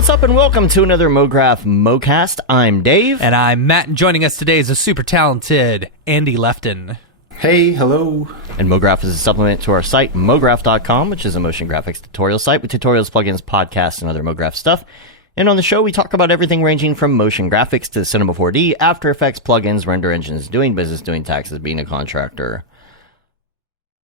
What's up and welcome to another Mograph Mocast. I'm Dave. And I'm Matt, and joining us today is a super talented Andy Lefton. Hey, hello. And Mograph is a supplement to our site, mograph.com, which is a motion graphics tutorial site with tutorials, plugins, podcasts, and other Mograph stuff. And on the show, we talk about everything ranging from motion graphics to Cinema 4D, After Effects, plugins, render engines, doing business, doing taxes, being a contractor,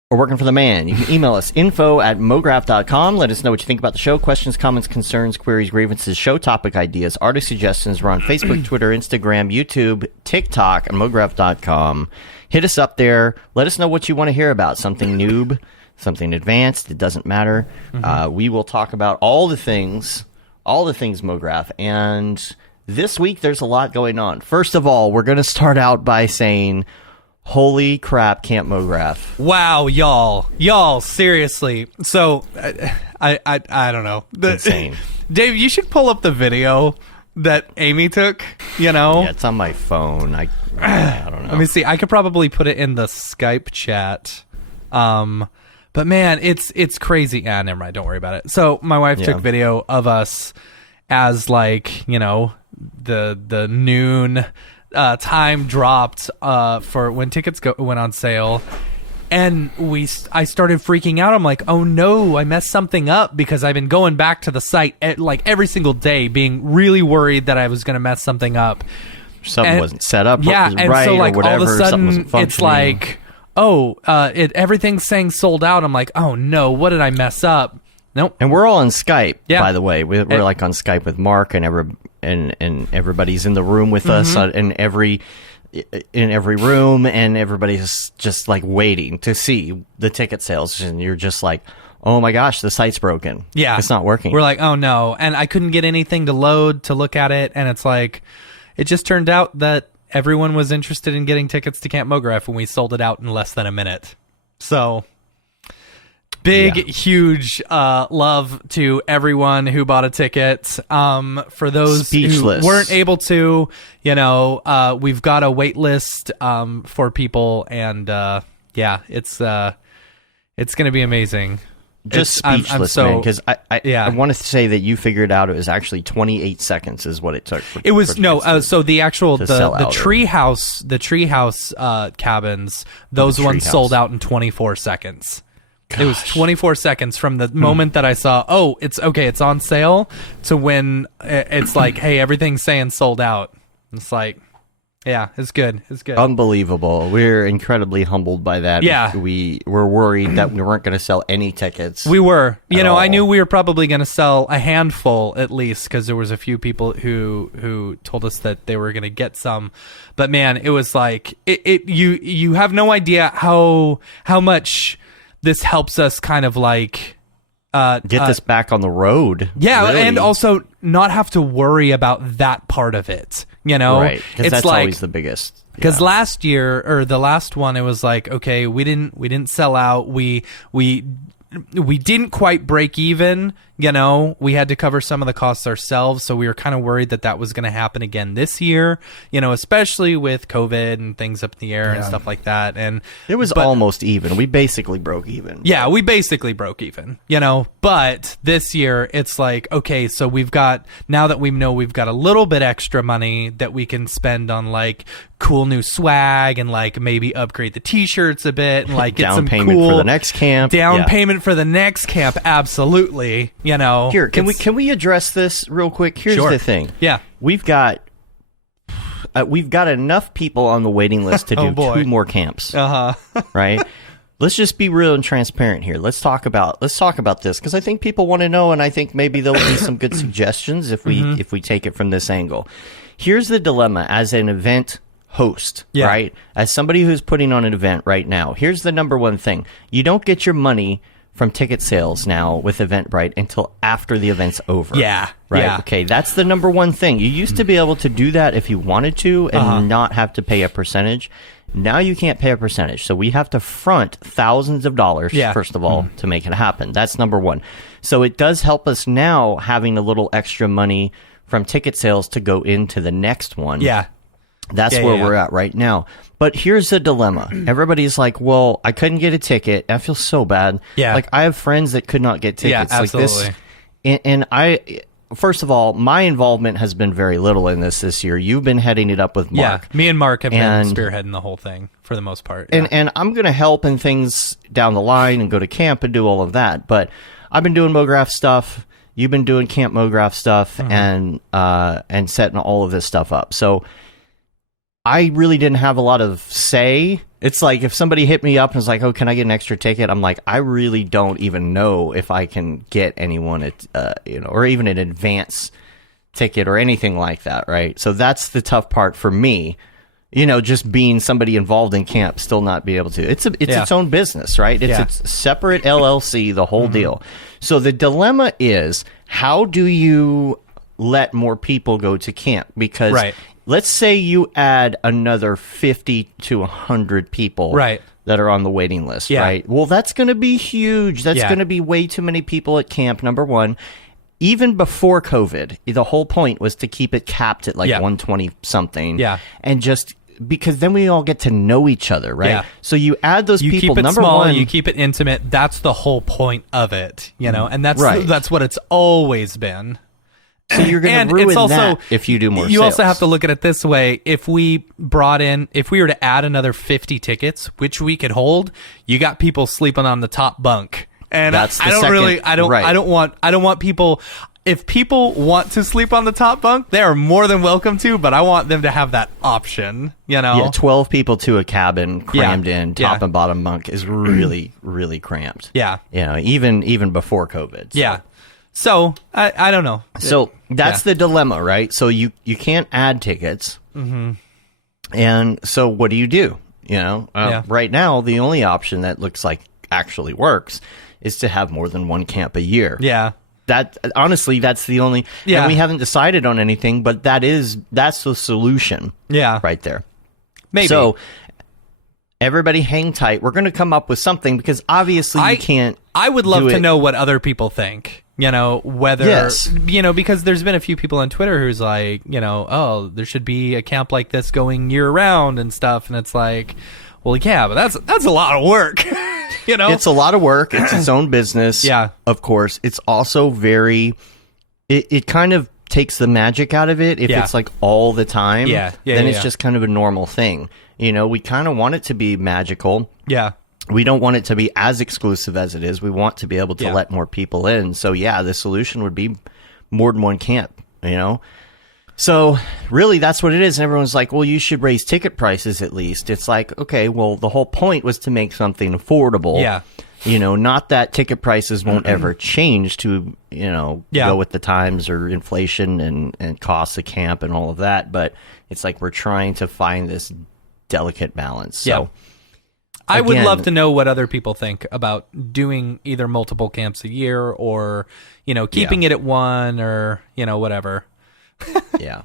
or working for the man. You can email us, info@mograph.com. Let us know what you think about the show. Questions, comments, concerns, queries, grievances, show topic ideas, artist suggestions. We're on Facebook, Twitter, Instagram, YouTube, TikTok, and mograph.com. Hit us up there. Let us know what you want to hear about. Something noob, something advanced. It doesn't matter. We will talk about all the things Mograph. And this week, there's a lot going on. First of all, we're going to start out by saying, holy crap, Camp Mograph. Wow, y'all, seriously. So, I don't know. Insane. Dave, you should pull up the video that Amy took, Yeah, it's on my phone. I don't know. Let me see. I could probably put it in the Skype chat. But man, it's crazy. Never mind. Don't worry about it. So my wife took video of us as the noon time dropped for when tickets went on sale, and I started freaking out. I'm like, oh no, I messed something up, because I've been going back to the site every single day, being really worried that I was going to mess something up. Something wasn't set up and right, so or whatever. All of a sudden it's like, everything's saying sold out. I'm like, oh no, what did I mess up? Nope. And we're all on Skype, by the way. We're like on Skype with Mark, and everybody's in the room with us in every room, and everybody's just like waiting to see the ticket sales, and you're just like, oh my gosh, the site's broken. Yeah, it's not working. We're like, oh no, and I couldn't get anything to load to look at it, and it's like, it just turned out that everyone was interested in getting tickets to Camp Mograph, and we sold it out in less than a minute. So huge love to everyone who bought a ticket. For those who weren't able to, we've got a wait list for people, and it's going to be amazing. Just speechless, man, because I want to say that you figured out it was actually 28 seconds is what it took. So the actual the treehouse cabins, those ones sold out in 24 seconds. Gosh. It was 24 seconds from the moment that I saw, it's on sale, to when it's like, hey, everything's saying sold out. It's like, yeah, it's good. It's good. Unbelievable. We're incredibly humbled by that. Yeah. We were worried that we weren't going to sell any tickets. We were. I knew we were probably going to sell a handful at least, because there was a few people who told us that they were going to get some. But man, it was like, you have no idea how much this helps us kind of like get this back on the road. Yeah, really. And also not have to worry about that part of it. Right? Because that's always the biggest. Because last year, or the last one, it was like, okay, we didn't sell out. We didn't quite break even. We had to cover some of the costs ourselves, so we were kind of worried that was going to happen again this year. Especially with COVID and things up in the air and stuff like that. And it was almost even. We basically broke even. Yeah, we basically broke even. But this year it's like, okay, so now that we know we've got a little bit extra money that we can spend on like cool new swag, and like maybe upgrade the t-shirts a bit, and like get down some payment cool for the next camp. Payment for the next camp. Absolutely. Here, can we address this real quick? Here's the thing. Yeah. We've got enough people on the waiting list to do 2 more camps. Right? Let's just be real and transparent here. Let's talk about this, because I think people want to know, and I think maybe there'll be some good suggestions if we take it from this angle. Here's the dilemma as an event host, right? As somebody who's putting on an event right now, here's the number one thing. You don't get your money from ticket sales now with Eventbrite until after the event's over. Yeah. Right? Yeah. Okay, that's the number one thing. You used to be able to do that if you wanted to and not have to pay a percentage. Now you can't pay a percentage. So we have to front thousands of dollars, first of all, to make it happen. That's number one. So it does help us now having a little extra money from ticket sales to go into the next one. Yeah. That's where we're at right now. But here's the dilemma. Everybody's like, well, I couldn't get a ticket. I feel so bad. Yeah. Like, I have friends that could not get tickets. Yeah, absolutely. Like this, and first of all, my involvement has been very little in this year. You've been heading it up with Mark. Yeah, me and Mark have been spearheading the whole thing for the most part. Yeah. And I'm going to help in things down the line and go to camp and do all of that. But I've been doing Mograph stuff. You've been doing Camp Mograph stuff and setting all of this stuff up. So I really didn't have a lot of say. It's like if somebody hit me up and was like, "Oh, can I get an extra ticket?" I'm like, I really don't even know if I can get anyone at or even an advance ticket or anything like that, right? So that's the tough part for me. Just being somebody involved in camp, still not be able to. It's its own business, right? It's its separate LLC, the whole deal. So the dilemma is, how do you let more people go to camp? Because let's say you add another 50 to 100 people that are on the waiting list, right? Well, that's going to be huge. That's going to be way too many people at camp, number one. Even before COVID, the whole point was to keep it capped at like 120 something. Yeah. And just because then we all get to know each other, right? Yeah. So you add those people. You keep it number small, one, you keep it intimate. That's the whole point of it, and that's what it's always been. So you're going to ruin that if you do more You sales. also have to look at it this way. If we were to add another 50 tickets, which we could hold, you got people sleeping on the top bunk. And that's the I don't want people. If people want to sleep on the top bunk, they are more than welcome to, but I want them to have that option, Yeah, 12 people to a cabin crammed in, top and bottom bunk is really, really cramped. Yeah. Even before COVID. So. Yeah. So, I don't know. So, that's the dilemma, right? So, you can't add tickets. And so, what do you do? Right now, the only option that looks like actually works is to have more than one camp a year. Yeah. That honestly, that's the only. Yeah. And we haven't decided on anything, but that's the solution. Yeah. Right there. Maybe. So everybody hang tight. We're going to come up with something because obviously you can't. I would love to know what other people think. Whether because there's been a few people on Twitter who's like, oh, there should be a camp like this going year round and stuff, and it's like, well, yeah, but that's a lot of work. It's a lot of work. It's its own business. Yeah. Of course. It's also very, it kind of takes the magic out of it. If it's like all the time, then it's just kind of a normal thing. We kind of want it to be magical. Yeah. We don't want it to be as exclusive as it is. We want to be able to let more people in. So the solution would be more than one camp, So really, that's what it is. And everyone's like, well, you should raise ticket prices at least. It's like, okay, well, the whole point was to make something affordable. Yeah. Not that ticket prices won't ever change to, go with the times or inflation and costs of camp and all of that. But it's like we're trying to find this delicate balance. So I would love to know what other people think about doing either multiple camps a year or, keeping it at one or, whatever. Yeah.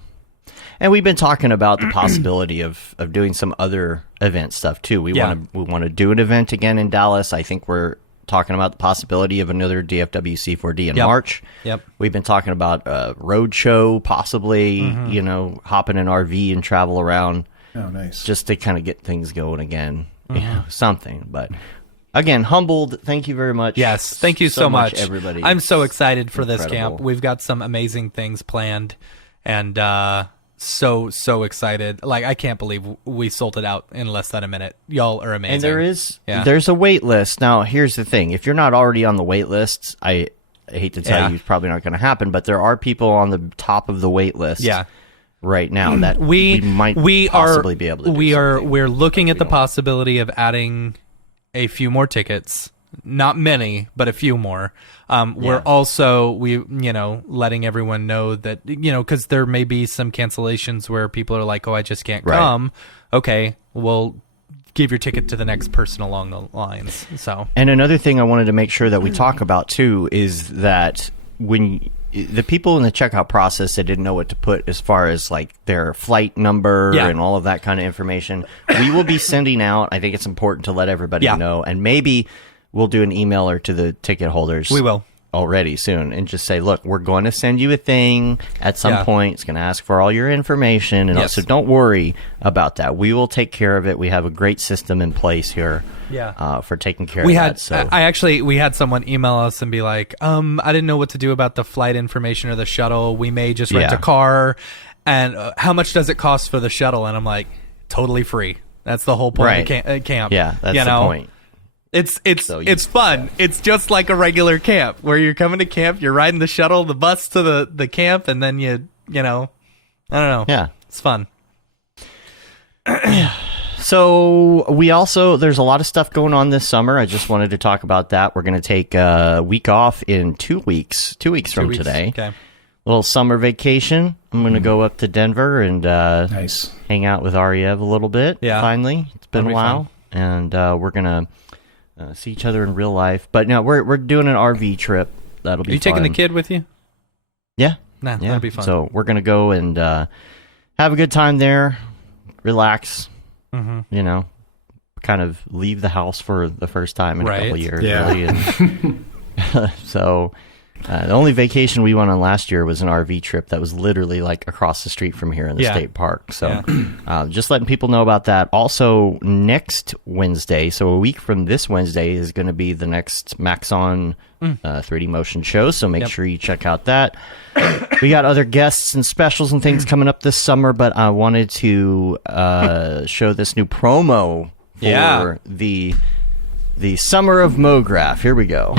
And we've been talking about the possibility of doing some other event stuff too. We want to do an event again in Dallas. I think we're talking about the possibility of another DFW C4D in March. Yep. We've been talking about a road show, possibly, hopping an RV and travel around. Oh, nice. Just to kind of get things going again. Something. But again, humbled. Thank you very much. Yes. Thank you so much, everybody. I'm so excited for this Incredible. camp. We've got some amazing things planned. And so excited. Like, I can't believe we sold it out in less than a minute. Y'all are amazing. And there's a wait list. Now, here's the thing. If you're not already on the wait list, I hate to tell you, it's probably not going to happen, but there are people on the top of the wait list right now that we might possibly be able to do We're looking at the possibility of adding a few more tickets. Not many, but a few more. We're also letting everyone know that because there may be some cancellations where people are like, "Oh, I just can't come." Okay, well, give your ticket to the next person along the lines. So, and another thing I wanted to make sure that we talk about too is that when the people in the checkout process that didn't know what to put as far as like their flight number and all of that kind of information, we will be sending out. I think it's important to let everybody know, and maybe we'll do an emailer to the ticket holders. We will. already soon and just say, look, we're going to send you a thing at some point. It's going to ask for all your information, and also don't worry about that. We will take care of it. We have a great system in place here for taking care of that. So we had someone email us and be like, I didn't know what to do about the flight information or the shuttle. We may just rent a car, and how much does it cost for the shuttle? And I'm like, totally free. That's the whole point of camp. Yeah, that's the point. It's fun. It's just like a regular camp where you're coming to camp, you're riding the shuttle, the bus to the camp, and then you know, I don't know. Yeah, it's fun. So there's a lot of stuff going on this summer. I just wanted to talk about that. We're going to take a week off in 2 weeks. 2 weeks from today. Okay. Little summer vacation. I'm going to go up to Denver and nice. Hang out with Ariew a little bit. Yeah. Finally, it's been a while, and we're gonna see each other in real life. But no, we're doing an RV trip. That'll be. Are you taking the kid with you? Yeah. That'll be fun. So we're gonna go and have a good time there, relax. You know, kind of leave the house for the first time in a couple of years. Yeah. Really, and so. The only vacation we went on last year was an RV trip that was literally like across the street from here in the state park. So just letting people know about that. Also, next Wednesday, so a week from this Wednesday, is going to be the next Maxon 3D motion show. So make sure you check out that. We got other guests and specials and things coming up this summer, but I wanted to show this new promo for the Summer of Mograph. Here we go.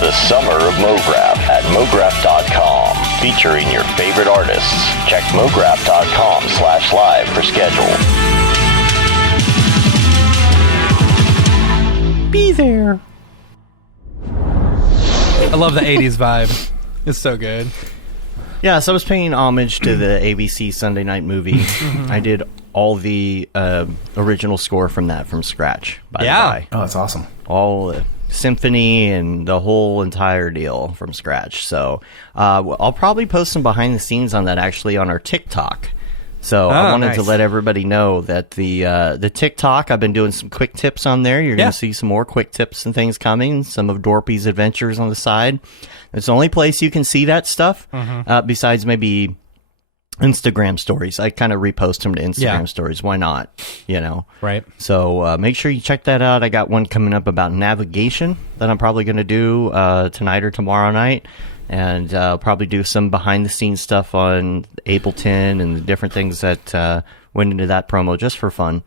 The Summer of Mograph at Mograph.com, featuring your favorite artists. Check Mograph.com/live for schedule. Be there. I love the 80s vibe. It's so good. Yeah, so I was paying homage to the ABC Sunday Night Movie. I did all the original score from that from scratch. By the way. Oh, that's awesome. All the symphony and the whole entire deal from scratch. So I'll probably post some behind the scenes on that actually on our TikTok. So I wanted to let everybody know that the TikTok, I've been doing some quick tips on there. You're going to see some more quick tips and things coming. Some of Dorpy's adventures on the side. It's the only place you can see that stuff besides maybe Instagram stories. I kind of repost them to Instagram stories. Why not? You know? Right. So make sure you check that out. I got one coming up about navigation that I'm probably going to do tonight or tomorrow night. And I'll probably do some behind-the-scenes stuff on Ableton and the different things that went into that promo just for fun.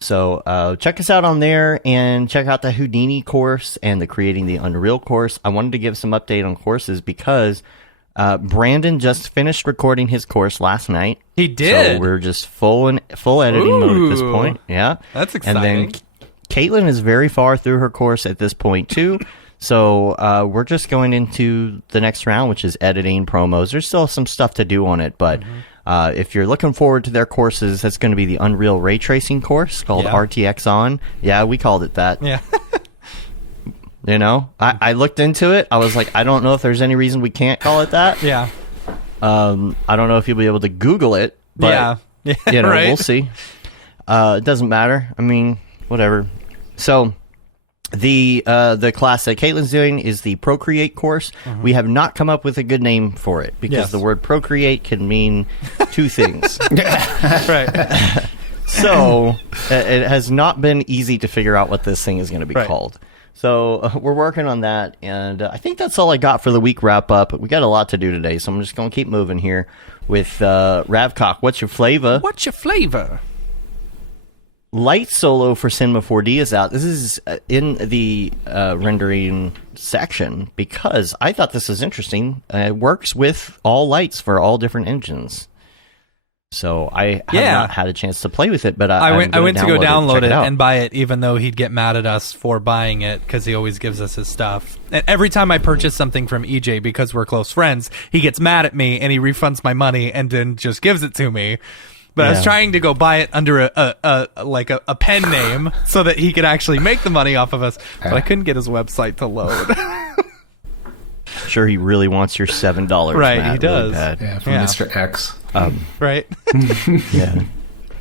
So check us out on there and check out the Houdini course and the Creating the Unreal course. I wanted to give some update on courses because Brandon just finished recording his course last night. He did. So we're just full editing mode at this point. Yeah. That's exciting. And then Caitlin is very far through her course at this point too. So we're just going into the next round, which is editing promos. There's still some stuff to do on it, but if you're looking forward to their courses, that's going to be the Unreal Ray Tracing course called RTX On. Yeah, we called it that. Yeah. You know, I looked into it. I was like, I don't know if there's any reason we can't call it that. Yeah. I don't know if you'll be able to Google it, but you know, we'll see. It doesn't matter. I mean, whatever. So the class that Caitlin's doing is the Procreate course. We have not come up with a good name for it because the word Procreate can mean two things. Right. So it has not been easy to figure out what this thing is going to be called. So we're working on that, and I think that's all I got for the week wrap up. We got a lot to do today, so I'm just going to keep moving here with Ravcock. What's your flavor? What's your flavor? Light Solo for Cinema 4D is out. This is in the rendering section because I thought this was interesting. It works with all lights for all different engines. So I have not had a chance to play with it, but I went to go download it and buy it, even though he'd get mad at us for buying it because he always gives us his stuff. And every time I purchase something from EJ because we're close friends, he gets mad at me and he refunds my money and then just gives it to me. But I was trying to go buy it under a pen name so that he could actually make the money off of us, but I couldn't get his website to load. Sure, he really wants your $7. Right, Matt, he does. Really bad. Yeah, from Mr. X. Right. Yeah.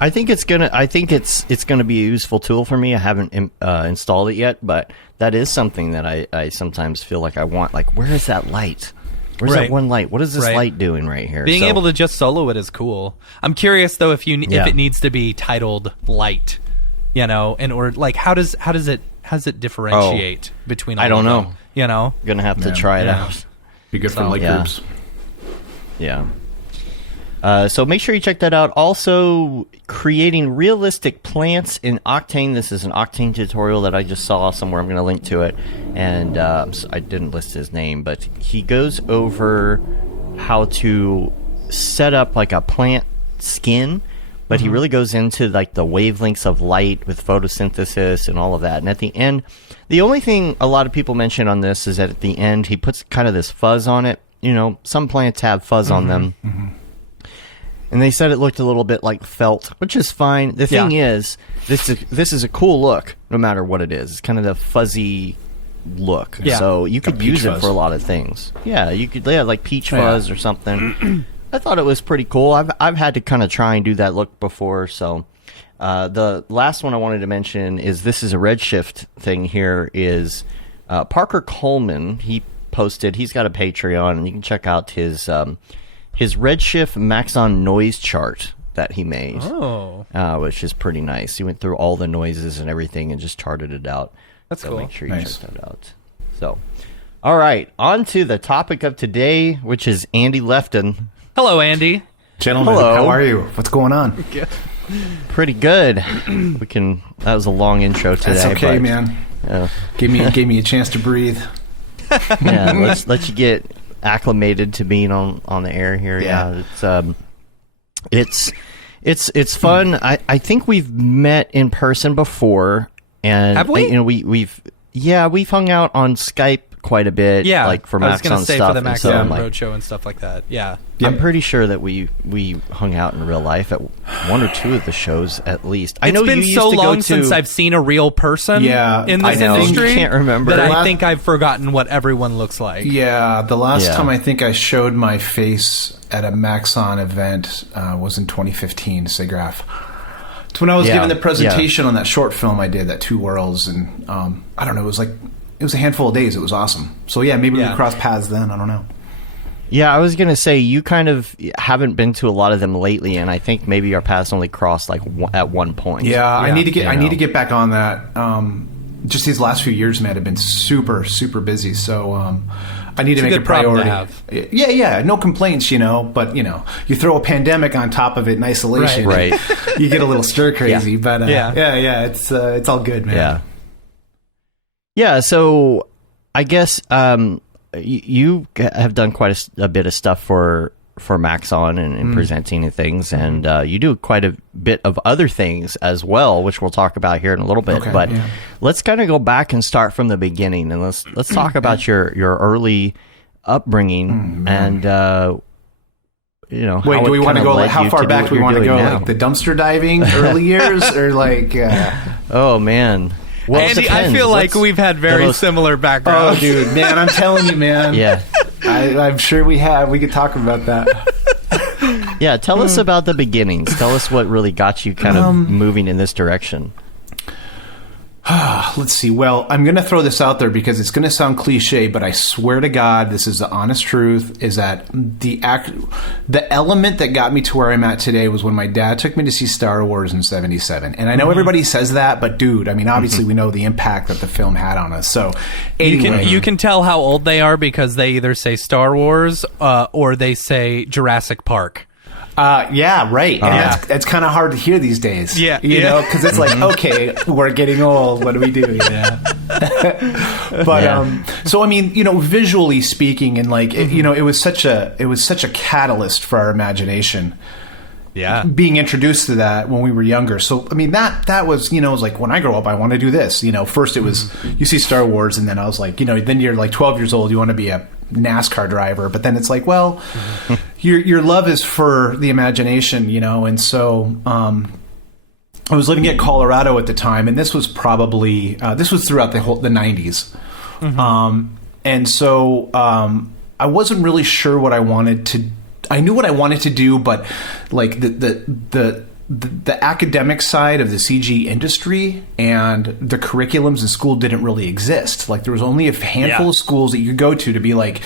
I think it's gonna be a useful tool for me. I haven't installed it yet, but that is something that I sometimes feel like I want. Like, where is that light? Where's that one light? What is this light doing right here? Being able to just solo it is cool. I'm curious though if it needs to be titled light, or like how does it differentiate between all I don't of know. them, you know? Gonna have to try it out. Be good for light groups. Yeah. So make sure you check that out. Also, creating realistic plants in Octane. This is an Octane tutorial that I just saw somewhere. I'm going to link to it. And I didn't list his name, but he goes over how to set up like a plant skin. But he really goes into like the wavelengths of light with photosynthesis and all of that. And at the end, the only thing a lot of people mention on this is that at the end, he puts kind of this fuzz on it. Some plants have fuzz on them. And they said it looked a little bit like felt, which is fine. The thing is, this is a cool look, no matter what it is. It's kind of the fuzzy look. Yeah. So you could use it fuzz. for a lot of things. Yeah, you could like peach fuzz or something. I thought it was pretty cool. I've had to kind of try and do that look before. So the last one I wanted to mention is this is a Redshift thing here is Parker Coleman. He posted, he's got a Patreon, and you can check out his Redshift Maxon noise chart that he made, which is pretty nice. He went through all the noises and everything and just charted it out. That's so cool. Make sure you check that out. So, all right, on to the topic of today, which is Andy Lefton. Hello, Andy. Gentlemen, Hello. how are you? What's going on? Pretty good. That was a long intro today. That's okay, but, man. Gave me a chance to breathe. Yeah, let's let you get acclimated to being on the air here. Yeah, it's fun. I think we've met in person before, and have we? We've hung out on Skype quite a bit. Yeah, like for I was Maxon say stuff. for the Maxon like, Roadshow and stuff like that. Yeah. I'm pretty sure that we hung out in real life at one or two of the shows at least. I know It's been you used so to go long to, since I've seen a real person in this I know. industry You can't remember. that I think I've forgotten what everyone looks like. Yeah, the last time I think I showed my face at a Maxon event was in 2015, SIGGRAPH. It's when I was giving the presentation on that short film I did, that Two Worlds, and I don't know, it was a handful of days. It was awesome. So yeah, maybe we crossed paths then. I don't know. Yeah, I was going to say, you kind of haven't been to a lot of them lately, and I think maybe our paths only crossed like at one point. Yeah, I need to get back on that. Just these last few years, man, have been super, super busy. So I need to make it a priority. To have. Yeah, no complaints, but you throw a pandemic on top of it in isolation, right? You get a little stir crazy, but it's all good, man. Yeah. So I guess you have done quite a bit of stuff for Maxon and presenting and things, and you do quite a bit of other things as well, which we'll talk about here in a little bit. Okay, but let's kind of go back and start from the beginning, and let's talk about your early upbringing and Wait, do we want to go how far back do we want to go? Now? Like the dumpster diving early years, or like? Oh man. Well, Andy, I feel like we've had very similar backgrounds. Oh, dude, man, I'm telling you, man. Yeah. I'm sure we have. We could talk about that. Yeah, tell us about the beginnings. Tell us what really got you kind of moving in this direction. Let's see. Well, I'm going to throw this out there because it's going to sound cliche, but I swear to God, this is the honest truth, is that the element that got me to where I'm at today was when my dad took me to see Star Wars in 77. And I know everybody says that, but dude, I mean, obviously we know the impact that the film had on us. So anyway. You can tell how old they are because they either say Star Wars or they say Jurassic Park. Yeah, right. And that's kind of hard to hear these days. Yeah. You know, because it's like, okay, we're getting old. What do we do? But, so I mean, visually speaking, and like, it was such a catalyst for our imagination. Yeah. Being introduced to that when we were younger. So, I mean, that was, it was like, when I grow up, I want to do this. First it was, you see Star Wars, and then I was like, then you're like 12 years old, you want to be a NASCAR driver, but then it's like, well, your love is for the imagination, and so I was living at Colorado at the time, and this was probably this was throughout the 90s, And so I wasn't really sure what I wanted to. I knew what I wanted to do, but like the academic side of the CG industry and the curriculums in school didn't really exist. Like there was only a handful of schools that you could go to be like,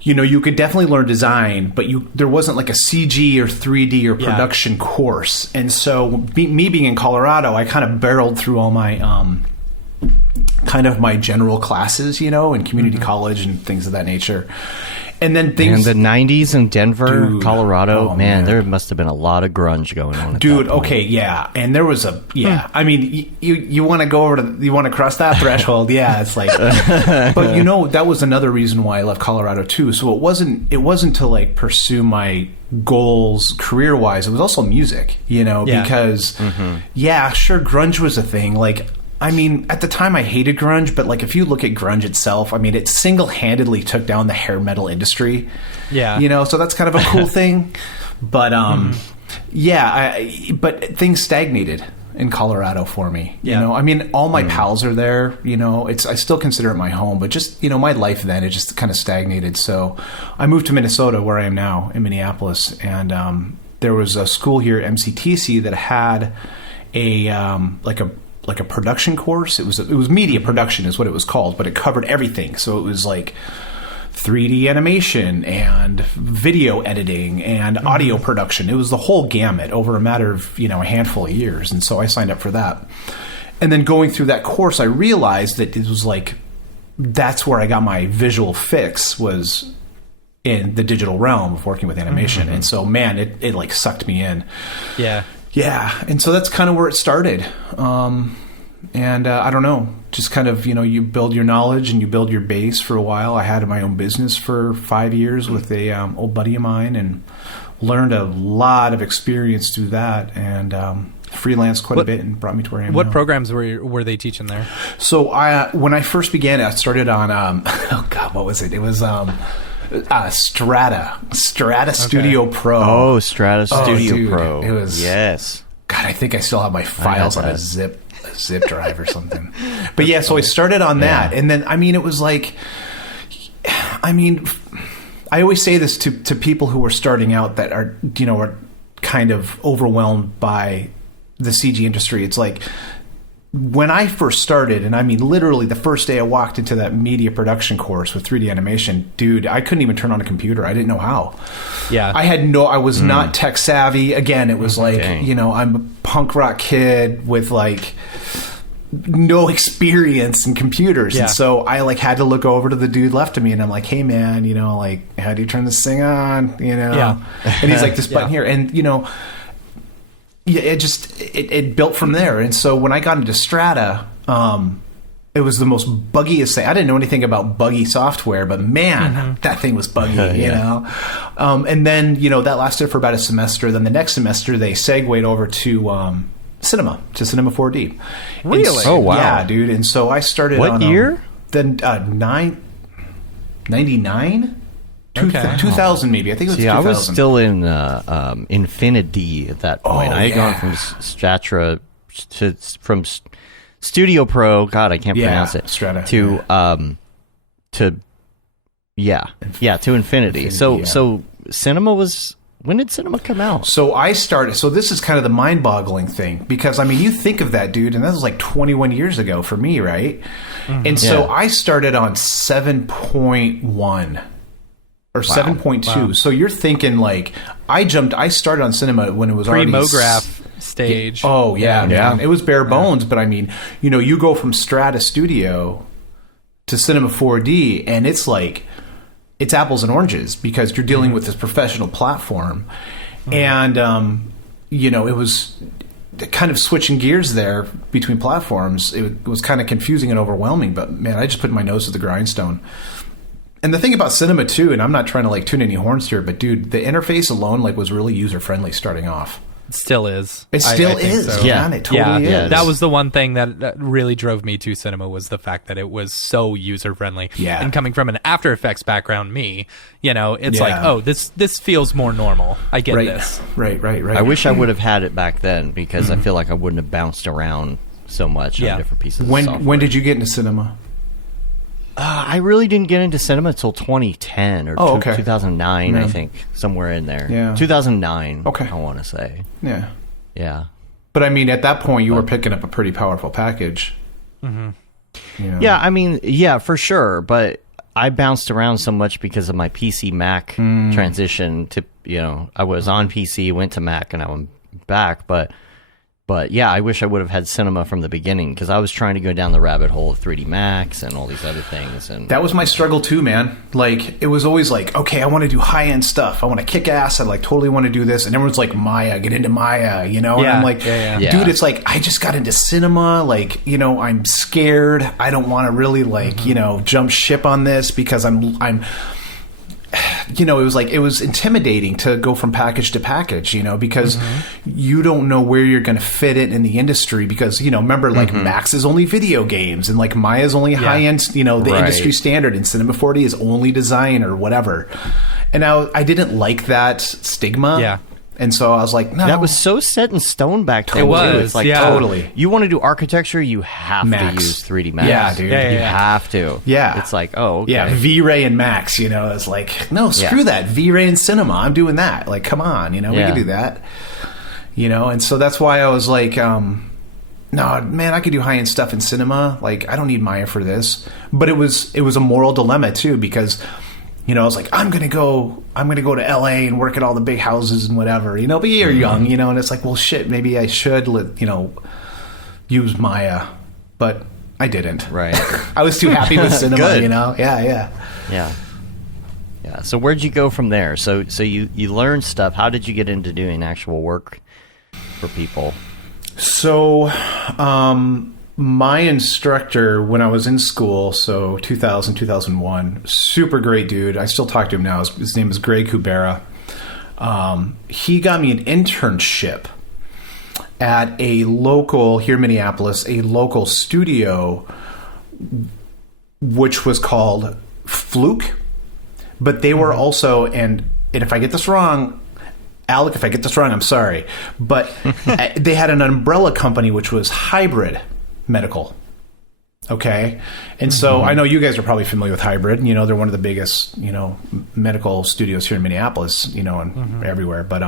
you could definitely learn design, but there wasn't like a CG or 3D or production course. And so me being in Colorado, I kind of barreled through all my kind of my general classes, in community college and things of that nature. And then things in the 90s in Denver, Dude, Colorado, man, there must have been a lot of grunge going on. Dude, okay, yeah. And there was I mean, you want to go over you want to cross that threshold. Yeah, it's like but that was another reason why I left Colorado too. So it wasn't to like pursue my goals career-wise. It was also music, because sure, grunge was a thing. Like I mean, at the time I hated grunge, but like if you look at grunge itself, I mean, it single-handedly took down the hair metal industry. Yeah. So that's kind of a cool thing. But but things stagnated in Colorado for me. Yeah. I mean, all my pals are there, I still consider it my home, but just, my life then, it just kind of stagnated. So I moved to Minnesota, where I am now in Minneapolis, and there was a school here at MCTC that had like a production course. It was media production is what it was called, but it covered everything. So it was like 3D animation and video editing and audio production. It was the whole gamut over a matter of, a handful of years. And so I signed up for that. And then going through that course, I realized that it was like, that's where I got my visual fix, was in the digital realm of working with animation. And so, man, it like sucked me in. Yeah. Yeah, and so that's kind of where it started. And I don't know, just kind of, you build your knowledge and you build your base for a while. I had my own business for 5 years with a old buddy of mine, and learned a lot of experience through that, and freelanced quite a bit, and brought me to where I am What now. programs were they teaching there? So when I first began, I started on, what was it? It was... Strata Studio Pro. Oh, Strata Studio dude, Pro. It was God. I think I still have my files on a zip drive or something. But yeah, so I started on that, and then it was like, I always say this to people who are starting out that are are kind of overwhelmed by the CG industry. It's like, when I first started, and literally the first day I walked into that media production course with 3D animation, dude, I couldn't even turn on a computer. I didn't know how. Yeah. I was not tech savvy. Again, it was like, I'm a punk rock kid with like no experience in computers. Yeah. And so I like had to look over to the dude left of me, and I'm like, hey man, like, how do you turn this thing on? Yeah. And he's like, this button here. And, yeah, it built from there. And so when I got into Strata, it was the most buggiest thing. I didn't know anything about buggy software, but man, that thing was buggy, you know? And then, that lasted for about a semester. Then the next semester, they segued over to Cinema 4D. Really? Oh, wow. Yeah, dude. And so I started What on... year? Then 99? Okay. 2000 maybe. I think it was 2000. I was still in Infinity at that point. I had gone from Strata from Studio Pro. God, I can't pronounce it. Strata. To Infinity. So Cinema was... When did Cinema come out? So I started... So this is kind of the mind-boggling thing, because, you think of that, dude, and that was like 21 years ago for me, right? Mm-hmm. And so I started on 7.1 or 7.2. Wow. So you're thinking, like, I started on Cinema when it was already... Pre-Mograph stage. Oh, yeah, man. It was bare bones, but you go from Strata Studio to Cinema 4D, and it's like... It's apples and oranges, because you're dealing with this professional platform. And, it was kind of switching gears there between platforms. It was kind of confusing and overwhelming, but man, I just put my nose to the grindstone. And the thing about Cinema too, and I'm not trying to like tune any horns here, but dude, the interface alone was really user-friendly starting off. It still is. It still is. So. Yeah, it totally is. That was the one thing that really drove me to Cinema, was the fact that it was so user friendly. Yeah. And coming from an After Effects background, it's like, oh, this feels more normal. I get this. Right. I wish I would have had it back then, because I feel like I wouldn't have bounced around so much on different pieces of software. When did you get into Cinema? I really didn't get into cinema until 2010 or 2009, I think, somewhere in there. Yeah. 2009. Okay. I want to say. Yeah. Yeah. But I mean, at that point, you were picking up a pretty powerful package. Mm-hmm. You know? Yeah, I mean, yeah, for sure. But I bounced around so much because of my PC Mac transition to, I was on PC, went to Mac, and now I'm back. But yeah, I wish I would have had cinema from the beginning because I was trying to go down the rabbit hole of 3D Max and all these other things. And that was my struggle too, man. Like, it was always like, okay, I want to do high-end stuff. I want to kick ass. I totally want to do this. And everyone's like, Maya, get into Maya, And I'm like, dude, it's like, I just got into cinema. Like, I'm scared. I don't want to really jump ship on this because I'm it was intimidating to go from package to package, because you don't know where you're going to fit it in the industry because, remember, Max is only video games and Maya is only high-end, the industry standard, and Cinema 4D is only design or whatever. And now I didn't like that stigma. Yeah. And so I was like, no. That was so set in stone back then. It was. Too. It's like, totally. You want to do architecture, you have to use 3D Max. Yeah, dude. You have to. Yeah. It's like, oh, okay. Yeah, V-Ray and Max, it's like, no, screw that. V-Ray and Cinema, I'm doing that. Like, come on, we can do that. And so that's why I was like, no, man, I could do high-end stuff in cinema. Like, I don't need Maya for this. But it was a moral dilemma, too, because... I was like, I'm gonna go to LA and work at all the big houses and whatever, but you're young, and it's like, well, shit, maybe I should use Maya, but I didn't. Right. I was too happy with cinema, Good. Yeah. So where'd you go from there? So you learned stuff. How did you get into doing actual work for people? So, my instructor when I was in school, so 2000, 2001, super great dude. I still talk to him now. His name is Greg Kubera. He got me an internship at a local, here in Minneapolis, a local studio, which was called Fluke. But they were also, and if I get this wrong, Alec, if I get this wrong, I'm sorry. But they had an umbrella company, which was Hybrid Medical. Okay. And so I know you guys are probably familiar with Hybrid. They're one of the biggest, medical studios here in Minneapolis, and everywhere. But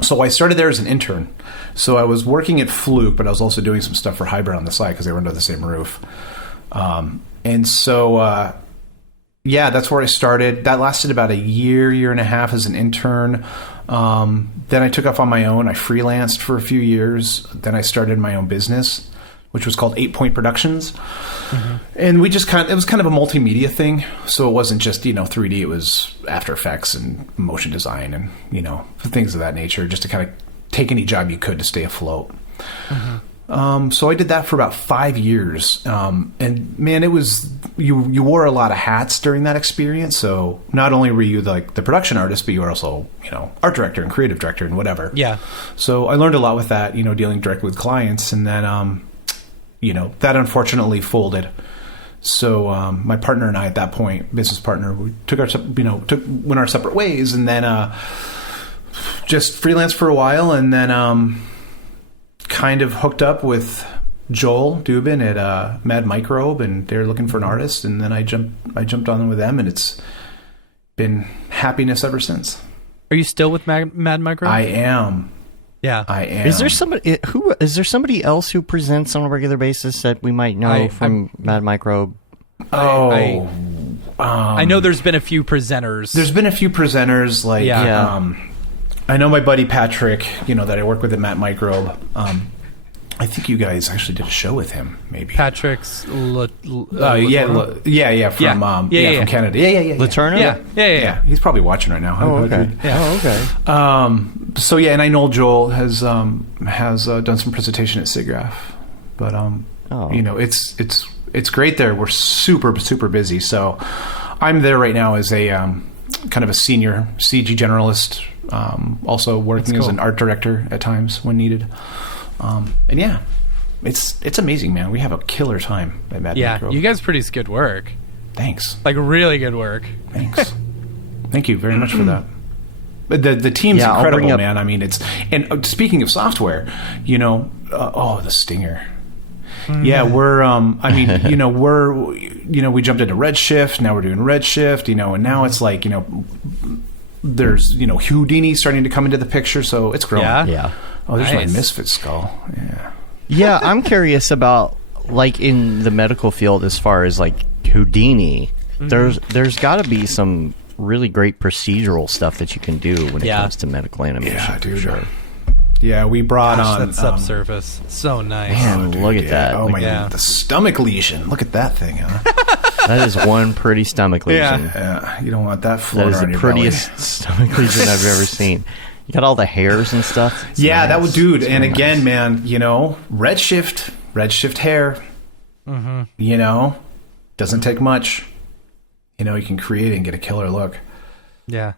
so I started there as an intern. So I was working at Fluke, but I was also doing some stuff for Hybrid on the side because they were under the same roof. And so that's where I started. That lasted about a year and a half as an intern. Then I took off on my own. I freelanced for a few years. Then I started my own business, which was called 8 Point Productions. And we just it was kind of a multimedia thing. So it wasn't just, 3D, it was After Effects and motion design and, things of that nature, just to kind of take any job you could to stay afloat. So I did that for about 5 years. And man, it was, you wore a lot of hats during that experience. So not only were you the production artist, but you were also, art director and creative director and whatever. Yeah. So I learned a lot with that, dealing directly with clients. And then, that unfortunately folded. So my partner and I, at that point, business partner, we took went our separate ways, and then just freelanced for a while, and then kind of hooked up with Joel Dubin at Mad Microbe, and they're looking for an artist, and then I jumped on with them, and it's been happiness ever since. Are you still with Mad Microbe? I am. Yeah, I am. Is there somebody else who presents on a regular basis that we might know from Mad Microbe? I know there's been a few presenters. There's been a few presenters, I know my buddy Patrick, that I work with at Mad Microbe. I think you guys actually did a show with him, maybe. Patrick's from Canada. Yeah. From Laterna? Yeah. He's probably watching right now. Oh, okay. So and I know Joel has done some presentation at SIGGRAPH, but it's great there. We're super super busy. So I'm there right now as a kind of a senior CG generalist, also working as an art director at times when needed. And yeah, it's amazing, man. We have a killer time at Mad Microbe. You guys produce good work. Thanks. Really good work. Thanks. Thank you very much for that. But the team's incredible, man. I mean, and speaking of software, the Stinger. Yeah, we're. I mean, we jumped into Redshift. Now we're doing Redshift. And now it's like, there's Houdini starting to come into the picture. So it's growing. Yeah. Oh, there's Nice. my Misfit skull. Yeah. Yeah, I'm curious about, like, in the medical field, as far as like Houdini, there's got to be some really great procedural stuff that you can do when it comes to medical animation. Yeah, for dude. sure. Yeah, we brought on that subsurface. So nice. Man, look at that. Oh Like, my god, the stomach lesion. Look at that thing, huh? that is one pretty stomach lesion. Yeah, you don't want that That floating is on the your prettiest stomach lesion I've ever seen. You got all the hairs and stuff. It's Yeah, that nice. would, dude. It's And really again, nice. man, Redshift hair. Doesn't take much. You can create it and get a killer look. Yeah.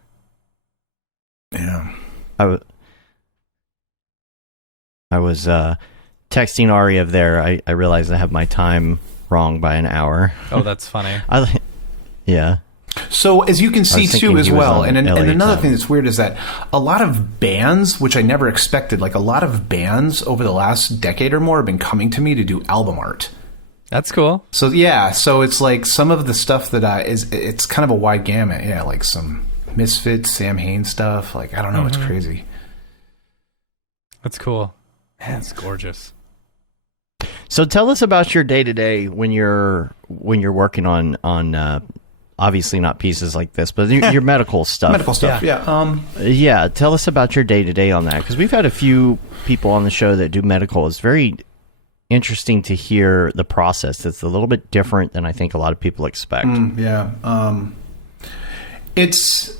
Yeah. I was texting Ariew there. I realized I have my time wrong by an hour. Oh, that's funny. Yeah. So as you can see thinking too as he was well, on and LA another time. thing that's weird is that a lot of bands, which I never expected, like a lot of bands over the last decade or more have been coming to me to do album art. That's cool. So yeah, so it's like some of the stuff that it's kind of a wide gamut. Yeah, like some Misfits, Sam Hain stuff. Like I don't know, it's crazy. That's cool. Man, it's gorgeous. So tell us about your day to day when you're working on obviously not pieces like this, but your medical stuff. Medical stuff. Yeah. Yeah, tell us about your day to day on that, because we've had a few people on the show that do medical. It's very interesting to hear the process. It's a little bit different than I think a lot of people expect. Yeah. It's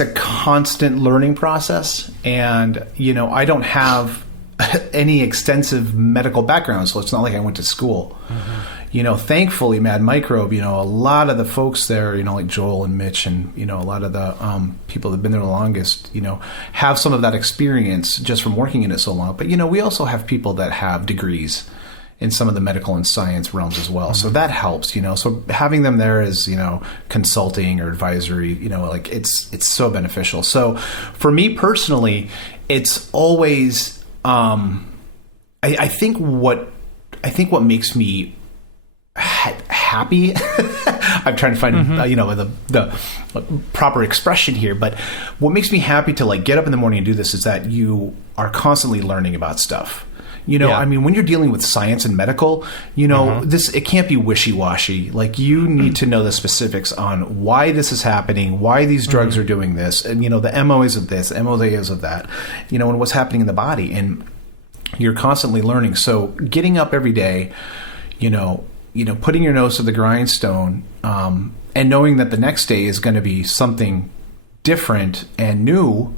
a constant learning process, and I don't have any extensive medical background, so it's not like I went to school. Thankfully, Mad Microbe, a lot of the folks there, like Joel and Mitch and, a lot of the people that have been there the longest, have some of that experience just from working in it so long. But, we also have people that have degrees in some of the medical and science realms as well. So that helps, So having them there as, consulting or advisory, like it's so beneficial. So for me personally, it's always, I think what makes me happy. I'm trying to find the proper expression here, but what makes me happy to like get up in the morning and do this is that you are constantly learning about stuff. I mean, when you're dealing with science and medical, it can't be wishy-washy. Like you need to know the specifics on why this is happening, why these drugs are doing this, and the MOAs of this, MOAs of that, and what's happening in the body, and you're constantly learning. So getting up every day, putting your nose to the grindstone, and knowing that the next day is going to be something different and new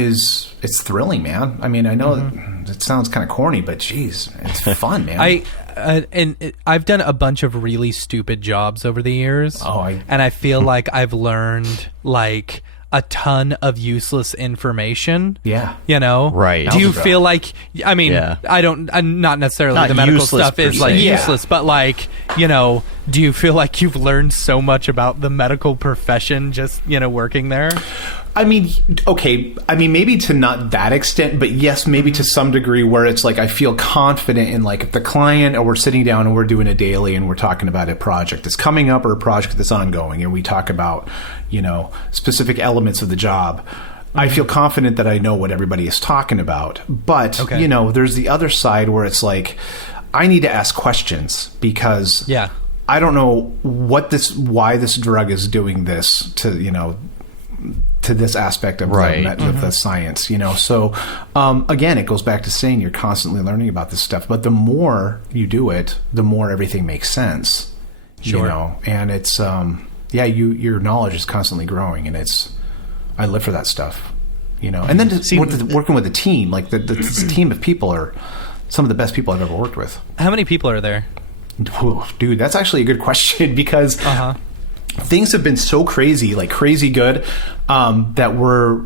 it's thrilling, man. I mean, I know it sounds kind of corny, but geez, it's fun, man. I've done a bunch of really stupid jobs over the years. And I feel like I've learned like a ton of useless information. Yeah. Right. Do you feel like, I mean, I'm not necessarily Not the medical useless stuff per is like se. useless, but like, do you feel like you've learned so much about the medical profession just, working there? I mean, okay. I mean, maybe to not that extent, but yes, maybe to some degree where it's like I feel confident in like if the client or we're sitting down and we're doing a daily and we're talking about a project that's coming up or a project that's ongoing and we talk about, specific elements of the job. I feel confident that I know what everybody is talking about. But, there's the other side where it's like I need to ask questions because I don't know why this drug is doing this to, to this aspect of, of the science, So, again, it goes back to saying you're constantly learning about this stuff. But the more you do it, the more everything makes sense, And it's, your knowledge is constantly growing, and I live for that stuff, And then working with a team, like this team of people are some of the best people I've ever worked with. How many people are there? Ooh, dude, that's actually a good question because things have been so crazy, like crazy good, that we're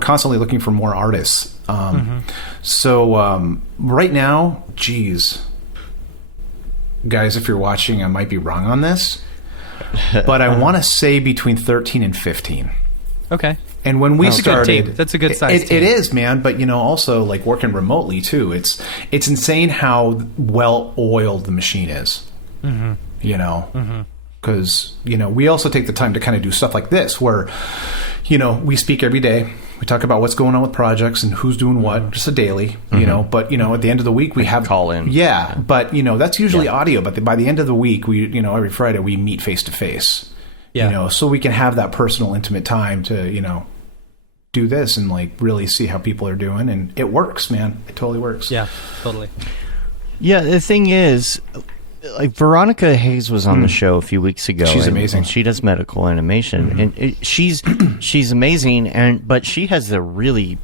constantly looking for more artists. So right now, geez, guys, if you're watching, I might be wrong on this, but I want to say between 13 and 15. Okay. And when we That's a good started, team. That's a good size team. It is, man. But also like working remotely too. It's insane how well oiled the machine is. Because we also take the time to kind of do stuff like this, where we speak every day. We talk about what's going on with projects and who's doing what, just a daily. But at the end of the week we have call in. Yeah, but that's usually audio. But by the end of the week, we every Friday we meet face to face. So we can have that personal, intimate time to do this and like really see how people are doing, and it works, man. It totally works. Yeah, totally. Yeah, the thing is, like Veronica Hayes was on the show a few weeks ago. She's amazing. And she does medical animation, and she's amazing. But she has a really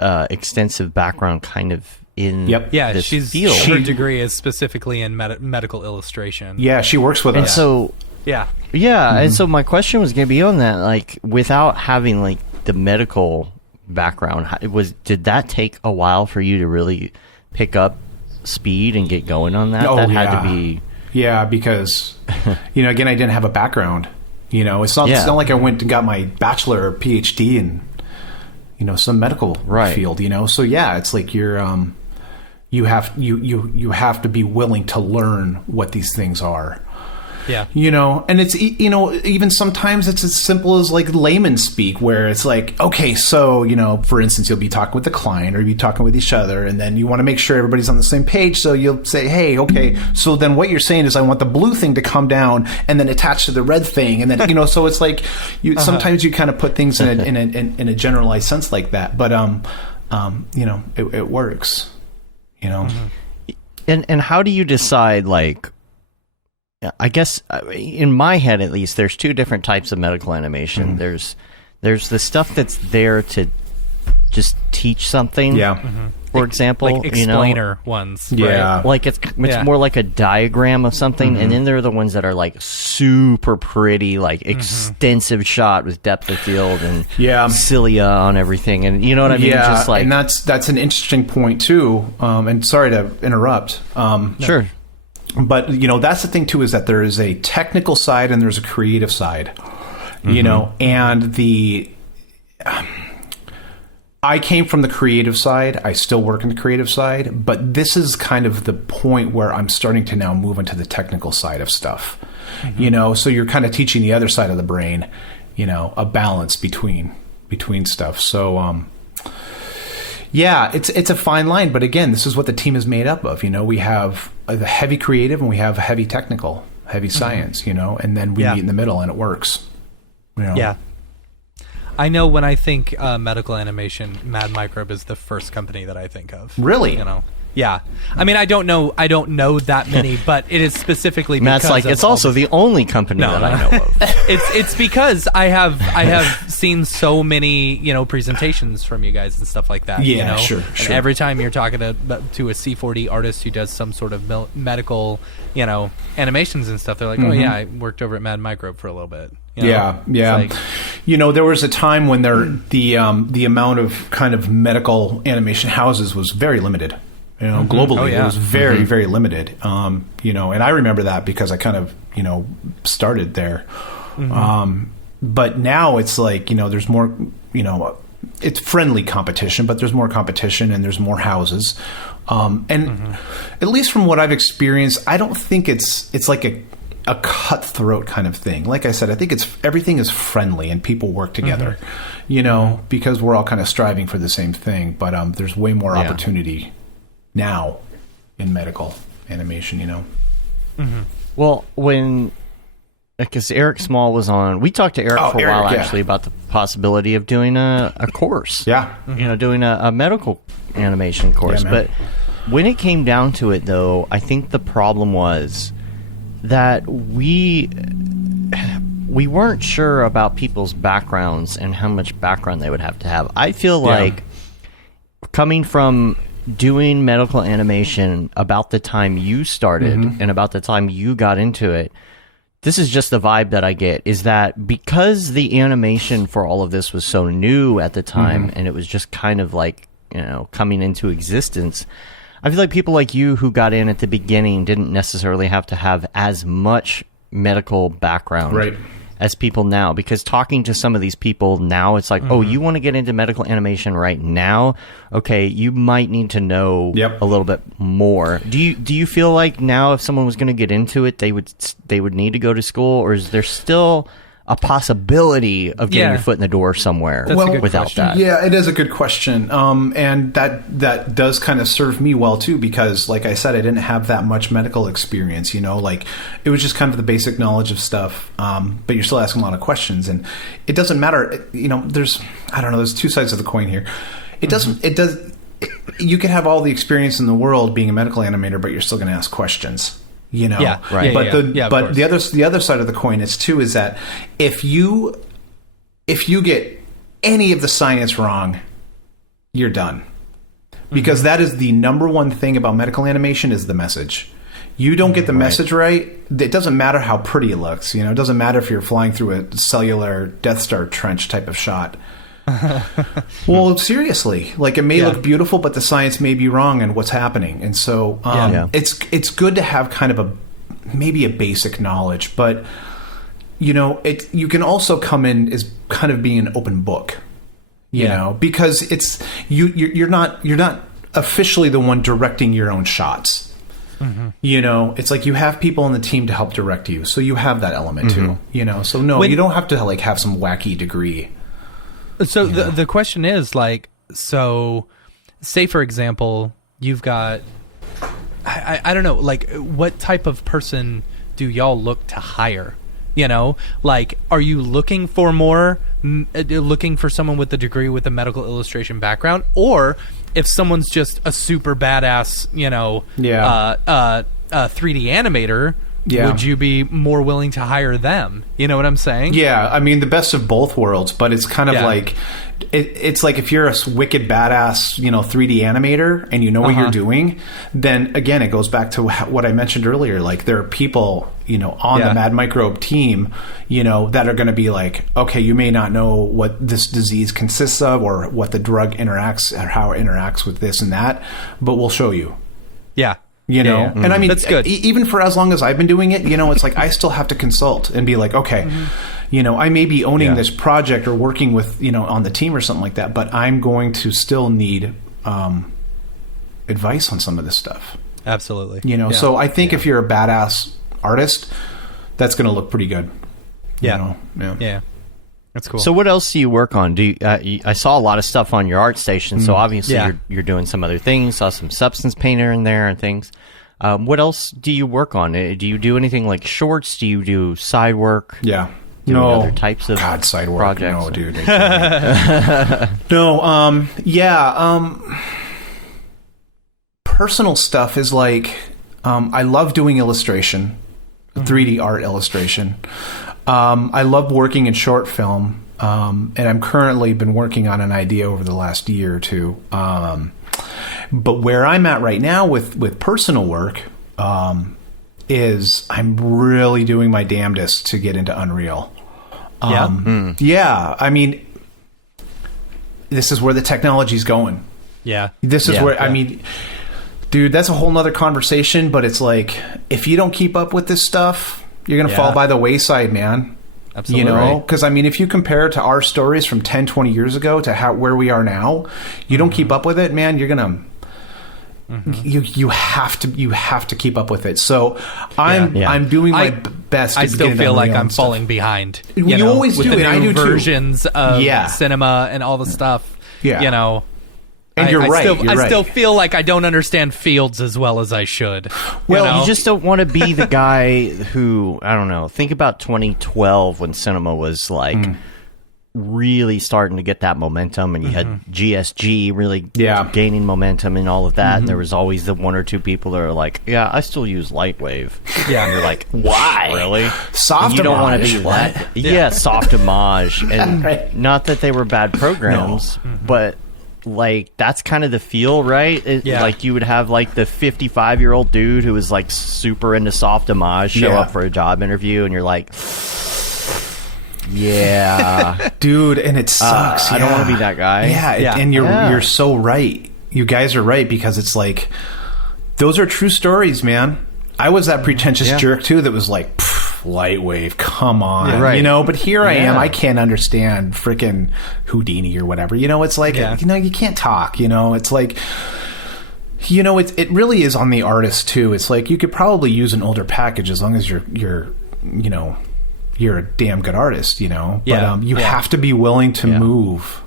extensive background, kind of in this field. Her degree is specifically in medical illustration. Yeah, she works with and us. So yeah, and so my question was going to be on that, like without having like the medical background, did that take a while for you to really pick up speed and get going on that? Had to be because again, I didn't have a background. It's not like I went and got my bachelor or PhD in some medical field. So it's like you're you have to be willing to learn what these things are. Yeah. And it's, even sometimes it's as simple as like layman speak, where it's like, okay, so, for instance, you'll be talking with the client or you'll be talking with each other, and then you want to make sure everybody's on the same page. So you'll say, hey, okay, so then what you're saying is I want the blue thing to come down and then attach to the red thing. And then, so it's like sometimes you kind of put things in a generalized sense like that. But, it works, And how do you decide, like, I guess in my head at least, there's two different types of medical animation. There's the stuff that's there to just teach something. Yeah. For example, like explainer ones. Yeah. Right? Like it's more like a diagram of something, and then there are the ones that are like super pretty, like extensive shot with depth of field and cilia on everything, and you know what I mean? Yeah, just like, and that's an interesting point too. And sorry to interrupt. Sure. But that's the thing too, is that there is a technical side and there's a creative side. And I came from the creative side. I still work in the creative side, but this is kind of the point where I'm starting to now move into the technical side of stuff. So you're kind of teaching the other side of the brain, a balance between stuff. So it's a fine line, but again, this is what the team is made up of. We have the heavy creative and we have heavy technical, heavy science, and then we meet in the middle and it works. Yeah. I know when I think medical animation, Mad Microbe is the first company that I think of. Really? Yeah. I mean, I don't know that many, but it is specifically because Matt's like, it's also the only company that I know of. It's because I have seen so many, presentations from you guys and stuff like that. Yeah, sure. And every time you're talking to a C4D artist who does some sort of medical, animations and stuff, they're like, oh yeah, I worked over at Mad Microbe for a little bit. Yeah. Like, there was a time when the amount of kind of medical animation houses was very limited. Globally, it was very, very limited. And I remember that because I kind of, started there. But now it's like, there's more, it's friendly competition, but there's more competition and there's more houses. At least from what I've experienced, I don't think it's like a cutthroat kind of thing. Like I said, I think everything is friendly and people work together, because we're all kind of striving for the same thing. But there's way more opportunity now in medical animation, Well, because Eric Small was on, we talked to Eric for a while actually about the possibility of doing a course. Yeah. Doing a medical animation course. Yeah, but when it came down to it, though, I think the problem was that we weren't sure about people's backgrounds and how much background they would have to have. I feel like coming from doing medical animation about the time you started and about the time you got into it, this is just the vibe that I get, is that because the animation for all of this was so new at the time and it was just kind of like, coming into existence, I feel like people like you who got in at the beginning didn't necessarily have to have as much medical background as people now? Because talking to some of these people now, it's like, oh, you want to get into medical animation right now? Okay, you might need to know a little bit more. Do you feel like now if someone was going to get into it, they would need to go to school, or is there still a possibility of getting your foot in the door somewhere without that? Yeah, it is a good question. And that does kind of serve me well too, because like I said, I didn't have that much medical experience, like it was just kind of the basic knowledge of stuff. But you're still asking a lot of questions, and it doesn't matter. There's two sides of the coin here. You can have all the experience in the world being a medical animator, but you're still going to ask questions. Yeah, right. But the other side of the coin is that if you get any of the science wrong, you're done. Because that is the number one thing about medical animation is the message. You don't get the message right, it doesn't matter how pretty it looks. It doesn't matter if you're flying through a cellular Death Star trench type of shot. Well, seriously, like it may look beautiful, but the science may be wrong in what's happening, and so it's good to have kind of maybe a basic knowledge, but you can also come in as kind of being an open book, because it's you're not officially the one directing your own shots. It's like you have people on the team to help direct you, so you have that element too. So no, you don't have to like have some wacky degree. So the question is like, so say for example, you've got, I don't know, like what type of person do y'all look to hire? Like, are you looking for looking for someone with a degree with a medical illustration background, or if someone's just a super badass, 3D animator, would you be more willing to hire them? You know what I'm saying? Yeah, I mean the best of both worlds, but it's kind of like it's like if you're a wicked badass, 3D animator and you know what you're doing, then again it goes back to what I mentioned earlier. Like there are people, on the Mad Microbe team, that are going to be like, okay, you may not know what this disease consists of or what the drug interacts or how it interacts with this and that, but we'll show you. Yeah. And I mean, that's good. Even for as long as I've been doing it, it's like I still have to consult and be like, okay, I may be owning this project or working with, on the team or something like that, but I'm going to still need advice on some of this stuff. Absolutely. So I think if you're a badass artist, that's going to look pretty good. Yeah. That's cool. So what else do you work on? I saw a lot of stuff on your art station, so obviously you're doing some other things. Saw some substance painter in there and things. What else do you work on? Do you do anything like shorts? Do you do side work? Yeah. Other types of side work. Projects? No, dude. No. Personal stuff is like I love doing illustration, 3D art illustration. I love working in short film, and I'm currently been working on an idea over the last year or two. But where I'm at right now with personal work is I'm really doing my damnedest to get into Unreal. Yeah, I mean, this is where the technology's going. Yeah. This is where, I mean, dude, that's a whole nother conversation, but it's like, if you don't keep up with this stuff, you're going to fall by the wayside, man. Absolutely. Because I mean, if you compare it to our stories from 10, 20 years ago to where we are now, you don't keep up with it, man, you're going to you have to keep up with it. So I'm doing my best. I still feel like I'm falling behind. You always with do, the and I new do too. versions of cinema and all the stuff. Yeah. And I still feel like I don't understand fields as well as I should. Well, you just don't want to be the guy who, I don't know, think about 2012 when cinema was like really starting to get that momentum, and you had GSG really gaining momentum and all of that. And there was always the one or two people that are like, yeah, I still use Lightwave. Yeah. And you're like, why? Really? Soft and you don't want to be that. Yeah, soft homage. And not that they were bad programs, but like that's kind of the feel, right? Like you would have like the 55-year-old dude who was like super into soft homage show up for a job interview, and you're like, dude, and it sucks. I don't want to be that guy. And you're so right. You guys are right, because it's like those are true stories, man. I was that pretentious jerk too that was like, Lightwave, come on. Yeah, right. You know, but here I am. Yeah. I can't understand freaking Houdini or whatever. You know, it's like, you know, you can't talk. You know, it's like, you know, it really is on the artist too. It's like you could probably use an older package as long as you're you know, you're a damn good artist, you know. Yeah. But you have to be willing to move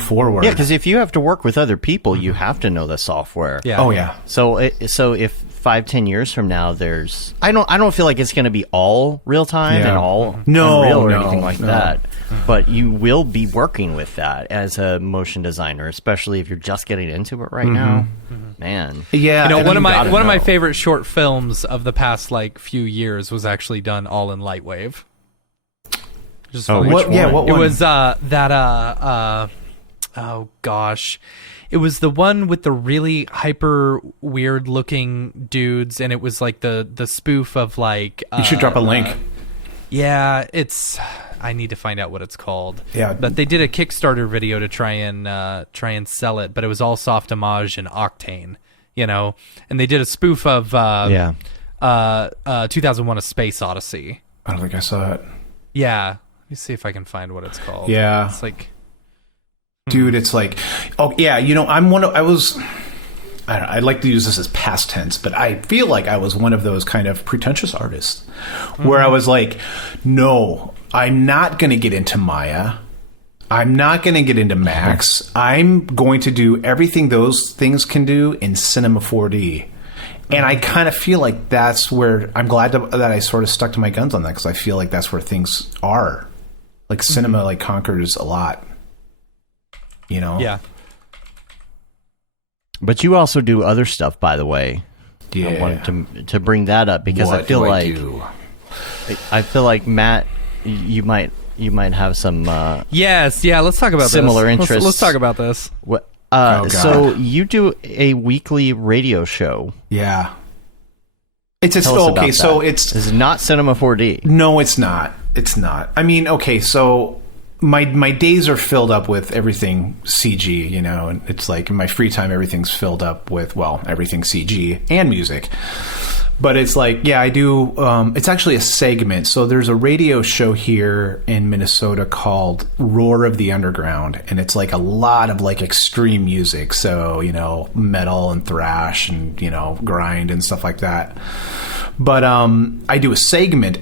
forward. Yeah, because if you have to work with other people, you have to know the software. Yeah. Oh yeah. So if 5-10 years from now, there's I don't feel like it's going to be all real time and all Unreal or anything like that. But you will be working with that as a motion designer, especially if you're just getting into it right now. Man, Yeah. You know, and one of you gotta my know. favorite short films of the past like few years was actually done all in Lightwave. Just funny. What It one? was oh gosh. It was the one with the really hyper weird looking dudes, and it was like the spoof of like You should drop a link. yeah, it's I need to find out what it's called. Yeah. But they did a Kickstarter video to try and sell it, but it was all soft homage and Octane, you know. And they did a spoof of 2001: A Space Odyssey. I don't think I saw it. Yeah. Let me see if I can find what it's called. Yeah. It's like Dude, it's like, oh yeah, you know, I'd like to use this as past tense, but I feel like I was one of those kind of pretentious artists where I was like, no, I'm not going to get into Maya. I'm not going to get into Max. I'm going to do everything those things can do in Cinema 4D. And I kind of feel like that's where I'm glad that I sort of stuck to my guns on that, because I feel like that's where things are. Like cinema like conquers a lot. You know? yeah. but you also do other stuff, by the way. Yeah. I wanted to bring that up because What I feel do like do? I feel like Matt, you might have some Yes, yeah, let's talk about Similar this. interests. Let's talk about this. what. God. So you do a weekly radio show. Yeah. It's Tell us about okay. So that. it's This is not Cinema 4D. no, it's not. It's not. I mean, okay. So my days are filled up with everything CG. You know, and it's like in my free time, everything's filled up with everything CG and music. But it's like, yeah, I do. It's actually a segment. So there's a radio show here in Minnesota called Roar of the Underground, and it's like a lot of like extreme music. So, you know, metal and thrash and, you know, grind and stuff like that. But I do a segment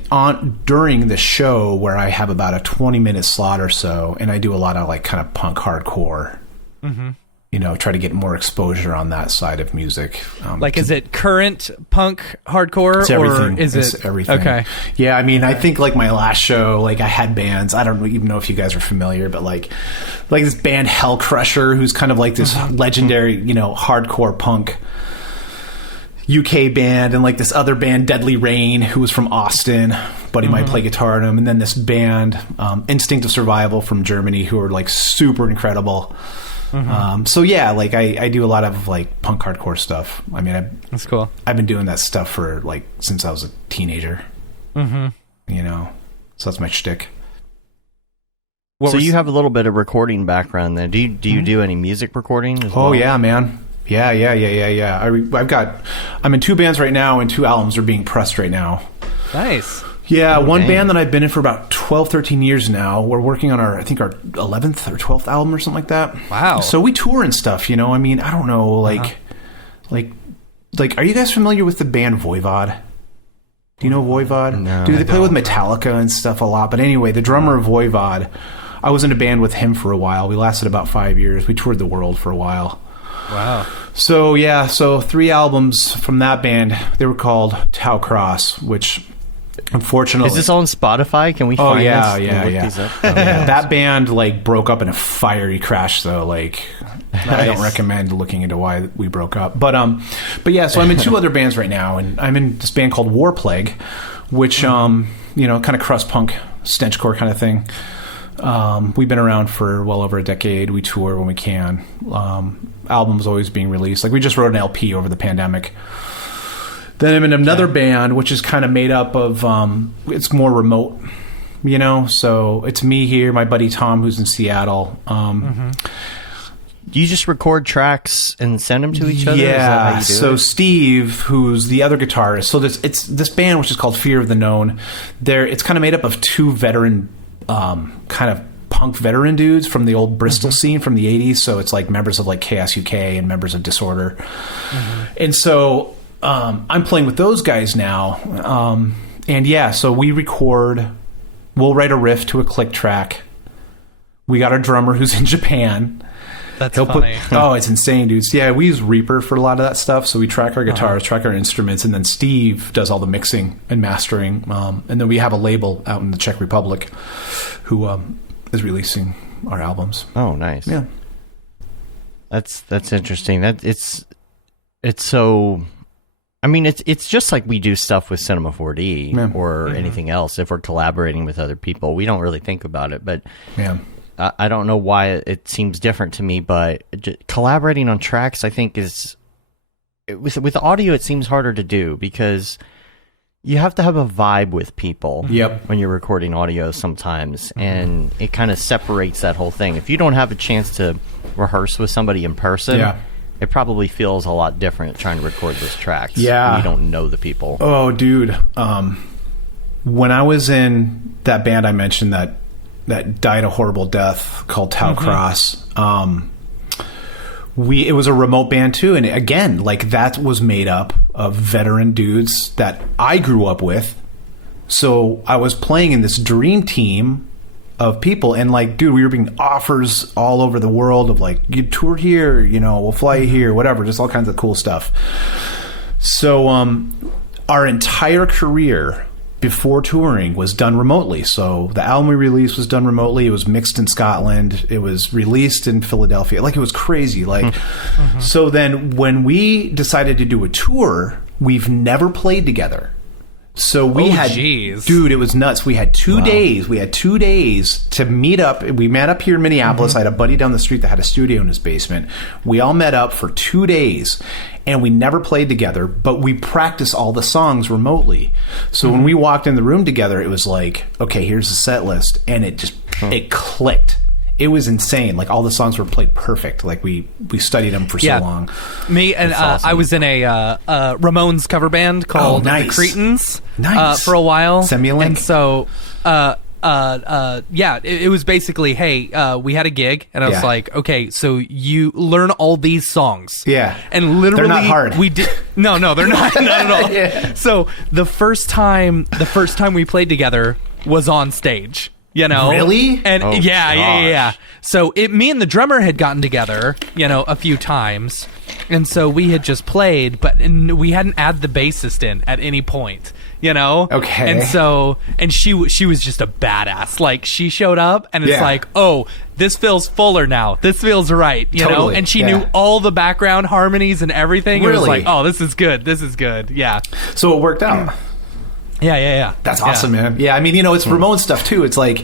during the show where I have about a 20-minute slot or so, and I do a lot of like kind of punk hardcore. Mm-hmm. You know, try to get more exposure on that side of music. Like, is it current punk hardcore, It's everything. or is It's it everything? Okay. Yeah, I mean, I think like my last show, like I had bands. I don't even know if you guys are familiar, but like this band Hell Crusher, who's kind of like this legendary, you know, hardcore punk UK band, and like this other band Deadly Rain, who was from Austin, but he might play guitar in them, and then this band Instinct of Survival from Germany, who are like super incredible. So yeah, like I do a lot of like punk hardcore stuff. I mean, That's cool. I've been doing that stuff for like since I was a teenager. You know, so that's my shtick. So you have a little bit of recording background then. Do you do any music recording as well? Oh yeah, man. Yeah. I'm in 2 bands right now, and 2 albums are being pressed right now. Nice. Yeah, one dang. band that I've been in for about 12, 13 years now. We're working on our 11th or 12th album or something like that. Wow. So we tour and stuff, you know. I mean, I don't know, like, are you guys familiar with the band Voivod? Do you know Voivod? No, Dude, they I play with Metallica and stuff a lot. But anyway, the drummer of Voivod, I was in a band with him for a while. We lasted about 5 years. We toured the world for a while. Wow. So yeah, 3 albums from that band. They were called Tau Cross, which unfortunately... Is this on Spotify? Can we Oh find yeah, this? yeah, Look yeah. these up? Yeah. That band like broke up in a fiery crash, though. Like, I don't Nice. recommend looking into why we broke up. But yeah. So I'm in 2 other bands right now, and I'm in this band called War Plague, which you know, kind of crust punk, stenchcore kind of thing. We've been around for well over a decade. We tour when we can. Albums always being released. Like we just wrote an LP over the pandemic. Then I'm in another band, which is kind of made up of, it's more remote, you know? So it's me here, my buddy Tom, who's in Seattle. Do you just record tracks and send them to each other? Is that how Yeah. you do So it? Steve, who's the other guitarist, so it's this band which is called Fear of the Known. It's kind of made up of two veteran, kind of punk veteran dudes from the old Bristol scene from the 80s. So it's like members of like Chaos UK and members of Disorder. And so I'm playing with those guys now. And yeah, so we record, we'll write a riff to a click track. We got our drummer who's in Japan. That's funny. It's insane, dudes. Yeah, we use Reaper for a lot of that stuff. So we track our guitars, track our instruments, and then Steve does all the mixing and mastering. And then we have a label out in the Czech Republic who is releasing our albums. Oh, nice. Yeah. That's interesting. It's so. I mean, it's just like we do stuff with Cinema 4D or anything else. If we're collaborating with other people, we don't really think about it. But Yeah. I don't know why it seems different to me. But collaborating on tracks, I think, is with audio. It seems harder to do because you have to have a vibe with people. Yep. When you're recording audio, sometimes, and it kind of separates that whole thing. If you don't have a chance to rehearse with somebody in person. Yeah. It probably feels a lot different trying to record those tracks. Yeah. When you don't know the people. Oh, dude. When I was in that band I mentioned that died a horrible death called Tau Cross, it was a remote band too. And again, like that was made up of veteran dudes that I grew up with. So I was playing in this dream team of people, and like, dude, we were getting offers all over the world of like, you tour here, we'll fly you here, whatever, just all kinds of cool stuff. So our entire career before touring was done remotely. So the album we released was done remotely. It was mixed in Scotland. It was released in Philadelphia. Like, it was crazy. Like, so then when we decided to do a tour, we've never played together. So we dude, it was nuts. We had 2 days. We had 2 days to meet up. We met up here in Minneapolis. I had a buddy down the street that had a studio in his basement. We all met up for 2 days, and we never played together, but we practiced all the songs remotely. So when we walked in the room together, it was like, okay, here's the set list, and it clicked. It was insane. Like, all the songs were played perfect. Like, we studied them for so long. Me and awesome. I was in a Ramones cover band called the Cretans for a while. Send me a link. And so, it was basically, hey, we had a gig, and I was like, okay, so you learn all these songs. Yeah. And literally, they're not hard. We did. No, they're not at all. Yeah. So the first time we played together was on stage. Really? And yeah. So me and the drummer had gotten together, a few times, and so we had just played, but we hadn't added the bassist in at any point, Okay. And so, and she was just a badass. Like, she showed up, and it's like, oh, this feels fuller now. This feels right, Totally. And she knew all the background harmonies and everything. Really? It was like, oh, this is good. This is good. Yeah. So it worked out. Yeah. That's awesome, man. Yeah, I mean, it's Ramon stuff too. It's like,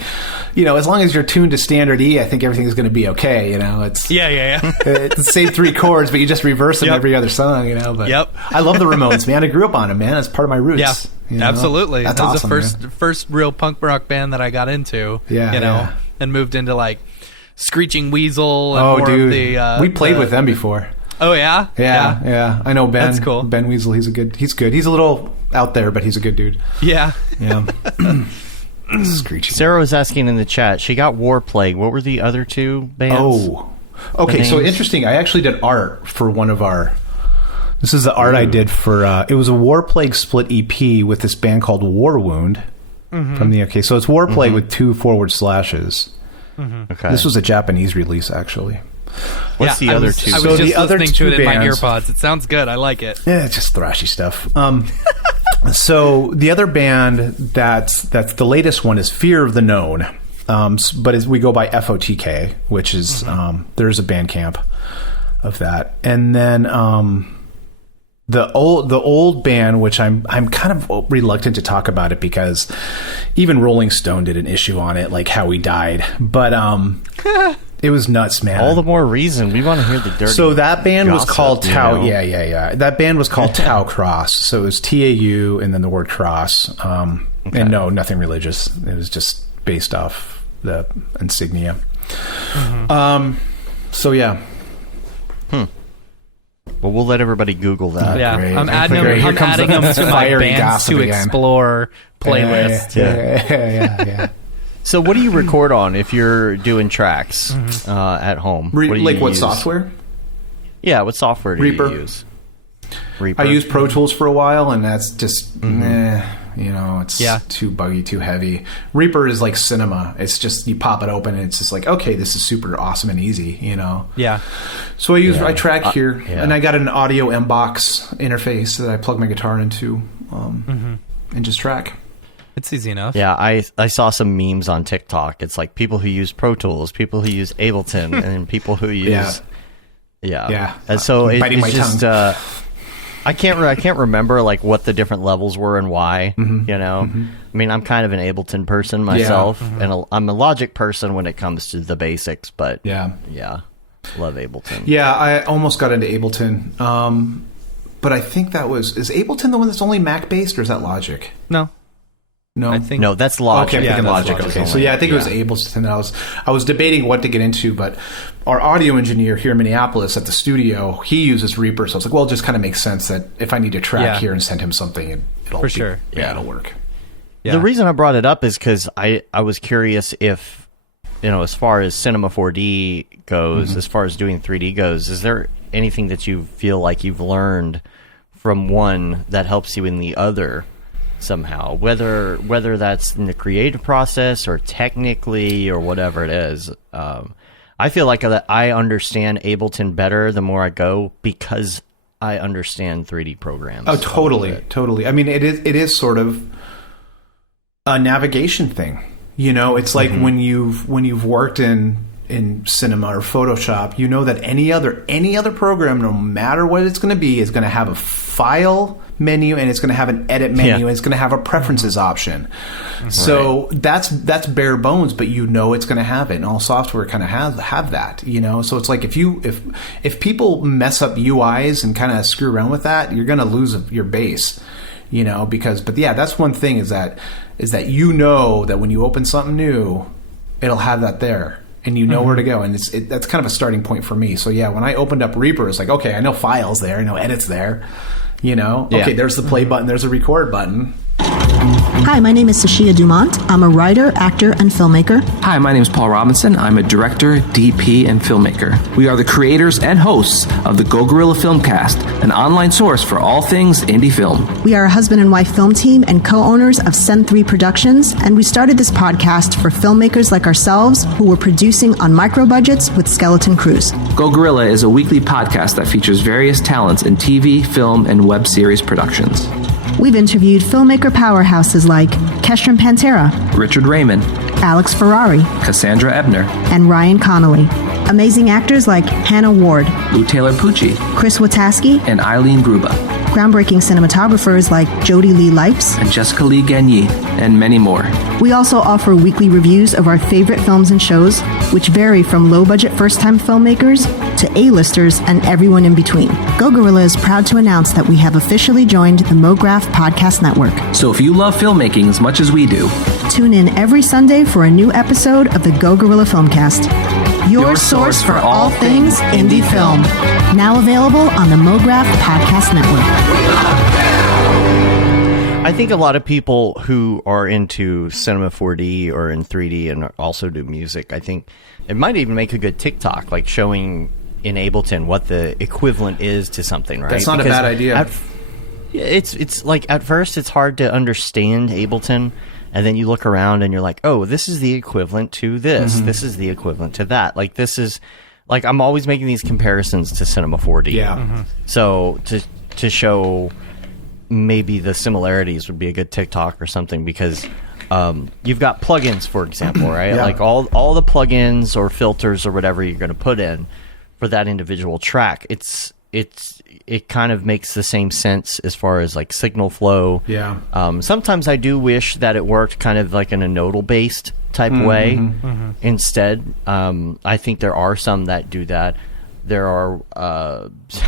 as long as you're tuned to standard E, I think everything's going to be okay. It's it's the same 3 chords, but you just reverse them every other song. But I love the Ramones, man. I grew up on them, man. It's part of my roots. Yeah, absolutely. That's that was awesome, the first real punk rock band that I got into. And moved into like Screeching Weasel. And more dude, of the, we played with them before. Oh yeah, yeah. I know Ben. That's cool. Ben Weasel. He's good. He's a little out there, but he's a good dude. Yeah. Screeching. Sarah was asking in the chat. She got War Plague. What were the other 2 bands? Oh, okay. So interesting. I actually did art for one of our. This is the art I did for. It was a War Plague split EP with this band called War Wound from the UK. So it's War Plague with 2 forward slashes. Okay. This was a Japanese release, actually. What's the other 2? I was So just the other listening to 2 it in my bands- earpods. It sounds good. I like it. Yeah, it's just thrashy stuff. So the other band that's the latest one is Fear of the Known, but we go by FOTK, which is there's a Bandcamp of that, and then the old band, which I'm kind of reluctant to talk about it because even Rolling Stone did an issue on it, like how he died, but it was nuts, man. All the more reason we want to hear the dirty. So that band was gossip, called Tau. you know? Yeah. That band was called Tau Cross. So it was TAU and then the word cross. And no, nothing religious. It was just based off the insignia. So yeah, Well, we'll let everybody Google that. Yeah, Great. I'm Great. Here comes adding the them to my fiery bands gossip to again. explore playlist. Yeah. So what do you record on if you're doing tracks at home? What do you Like what use? software? Yeah, what software do Reaper. you use? Reaper. I used Pro Tools for a while, and that's just, it's too buggy, too heavy. Reaper is like cinema. It's just, you pop it open, and it's just like, okay, this is super awesome and easy, Yeah. So I track here, yeah. and I got an audio M-Box interface that I plug my guitar into, and just track. It's easy enough. Yeah, I saw some memes on TikTok. It's like people who use Pro Tools, people who use Ableton, and people who use Yeah. And so I'm biting my it's just I can't remember like what the different levels were and why. I mean, I'm kind of an Ableton person myself, and I'm a Logic person when it comes to the basics. But yeah, love Ableton. Yeah, I almost got into Ableton, but I think is Ableton the one that's only Mac based, or is that Logic? No. No, I think No, that's Logic. Okay, I'm thinking that's Logic. Logic Okay, so I think it was Ableton. I was debating what to get into, but our audio engineer here in Minneapolis at the studio, he uses Reaper, so I was like, well, it just kind of makes sense that if I need to track here and send him something, it'll For sure. it'll work. Yeah. The reason I brought it up is because I was curious if, as far as Cinema 4D goes, as far as doing 3D goes, is there anything that you feel like you've learned from one that helps you in the other somehow, whether that's in the creative process or technically or whatever it is? I feel like that I understand Ableton better the more I go because I understand 3D programs. Oh, totally. I mean, it is sort of a navigation thing. It's like when you've worked in cinema or Photoshop, you know that any other program, no matter what it's going to be, is going to have a file menu, and it's going to have an edit menu, and it's going to have a preferences option. So that's bare bones, but it's going to have it, and all software kind of have that. So it's like if people mess up UIs and kind of screw around with that, you're going to lose your base. That's one thing is that that when you open something new, it'll have that there. And where to go, and that's kind of a starting point for me. So when I opened up Reaper, it's like, okay, I know files there, I know edits there, Okay, there's the play button, there's the record button. Hi, my name is Sashia Dumont. I'm a writer, actor, and filmmaker. Hi, my name is Paul Robinson. I'm a director, DP, and filmmaker. We are the creators and hosts of the Go Gorilla Filmcast, an online source for all things indie film. We are a husband and wife film team and co-owners of Sen3 Productions, and we started this podcast for filmmakers like ourselves who were producing on micro budgets with skeleton crews. Go Gorilla is a weekly podcast that features various talents in TV, film, and web series productions. We've interviewed filmmaker powerhouses like Kestrin Pantera, Richard Raymond, Alex Ferrari, Cassandra Ebner, and Ryan Connolly. Amazing actors like Hannah Ward, Lou Taylor Pucci, Chris Wataski, and Eileen Gruba. Groundbreaking cinematographers like Jody Lee Lipes and Jessica Lee Gagné, and many more. We also offer weekly reviews of our favorite films and shows, which vary from low-budget first-time filmmakers to A-listers and everyone in between. Go Gorilla is proud to announce that we have officially joined the Mograph Podcast Network. So if you love filmmaking as much as we do, tune in every Sunday for a new episode of the Go Gorilla Filmcast. Your source for all things indie film. Now available on the Mograph Podcast Network. I think a lot of people who are into Cinema 4D or in 3D and also do music, I think it might even make a good TikTok, like showing in Ableton what the equivalent is to something, right? That's not a bad idea. It's like at first it's hard to understand Ableton, and then you look around and you're like, oh, this is the equivalent to this. This is the equivalent to that. Like this is like I'm always making these comparisons to Cinema 4D. Yeah. So to show maybe the similarities would be a good TikTok or something, because you've got plugins, for example, right? Yeah. Like all the plugins or filters or whatever you're going to put in for that individual track. It kind of makes the same sense as far as like signal flow. Yeah. Sometimes I do wish that it worked kind of like in a nodal based type way instead. I think there are some that do that. There are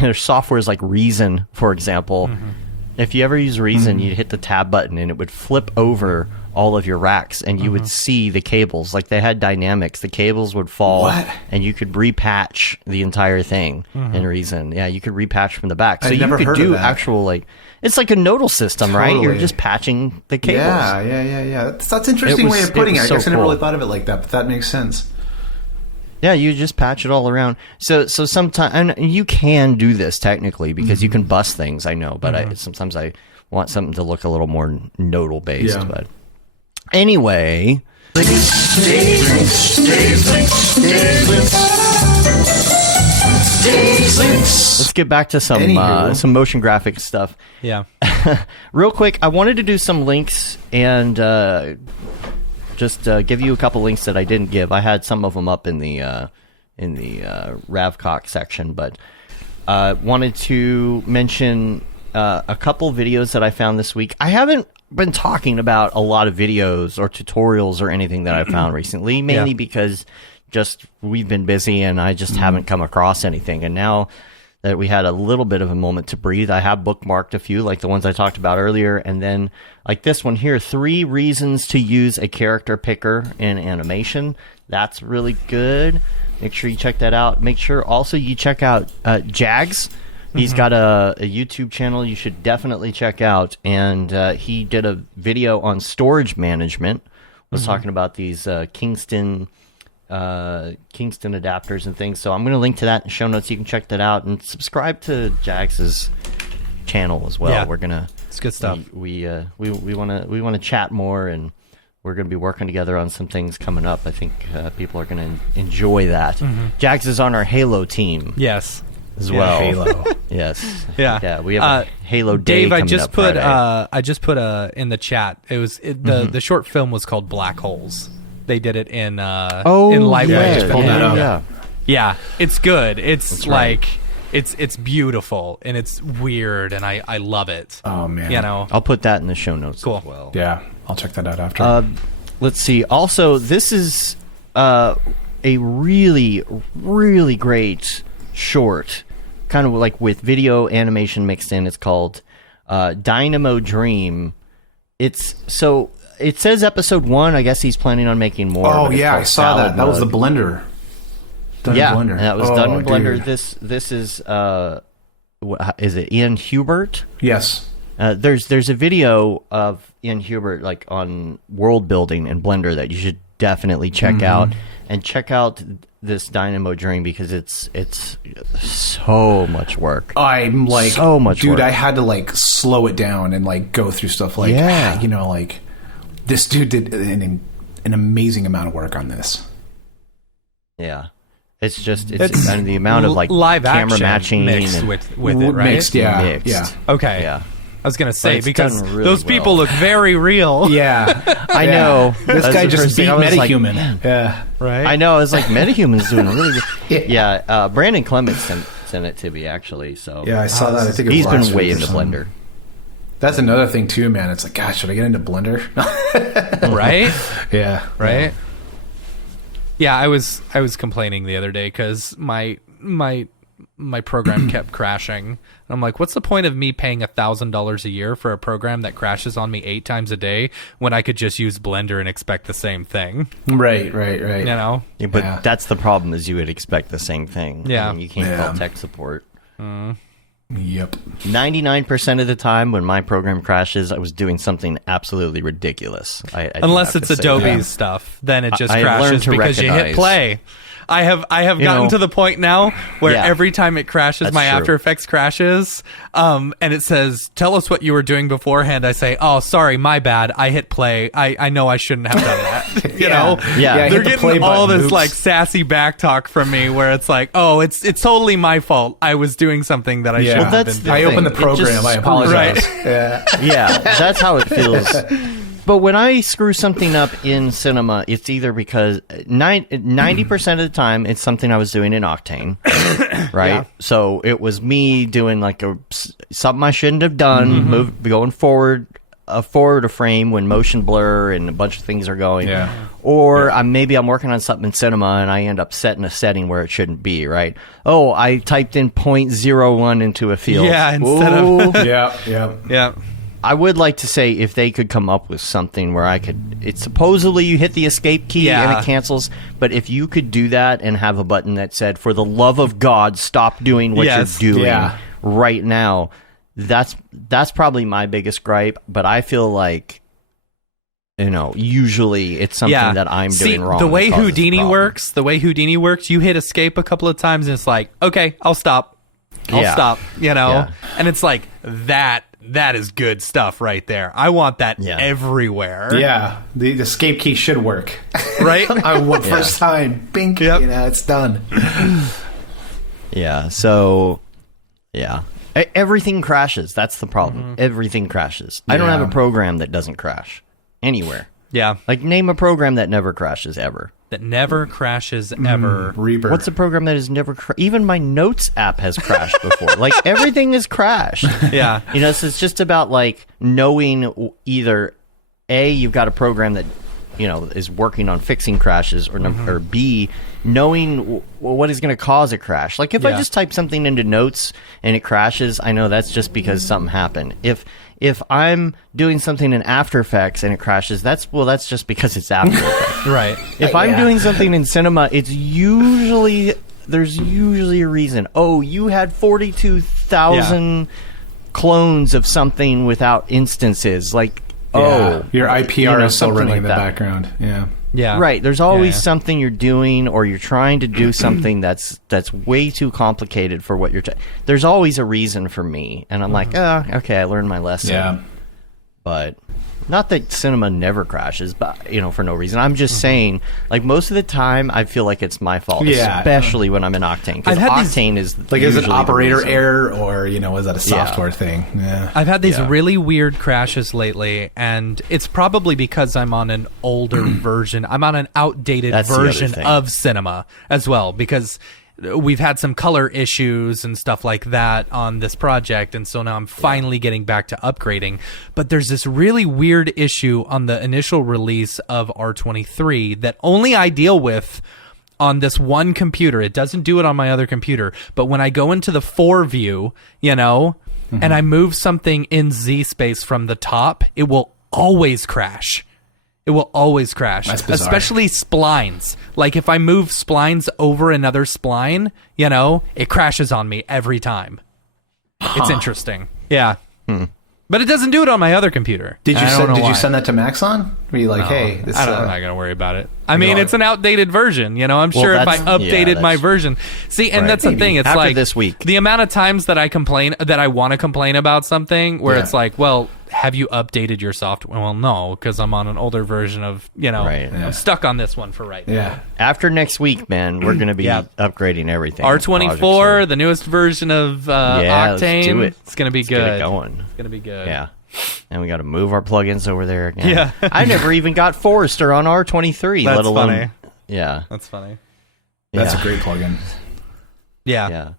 there's softwares like Reason, for example. If you ever use Reason, you'd hit the tab button and it would flip over all of your racks, and you would see the cables. Like, they had dynamics. The cables would fall, and you could repatch the entire thing in Reason. Yeah, you could repatch from the back. So you could do actual, like, it's like a nodal system, right? You're just patching the cables. Yeah. That's an interesting way of putting it. I guess I never really thought of it like that, but that makes sense. Yeah, you just patch it all around. So sometimes, and you can do this technically because you can bust things, I know, but sometimes I want something to look a little more nodal based. But anyway, let's get back to some motion graphic stuff. Yeah. Real quick, I wanted to do some links and just give you a couple links that I didn't give. I had some of them up in the Ravcock section, but wanted to mention a couple videos that I found this week. I haven't been talking about a lot of videos or tutorials or anything that I found recently, mainly because just we've been busy and I just haven't come across anything. And now that we had a little bit of a moment to breathe, I have bookmarked a few, like the ones I talked about earlier, and then like this one here, 3 reasons to use a character picker in animation. That's really good. Make sure you check that out. Make sure also you check out Jags. He's got a YouTube channel you should definitely check out, and he did a video on storage management. Was talking about these Kingston adapters and things. So I'm going to link to that in the show notes. You can check that out and subscribe to Jags's channel as well. Yeah, it's good stuff. We want to chat more, and we're going to be working together on some things coming up. I think people are going to enjoy that. Jags is on our Halo team. Yes. As well. Halo. Yes. Yeah. We have a Halo Day Dave, coming I just put in the chat. It was the short film was called Black Holes. They did it in Lightweight. Yeah, it's good. It's it's beautiful and it's weird and I love it. Oh man. You know. I'll put that in the show notes as well. Yeah, I'll check that out after. Let's see. Also, this is a really, really great short, kind of like with video animation mixed in. It's called Dynamo Dream. It says episode 1. I guess he's planning on making more. Oh yeah, I saw that. That was the Blender. Blender. That was done in Blender. Dude. This is is it Ian Hubert? Yes. There's a video of Ian Hubert like on world building in Blender that you should definitely check out, and check out this Dynamo Dream because it's so much work. I'm like so much dude, work. I had to like slow it down and like go through stuff like like this dude did an amazing amount of work on this. Yeah. It's and the amount of like live camera matching mixed and with it, right? Mixed. Okay. Yeah. I was gonna say because really those people look very real. Yeah, I know. This guy just beat MetaHuman. Like, yeah, right. I know. It's like MetaHuman's doing really good. Yeah. Brandon Clements sent it to me actually. So yeah, I saw that. I think it was he's been last way week into Blender. That's another thing too, man. It's like, gosh, should I get into Blender? Right? Yeah. Right. Yeah, I was complaining the other day because my program kept crashing. And I'm like, what's the point of me paying $1,000 a year for a program that crashes on me 8 times a day when I could just use Blender and expect the same thing? Right. You know? Yeah, but that's the problem is you would expect the same thing. Yeah. I mean, you can't call tech support. Yep. 99% of the time when my program crashes, I was doing something absolutely ridiculous. Unless it's Adobe's stuff, then it just crashes because you hit play. I have gotten to the point now where every time it crashes, my After Effects crashes, and it says, "Tell us what you were doing beforehand." I say, "Oh, sorry, my bad. I hit play. I know I shouldn't have done that." You know, they're getting all this like sassy back talk from me, where it's like, "Oh, it's totally my fault. I was doing something that I shouldn't have been doing." I opened the program. I apologize. Right. Yeah, that's how it feels. But when I screw something up in Cinema, it's either because 90% of the time it's something I was doing in Octane, right? Yeah. So it was me doing like something I shouldn't have done, going forward a frame when motion blur and a bunch of things are going. Yeah. Or maybe I'm working on something in Cinema and I end up setting a setting where it shouldn't be, right? Oh, I typed in 0.01 into a field. Yeah, instead of... Yeah. I would like to say if they could come up with something where I could... It's supposedly you hit the escape key and it cancels, but if you could do that and have a button that said, for the love of God, stop doing what you're doing right now, that's probably my biggest gripe, but I feel like... usually it's something that I'm doing wrong. The way Houdini works, you hit escape a couple of times and it's like, okay, I'll stop. I'll stop, And it's like, that is good stuff right there. I want that everywhere. Yeah, the escape key should work. Right? First time, bink, it's done. Yeah, so, everything crashes. That's the problem. Mm-hmm. Everything crashes. I don't have a program that doesn't crash anywhere. Yeah. Like, name a program that never crashes ever. That never crashes ever. Reaper. What's a program that has never even my Notes app has crashed before. Like, everything has crashed. Yeah. So it's just about, like, knowing either, A, you've got a program that, is working on fixing crashes, or B, knowing what is going to cause a crash. Like, if I just type something into Notes and it crashes, I know that's just because something happened. If I'm doing something in After Effects and it crashes, that's just because it's After Effects. Right. If I'm doing something in Cinema, there's usually a reason. Oh, you had 42,000 clones of something without instances. Like, your IPR is still something running like in the that. background. Yeah. Yeah. Right. There's always something you're doing, or you're trying to do something that's way too complicated for what you're There's always a reason for me. And I'm like, okay, I learned my lesson. Yeah. But not that Cinema never crashes, but for no reason. I'm just saying, like, most of the time I feel like it's my fault, especially when I'm in Octane, because Octane is like, is it usually operator error, or is that a software thing? Yeah. I've had these really weird crashes lately, and it's probably because I'm on an older version. I'm on an outdated version of Cinema as well, because we've had some color issues and stuff like that on this project, and so now I'm finally getting back to upgrading. But there's this really weird issue on the initial release of R23 that only I deal with on this one computer. It doesn't do it on my other computer. But when I go into the 4 view, and I move something in Z space from the top, it will always crash. It will always crash, especially splines. Like, if I move splines over another spline, it crashes on me every time. It's interesting. Yeah. But it doesn't do it on my other computer. Did you send that to Maxon? Were you like, hey, this, I'm not going to worry about it. I mean, it's an outdated version. I'm sure if I updated my version. See, and that's the thing. It's after like this week, the amount of times that I want to complain about something where it's like, well, have you updated your software? Well, no, because I'm on an older version of, I'm stuck on this one for right now. Yeah. After next week, man, we're going to be upgrading everything. R24, the newest version of Octane. Let's do it. It's going to be good. Get it going. It's going to be good. Yeah. And we got to move our plugins over there again. Yeah. I never even got Forrester on R23, That's let alone... funny. Yeah. That's funny. That's a great plugin. Yeah.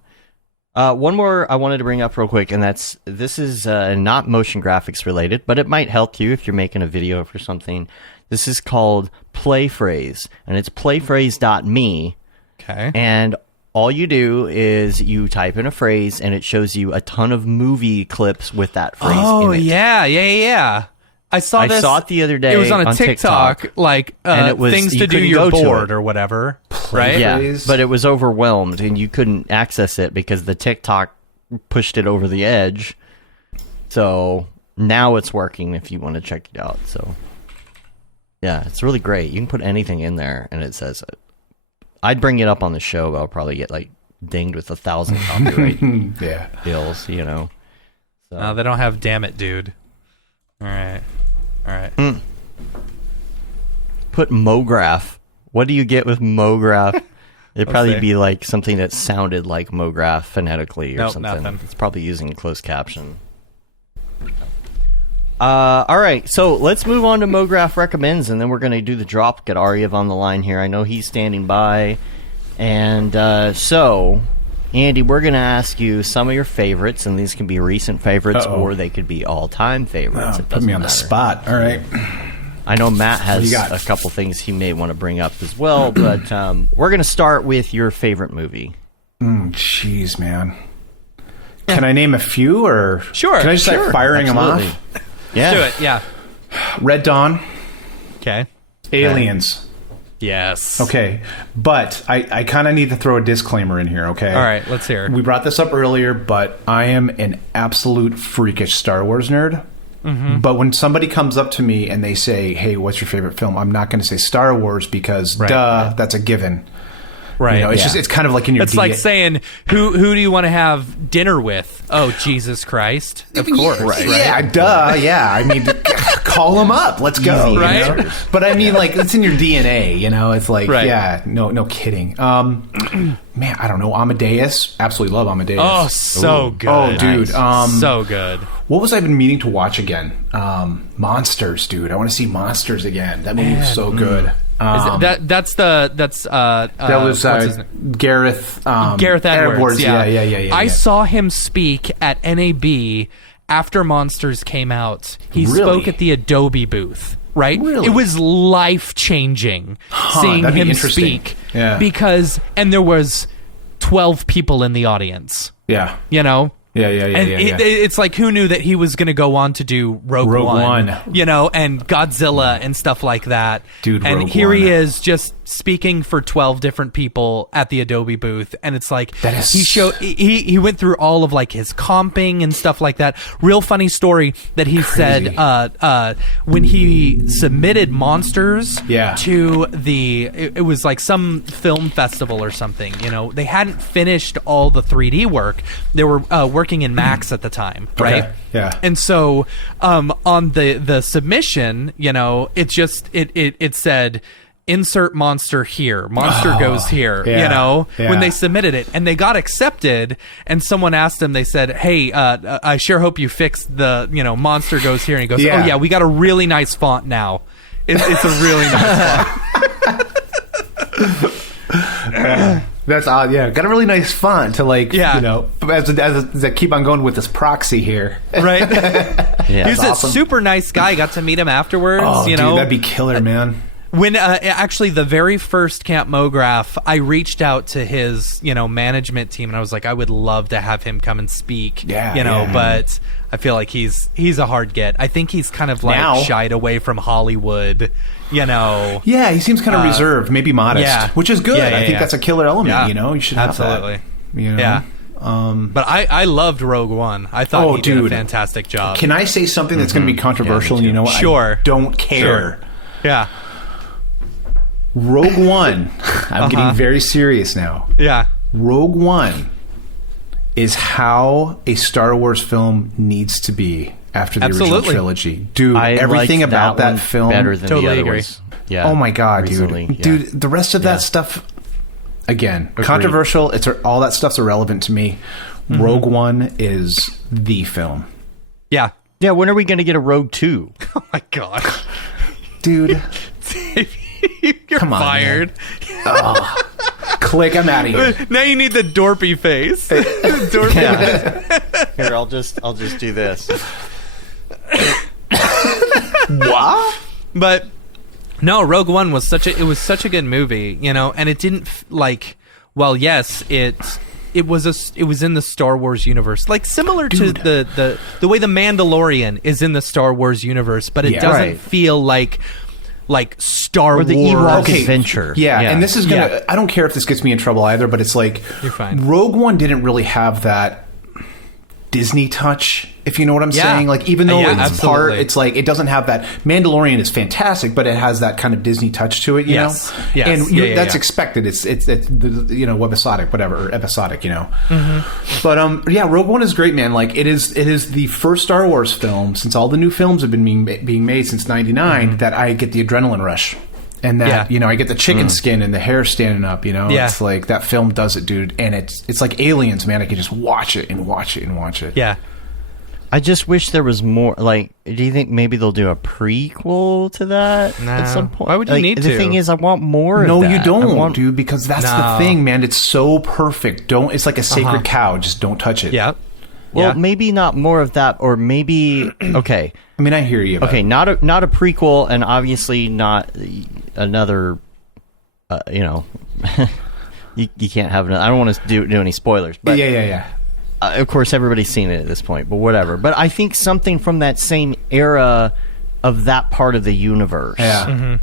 One more I wanted to bring up real quick, and this is not motion graphics related, but it might help you if you're making a video for something. This is called Playphrase, and it's playphrase.me. Okay. And all you do is you type in a phrase, and it shows you a ton of movie clips with that phrase in it. Yeah. I saw it the other day. It was on a TikTok, like and it was, things to do your board or whatever, right? Yeah, but it was overwhelmed, and you couldn't access it because the TikTok pushed it over the edge. So now it's working if you want to check it out. So yeah, it's really great. You can put anything in there, and it says it. I'd bring it up on the show, but I'll probably get like dinged with 1,000 copyright bills, So. They don't have "damn it, dude." All right. Put Mograph. What do you get with Mograph? It'd probably be like something that sounded like Mograph phonetically or something. Nothing. It's probably using closed caption. All right, so let's move on to Mograph Recommends, and then we're going to do the drop. Get Ariew on the line here. I know he's standing by. And so, Andy, we're going to ask you some of your favorites, and these can be recent favorites or they could be all-time favorites. Put me on the spot. All right. I know Matt has a couple things he may want to bring up as well, but we're going to start with your favorite movie. Jeez, man. Can I name a few, or sure? Can I just start firing them off? Yeah. Let's do it. Yeah. Red Dawn, Okay. Aliens. Yes. Okay, but I kind of need to throw a disclaimer in here, okay? All right, let's hear. We brought this up earlier, but I am an absolute freakish Star Wars nerd. Mm-hmm. But when somebody comes up to me and they say, hey, what's your favorite film? I'm not going to say Star Wars because, that's a given. Right. You know, it's just, it's kind of like in your It's like saying, who do you want to have dinner with? Oh, Jesus Christ. Of course. Right. Yeah, duh. Yeah. I mean, call them up. Let's go. Easy, right? You know? But I mean, like, it's in your DNA, you know? It's like, yeah, no kidding. Man, I don't know. Amadeus. Absolutely love Amadeus. Oh, so good. Oh, dude. So good. What was I been meaning to watch again? Monsters, dude. I want to see Monsters again. That movie was so good. That's that was what's his name? Gareth Edwards. Yeah. I saw him speak at NAB after Monsters came out. He spoke at the Adobe booth. Right? Really? It was life-changing seeing that'd be him interesting. speak. Yeah. Because there was 12 people in the audience. Yeah. You know? Yeah. It's like, who knew that he was going to go on to do Rogue One, you know, and Godzilla and stuff like that. Dude, and Rogue here One. he is just speaking for 12 different people at the Adobe booth, and it's like he went through all of like his comping and stuff like that. Real funny story that he said when he submitted Monsters to it was like some film festival or something, you know, they hadn't finished all the 3D work. They were working in Max at the time, right? Okay. Yeah. And so on the submission, you know, it said insert monster here. Monster goes here, you know, when they submitted it. And they got accepted, and someone asked him, they said, hey, I sure hope you fixed the, you know, monster goes here. And he goes, oh, yeah, we got a really nice font now. It's a really nice font. That's odd. Yeah, got a really nice font to like, you know, as I keep on going with this proxy here. Right. He's awesome. a super nice guy. Got to meet him afterwards. Oh, you know, dude, that'd be killer, man. When actually the very first Camp Mograph, I reached out to his, you know, management team, and I was like, I would love to have him come and speak. Yeah, you know, but I feel like he's a hard get. I think he's kind of like shied away from Hollywood. You know. Yeah, he seems kind of reserved, maybe modest, which is good. I think that's a killer element. You know, you should have that. You know? Yeah. But I loved Rogue One. I thought he did a fantastic job. Can I say something that's going to be controversial? And you know what? Sure. I don't care. Sure. Yeah. Rogue One. I'm getting very serious now. Yeah. Rogue One is how a Star Wars film needs to be after the original trilogy. Dude, everything about that film better than the other ones. Yeah. Oh my god, recently, dude. Dude, the rest of that stuff, again, controversial. It's all that stuff's irrelevant to me. Rogue One is the film. Yeah. Yeah, when are we going to get a Rogue 2? Oh my god. Dude. You're Come on, fired. Click, I'm out of here. Now you need the Dorpy face. Dorpy face. Here, I'll just do this. What? But no, Rogue One was such a good movie, you know, and it didn't yes, it was in the Star Wars universe, like similar to the way the Mandalorian is in the Star Wars universe, but it doesn't feel like Star Wars. Or the Ewok adventure. Yeah, and this is gonna I don't care if this gets me in trouble either, but it's like you're fine. Rogue One didn't really have that Disney touch, if you know what I'm saying. Like, even though it's part, it's like it doesn't have that. Mandalorian is fantastic, but it has that kind of Disney touch to it, you know. And that's expected. It's you know, episodic, you know. But Rogue One is great, man. Like, it is the first Star Wars film since all the new films have been being made since '99 that I get the adrenaline rush. And that, you know, I get the chicken skin and the hair standing up, you know? It's like, that film does it, dude. And it's like Aliens, man. I can just watch it and watch it and watch it. Yeah. I just wish there was more, like, do you think maybe they'll do a prequel to that at some point? Why would you need to? The thing is, I want more of that. No, you don't, dude, because that's the thing, man. It's so perfect. It's like a sacred cow. Just don't touch it. Yeah. Well, maybe not more of that, or maybe, okay. I mean, I hear you. Okay, not a prequel, and obviously not another, you know, you can't have another. I don't want to do any spoilers, but yeah. of course, everybody's seen it at this point, but whatever. But I think something from that same era of that part of the universe,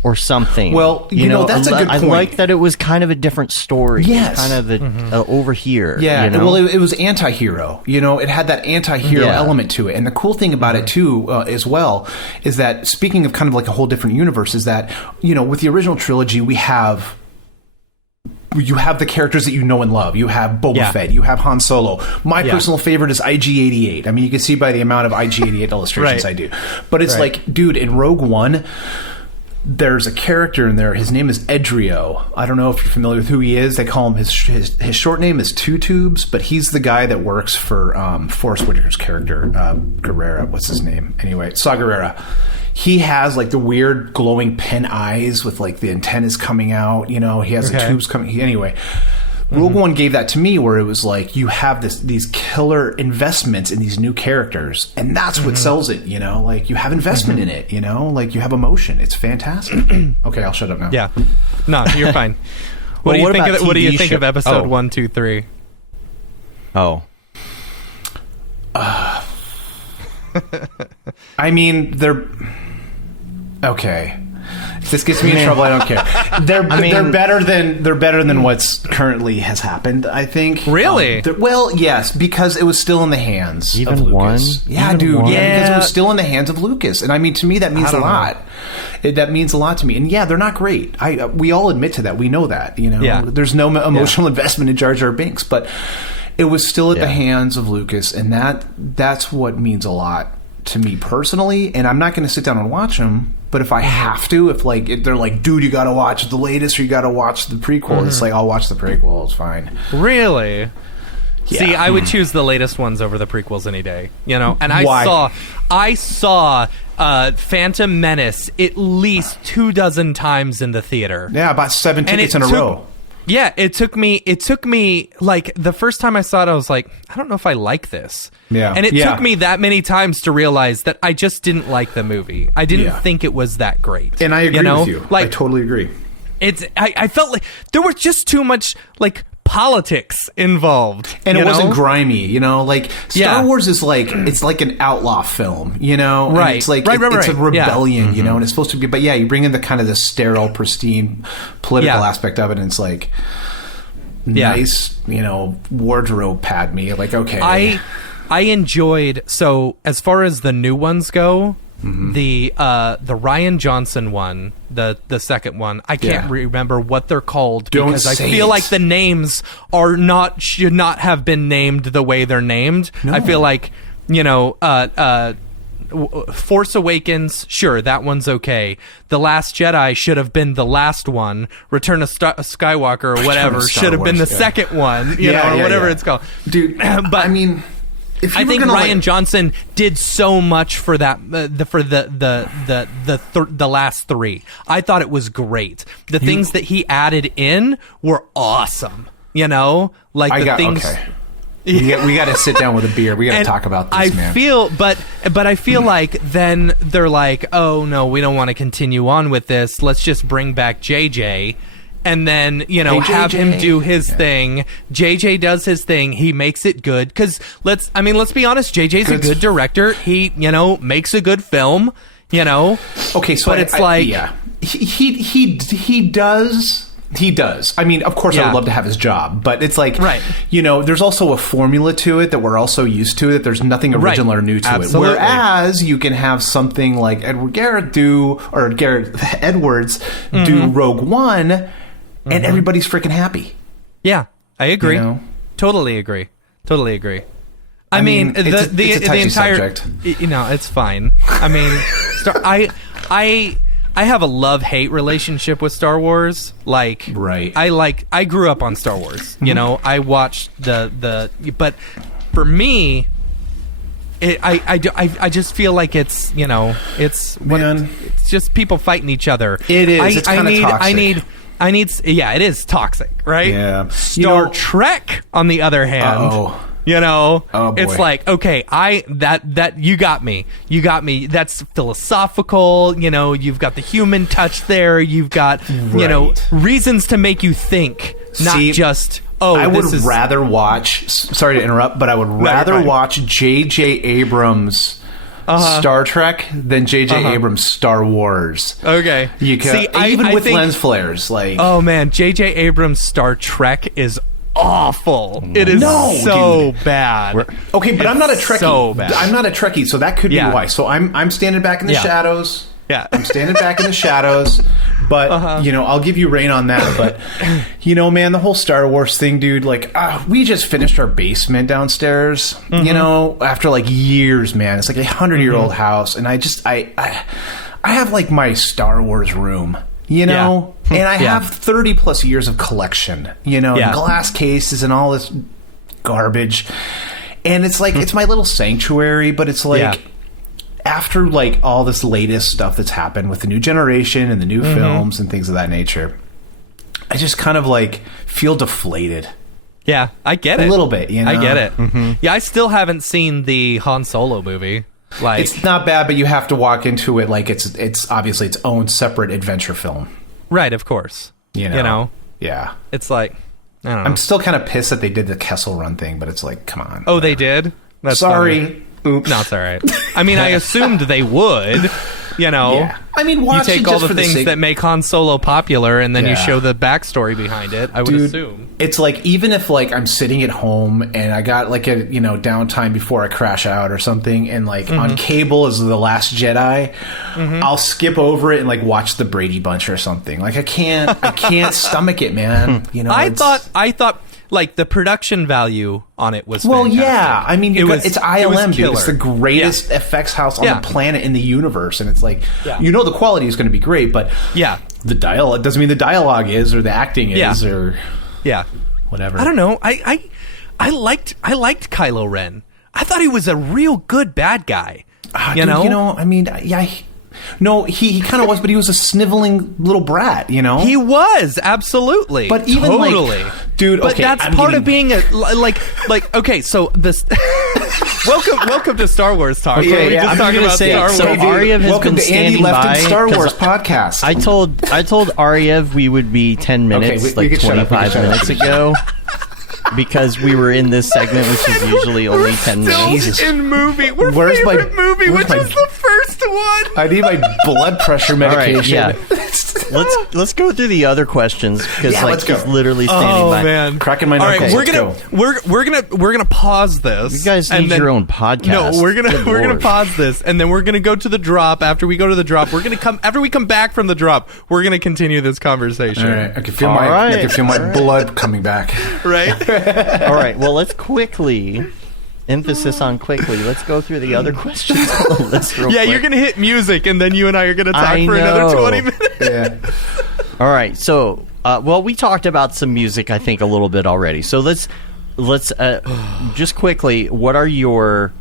or something. Well, you know, that's a good point. I like that it was kind of a different story. Yes. Kind of over here. Yeah, you know? well, it was anti-hero. You know, it had that anti-hero element to it. And the cool thing about it, too, as well, is that, speaking of kind of like a whole different universe, is that, you know, with the original trilogy, you have the characters that you know and love. You have Boba Fett. You have Han Solo. My personal favorite is IG-88. I mean, you can see by the amount of IG-88 illustrations I do. But it's like, dude, in Rogue One, there's a character in there. His name is Ariew. I don't know if you're familiar with who he is. They call him, his short name is Two Tubes, but he's the guy that works for Forrest Whitaker's character, Guerrera. What's his name? Anyway, Saw Gerrera. He has like the weird glowing pen eyes with like the antennas coming out. You know, he has the tubes coming. Anyway, Rogue One gave that to me, where it was like you have these killer investments in these new characters, and that's what sells it. You know, like you have investment in it. You know, like you have emotion. It's fantastic. Okay, I'll shut up now. Yeah, no, you're fine. What do you think of episode 1, 2, 3? Oh. I mean, they're okay. If this gets me in trouble, I don't care. They're better than what's currently has happened, I think. Really? Well, yes, because it was still in the hands of Lucas. Yeah, dude. Yeah, because it was still in the hands of Lucas, and I mean, to me, that means a lot. That means a lot to me. And yeah, they're not great. We all admit to that. We know that. You know, there's no emotional investment in Jar Jar Binks, but it was still at the hands of Lucas, and that's what means a lot to me personally. And I'm not going to sit down and watch them, but if I have to, if they're like, dude, you got to watch the latest or you got to watch the prequel, it's like, I'll watch the prequel. It's fine. Really? Yeah. See, I would choose the latest ones over the prequels any day. You know, and Why? I saw Phantom Menace at least 24 times in the theater. Yeah, about 7 tickets in a row. Yeah, it took me like the first time I saw it, I was like, I don't know if I like this. Yeah. And it took me that many times to realize that I just didn't like the movie. I didn't think it was that great. And I agree with you. Like, I totally agree. I felt like there was just too much like politics involved. And it wasn't grimy, you know, like Star Wars is like, it's like an outlaw film, you know? Right. And it's like, it's a rebellion, you know, and it's supposed to be, but yeah, you bring in the kind of the sterile, pristine political aspect of it, and it's like, nice, you know, wardrobe pad me, like, okay. I enjoyed, so as far as the new ones go, the Rian Johnson one, the second one, I can't remember what they're called because I feel like the names should not have been named the way they're named. No. I feel like, you know, Force Awakens, sure, that one's okay. The Last Jedi should have been the last one. Return of Skywalker or whatever should have been the second one, you know, or whatever it's called. Dude, but I mean, I think Rian Johnson did so much for that for the last three. I thought it was great. The things that he added in were awesome. You know, like things. Okay. We got to sit down with a beer. We got to talk about this, man. But I feel like then they're like, oh no, we don't want to continue on with this. Let's just bring back JJ. And then, you know, have him do his thing. JJ does his thing. He makes it good. Because let's be honest. JJ's a good director. He, you know, makes a good film. You know. Okay, so but he does. He does. I mean, of course, I would love to have his job, but it's like, you know, there's also a formula to it that we're also used to. That there's nothing original or new to it. Whereas you can have something like Gareth Edwards do Rogue One. And everybody's freaking happy. Yeah, I agree. You know? Totally agree. I mean, it's a touchy entire subject. You know, it's fine. I mean, I have a love-hate relationship with Star Wars. Like, I grew up on Star Wars. You know, I watched but for me, I just feel like it's, you know, it's just people fighting each other. It is. It's kind of toxic. It is toxic, right? Yeah. Star Trek, on the other hand, you know, it's like, okay, you got me. That's philosophical. You know, you've got the human touch there. You've got, you know, reasons to make you think, not just I would rather watch. Sorry to interrupt, but I would rather watch J.J. Abrams' Star Trek than J.J. Abrams' Star Wars. Okay, even with lens flares, like oh man, J.J. Abrams' Star Trek is awful. It is bad. Okay, but I'm not a Trekkie. So bad. I'm not a Trekkie, so that could be why. So I'm standing back in the shadows. Yeah. I'm standing back in the shadows, but I'll give you rain on that. But man, the whole Star Wars thing, dude. Like, we just finished our basement downstairs. After like years, man. It's like a 100-year-old house, and I have like my Star Wars room. And I have 30 plus years of collection. Glass cases and all this garbage, and it's like it's my little sanctuary. But it's like. After like all this latest stuff that's happened with the new generation and the new films and things of that nature, I just kind of like feel deflated. Yeah, I get it. A little bit, I get it. Yeah, I still haven't seen the Han Solo movie. Like, it's not bad, but you have to walk into it like it's obviously its own separate adventure film. Right, of course. Yeah. It's like, I don't know. I'm still kind of pissed that they did the Kessel Run thing, but it's like, come on. Oh, they did? That's sorry. Funny. Oops. No, it's all right. I mean, I assumed they would, Yeah. I mean, watch you take it all just the things that make Han Solo popular, and then you show the backstory behind it. I would assume it's like, even if like I'm sitting at home and I got like a downtime before I crash out or something, and like on cable is The Last Jedi, I'll skip over it and like watch the Brady Bunch or something. Like I can't stomach it, man. I thought. Like, the production value on it was fantastic. Yeah. I mean, it's ILM, dude. Killer. It's the greatest effects house on the planet in the universe. And it's like, the quality is going to be great, but the dialogue doesn't mean the dialogue is, or the acting is, or whatever. I don't know. I liked Kylo Ren. I thought he was a real good bad guy. I mean, no, he kind of was, but he was a sniveling little brat, He was, absolutely. But even totally. like, dude, but that's part of being a okay. So this, welcome to Star Wars talk. Okay, we just talking about Star Wars. So Ariew has welcome been to Andy standing by. Lefton Star Wars podcast. I told Ariew we would be 10 minutes, we could shut up, 25 minutes ago. Because we were in this segment, which is usually only 10 minutes. In movie, Where's favorite my- movie, where's which my- is the first one. I need my blood pressure medication. All right, let's go through the other questions, because let's go. he's literally standing by. Man, cracking my knuckles. knuckles. All right, we're gonna pause this. You guys need your own podcast. No, we're gonna Lord. pause this, and then we're gonna go to the drop. After we go to the drop, after we come back from the drop, we're gonna continue this conversation. All right, I can feel my blood coming back. Right. All right. Well, let's quickly. Emphasis on quickly. Let's go through the other questions on the list real quick. You're gonna hit music, and then you and I are gonna talk for another 20 minutes. Yeah. All right. So, we talked about some music, I think, a little bit already. So let's just quickly. What are your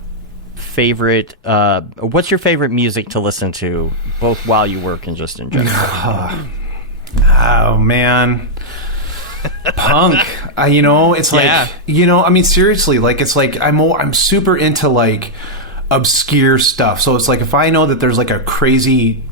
favorite? What's your favorite music to listen to, both while you work and just in general? Oh man. Punk, it's like, I mean, seriously, like, it's like I'm super into like obscure stuff. So it's like, if I know that there's like a crazy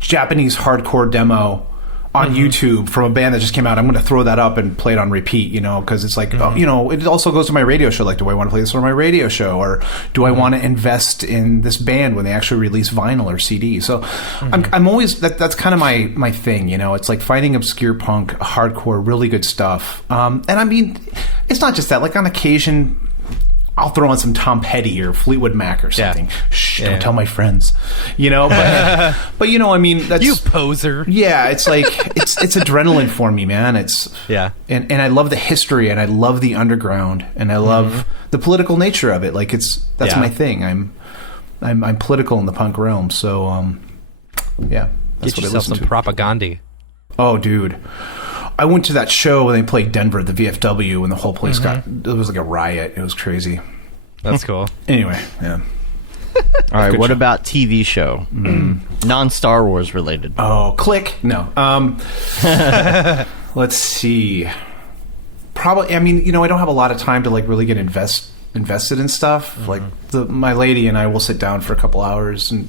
Japanese hardcore demo on YouTube from a band that just came out, I'm going to throw that up and play it on repeat, because it's like, it also goes to my radio show. Like, do I want to play this on my radio show, or do I want to invest in this band when they actually release vinyl or CD? So I'm always, that's kind of my thing, it's like finding obscure punk, hardcore, really good stuff. And I mean, it's not just that, like on occasion, I'll throw on some Tom Petty or Fleetwood Mac or something. Yeah. Shh, don't tell my friends. But I mean, that's, you poser. Yeah, it's like it's adrenaline for me, man. It's and I love the history, and I love the underground, and I love the political nature of it. Like that's my thing. I'm political in the punk realm, so that's Get what yourself I listen some to. propaganda. Oh, dude. I went to that show when they played Denver at the VFW, and the whole place it was like a riot. It was crazy. That's cool. Anyway, yeah. All right, what about TV show? Non-Star Wars related. Oh, click. No. Let's see. Probably, I mean, I don't have a lot of time to like really get invested in stuff. Like my lady and I will sit down for a couple hours and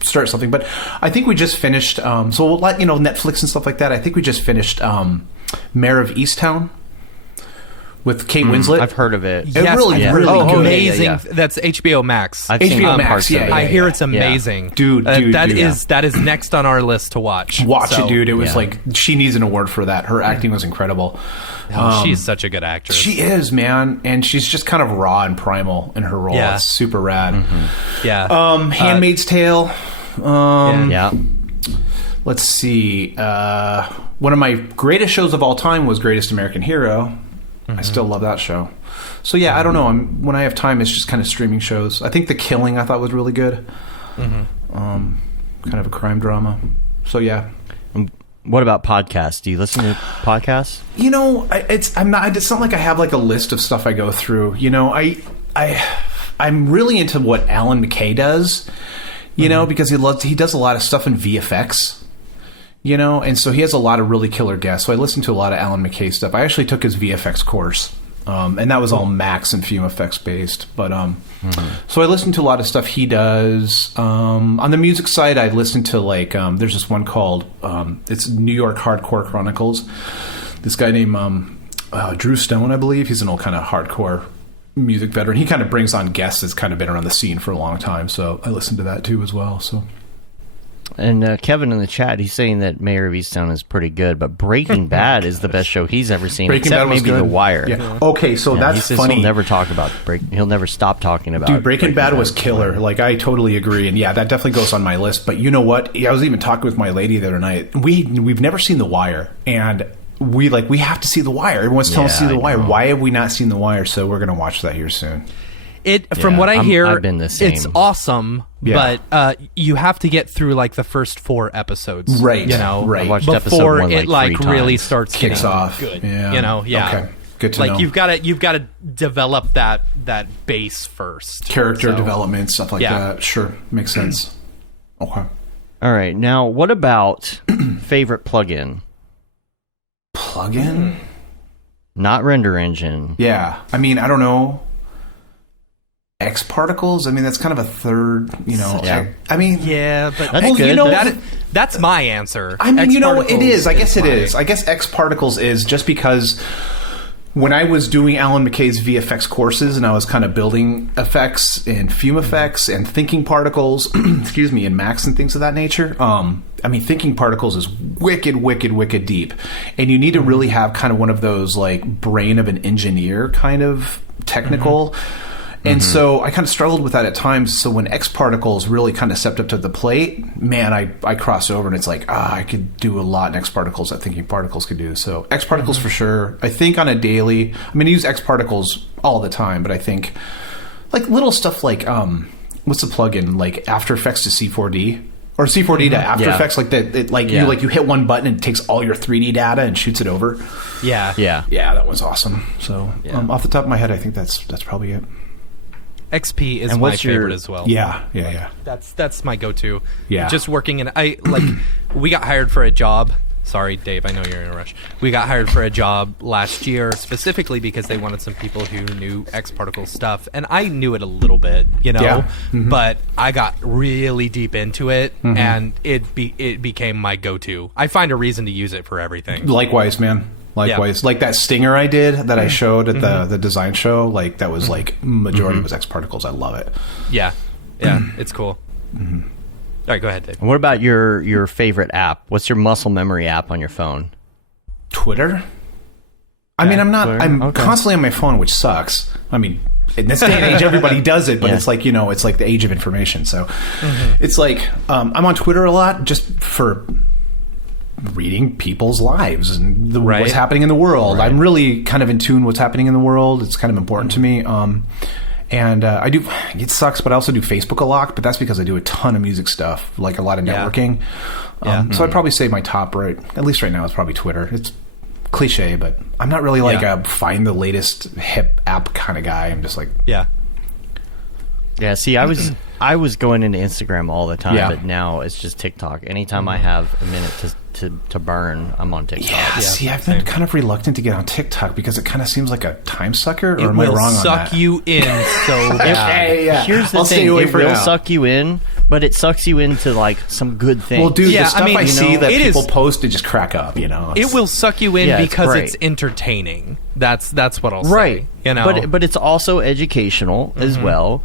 start something. But I think we just finished. So we'll let Netflix and stuff like that. I think we just finished Mayor of Easttown. with Kate Winslet. I've heard of it. It really good. Amazing. Yeah. That's HBO Max. I've seen HBO Max, parts of yeah, it. yeah. I hear it's amazing, Dude, that is next on our list to watch. Watch So, it, dude. It was yeah. like she needs an award for that. Her acting was incredible. She's such a good actress. She is, man, and she's just kind of raw and primal in her role. Yeah. It's super rad. Yeah. Handmaid's Tale. Yeah. Let's see. One of my greatest shows of all time was Greatest American Hero. I still love that show. So yeah, I don't know. When I have time, it's just kind of streaming shows. I think The Killing I thought was really good. Kind of a crime drama. So yeah. What about podcasts? Do you listen to podcasts? You know, it's not like I have like a list of stuff I go through. You know, I'm really into what Alan McKay does. You know, because he does a lot of stuff in VFX. You know, and so he has a lot of really killer guests. So I listen to a lot of Alan McKay stuff. I actually took his VFX course, and that was all Max and Fume Effects based. But so I listen to a lot of stuff he does. On the music side, I listen to like there's this one called it's New York Hardcore Chronicles. This guy named Drew Stone, I believe. He's an old kind of hardcore music veteran. He kind of brings on guests that's kind of been around the scene for a long time. So I listen to that too as well. So. And Kevin in the chat, he's saying that Mayor of Easttown is pretty good, but Breaking Bad is the best show he's ever seen, Breaking except Bad was maybe good. The Wire. Yeah. Okay, so Yeah, that's he says funny. He'll never talk about He'll never stop talking about. Dude, Breaking Bad was killer. Like, I totally agree, and yeah, that definitely goes on my list. But you know what? I was even talking with my lady the other night. We've never seen The Wire, and we have to see The Wire. Everyone's telling us to see The Wire. Why have we not seen The Wire? So we're gonna watch that here soon. From what I hear, I've been the same. it's awesome, Yeah. but you have to get through like the first 4 episodes, Right, You know, right. I watched episode before 1 it like 3 really times. starts Kicks getting off. good. Yeah. You know, yeah. Okay, good to like know. you've got to develop that base first. Character So, development, stuff like Yeah. that. Sure, makes sense. Okay. All right, now what about favorite plugin? Plugin? Not render engine. Yeah. I mean, I don't know. X particles. I mean, that's kind of a third. You know. Yeah. I mean. Yeah, but That's good. You know, that's my answer. I mean, X you know, it particles is. I guess it my- is. I guess X Particles is just because when I was doing Alan McKay's VFX courses and I was kind of building effects and fume effects and thinking particles, excuse me, and Max and things of that nature. I mean, thinking particles is wicked, wicked, wicked deep, and you need to really have kind of one of those like brain of an engineer kind of technical. And so I kind of struggled with that at times. So when X Particles really kind of stepped up to the plate, man, I crossed over and it's like, I could do a lot in X Particles that Thinking Particles could do. So X Particles for sure. I think on a daily, I mean, I use X Particles all the time, but I think like little stuff like, what's the plugin? Like After Effects to C4D? Or C4D to After Yeah. Effects, like that. Like Yeah. you hit one button and it takes all your 3D data and shoots it over. Yeah, Yeah. Yeah, that was awesome. So off the top of my head, I think that's probably it. XP is And my what's your- favorite as well. Yeah. That's my go-to. Yeah. Just working in we got hired for a job. Sorry, Dave, I know you're in a rush. We got hired for a job last year specifically because they wanted some people who knew X particle stuff, and I knew it a little bit, you know, Yeah. but I got really deep into it, and it became my go-to. I find a reason to use it for everything. Likewise, man. Likewise. Like that stinger I did that I showed at the design show, like that was like majority was X Particles. I love it. Yeah, it's cool. All right, go ahead, Dave. What about your favorite app? What's your muscle memory app on your phone? Twitter? I mean, I'm Twitter? constantly on my phone, which sucks. I mean, in this day and age, everybody does it, but Yeah. it's like, you know, it's like the age of information. So it's like, I'm on Twitter a lot just for reading people's lives and Right. what's happening in the world. I'm really kind of in tune what's happening in the world. It's kind of important to me. And I do, it sucks, but I also do Facebook a lot, but that's because I do a ton of music stuff, like a lot of Yeah. networking. Yeah. So I'd probably say my top at least right now, it's probably Twitter. It's cliche, but I'm not really like Yeah. a find the latest hip app kind of guy. I'm just like, Yeah. Yeah, see, I was going into Instagram all the time, Yeah. but now it's just TikTok. Anytime I have a minute to burn, I'm on TikTok. yeah, see, I've been kind of reluctant to get on TikTok because it kind of seems like a time sucker, or It am I will wrong on suck that? you in so bad. Yeah. Here's the I'll stay thing: away it for will now. suck you in, but it sucks you into like some good things. Well, dude, Yeah, the stuff I mean, I you see know, that it people is- post to just crack up, you know. It will suck you in Yeah, it's because great. it's entertaining. That's what I'll right. say. You know, but it's also educational as well,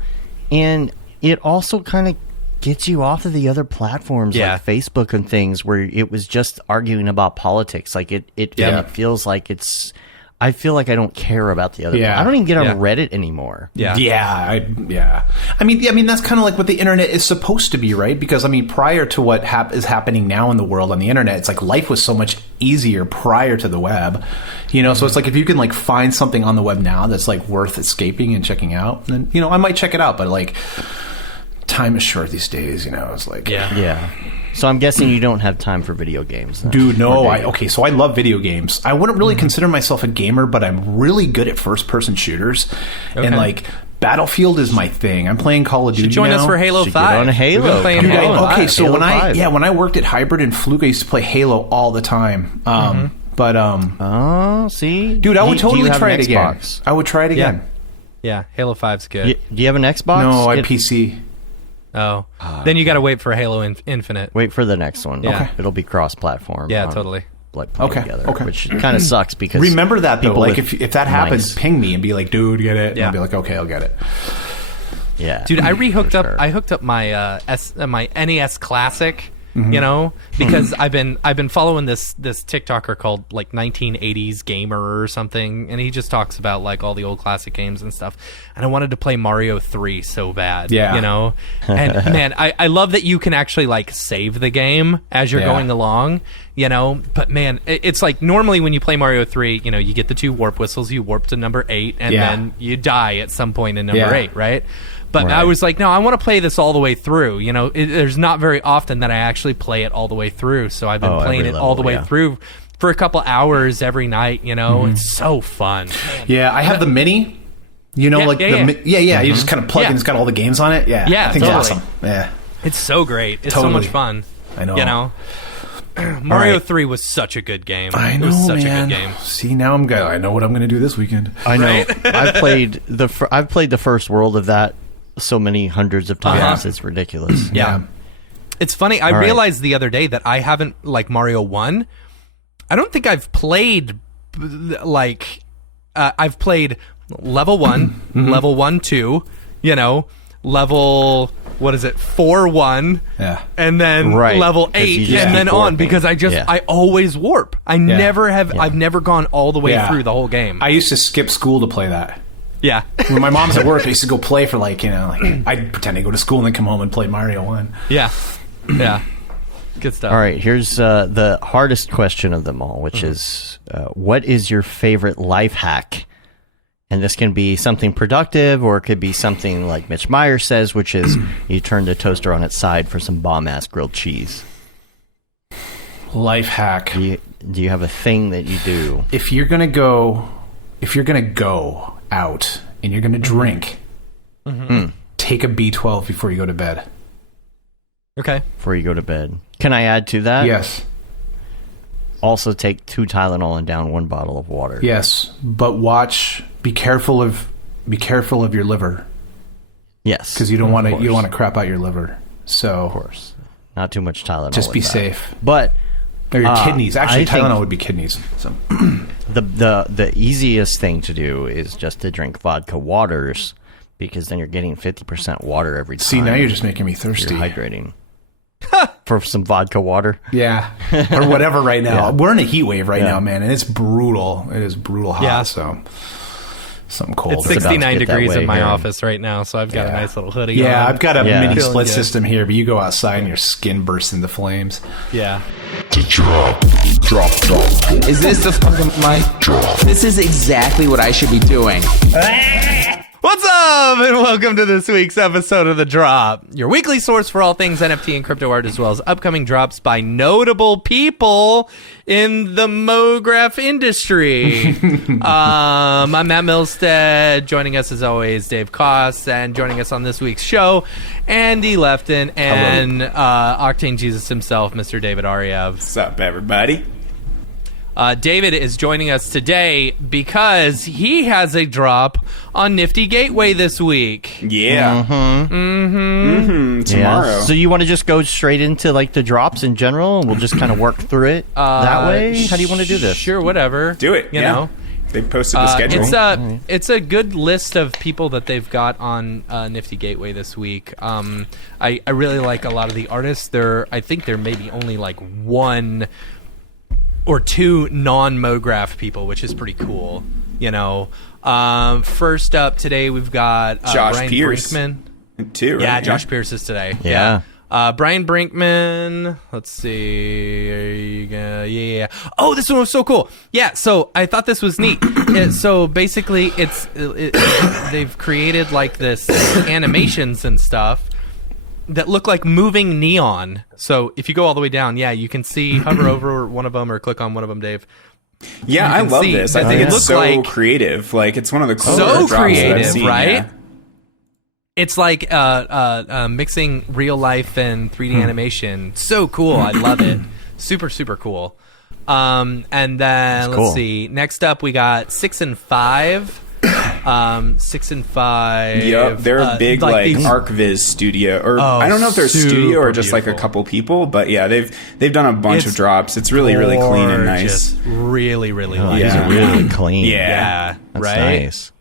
and it also kind of gets you off of the other platforms like Facebook and things where it was just arguing about politics. Like it feels like it's. I feel like I don't care about the other. I don't even get on Reddit anymore. I mean, that's kind of like what the internet is supposed to be, right? Because I mean, prior to what is happening now in the world on the internet, it's like life was so much easier prior to the web, you know. So it's like if you can like find something on the web now that's like worth escaping and checking out, then you know I might check it out. But like, time is short these days, you know. It's like yeah. So I'm guessing you don't have time for video games, then. Dude, no. So I love video games. I wouldn't really consider myself a gamer, but I'm really good at first-person shooters, and like Battlefield is my thing. I'm playing Call of Duty. Join now. us for Halo 5. Get on Halo. Okay, so Halo when 5. when I worked at Hybrid and Fluke, I used to play Halo all the time. See, dude, I would Do totally you have try an it again. Xbox? I would try it again. Yeah, Halo 5's good. Do you have an Xbox? No, I have PC. Oh, then you got to wait for Halo Infinite. Wait for the next one. Yeah. It'll be cross-platform. Yeah, totally. Like playing together, okay. which kind of sucks because Remember that though. people Like with if that happens, ping me and be like, "Dude, get it." And Yeah. I'll be like, "Okay, I'll get it." Yeah, Dude, I rehooked for up. sure. I hooked up my my NES Classic. You know, because I've been following this TikToker called like 1980s Gamer or something, and he just talks about like all the old classic games and stuff. And I wanted to play Mario 3 so bad. Yeah. You know, and man, I love that you can actually like save the game as you're going along. You know, but man, it's like normally when you play Mario 3, you know, you get the 2 warp whistles, you warp to number 8, and then you die at some point in number 8, right? But I was like, no, I want to play this all the way through. You know, there's not very often that I actually play it all the way through. So I've been playing it all the way through for a couple hours every night. You know, it's so fun. Yeah, I have the mini. You know, You just kind of plug in. It's got all the games on it. Yeah, I think totally. it's awesome. Yeah, it's so great. It's Totally. so much fun. I know. You know, Mario 3 was such a good game. I know, it was such man. a good game. See, now I'm good. I know what I'm going to do this weekend. I know. I've played the first world of that so many hundreds of times. It's ridiculous. Yeah. It's funny. I realized the other day that I haven't, like Mario 1, I don't think I've played, like, I've played level 1, level 1-2, you know, level, 4-1, and then level 8, and then on, because I always warp. I've never gone all the way through the whole game. I used to skip school to play that. Yeah. When my mom's at work, I used to go play for like, you know, like I'd pretend to go to school and then come home and play Mario 1. Yeah. Yeah. Good stuff. All right, here's the hardest question of them all, which is, what is your favorite life hack? And this can be something productive, or it could be something like Mitch Meyer says, which is you turn the toaster on its side for some bomb-ass grilled cheese. Life hack. Do you have a thing that you do? If you're gonna go out and you're gonna drink, take a B12 before you go to bed. Okay. Before you go to bed. Can I add to that? Yes. Also take 2 Tylenol and down 1 bottle of water. Yes, but be careful of your liver. Yes. Because you don't want to crap out your liver. So of course. Not too much Tylenol. just be with that. safe. But or your kidneys. Actually, I think Tylenol would be kidneys. So the easiest thing to do is just to drink vodka waters, because then you're getting 50% water every time. See, now you're just making me thirsty. You're hydrating. For some vodka water. Yeah. Or whatever right now. We're in a heat wave right now, man, and it's brutal. It is brutal hot, so something cold. It's 69 degrees in my here. office right now, so I've got a nice little hoodie Yeah, on. I've got a mini Feeling split good. system here, but you go outside and your skin bursts into flames. Yeah. Drop. Is this the fucking mic? This is exactly what I should be doing. What's up, and welcome to this week's episode of The Drop, your weekly source for all things NFT and crypto art, as well as upcoming drops by notable people in the Mograph industry. I'm Matt Milstead. Joining us, as always, Dave Koss, and joining us on this week's show, Andy Lefton, and Octane Jesus himself, Mr. David Ariew. What's up, everybody? David is joining us today because he has a drop on Nifty Gateway this week. Yeah. Tomorrow. Yeah. So you want to just go straight into like the drops in general, and we'll just kind of work through it that way? How do you want to do this? Sure, whatever. Do it, You yeah. know, They posted the schedule. It's a good list of people that they've got on Nifty Gateway this week. I really like a lot of the artists. I think there may be only like one or two non-Mograph people, which is pretty cool. You know, first up today we've got Josh Brian Pierce Brinkman. Too, right? Yeah, Josh Pierce is today. Yeah. Brian Brinkman. Let's see. Yeah. Oh, this one was so cool. Yeah. So I thought this was neat. So basically, they've created like this animations and stuff that look like moving neon. So if you go all the way down, you can see, hover over one of them or click on one of them, Dave. Yeah, I love this. I think it's so like, creative. Like, it's one of the coolest so drops creative, that I've seen, right? Yeah. It's like mixing real life and 3D animation. So cool. I love it. Super, super cool. And then let's see. Next up, we got 6 and 5. 6 and 5. Yep, they're a big like these... ArcViz studio, or I don't know if they're a studio or just like a couple people, but yeah, they've done a bunch of drops. It's really really clean and nice. Really really Oh, nice. these are really clean. Yeah, That's right. nice.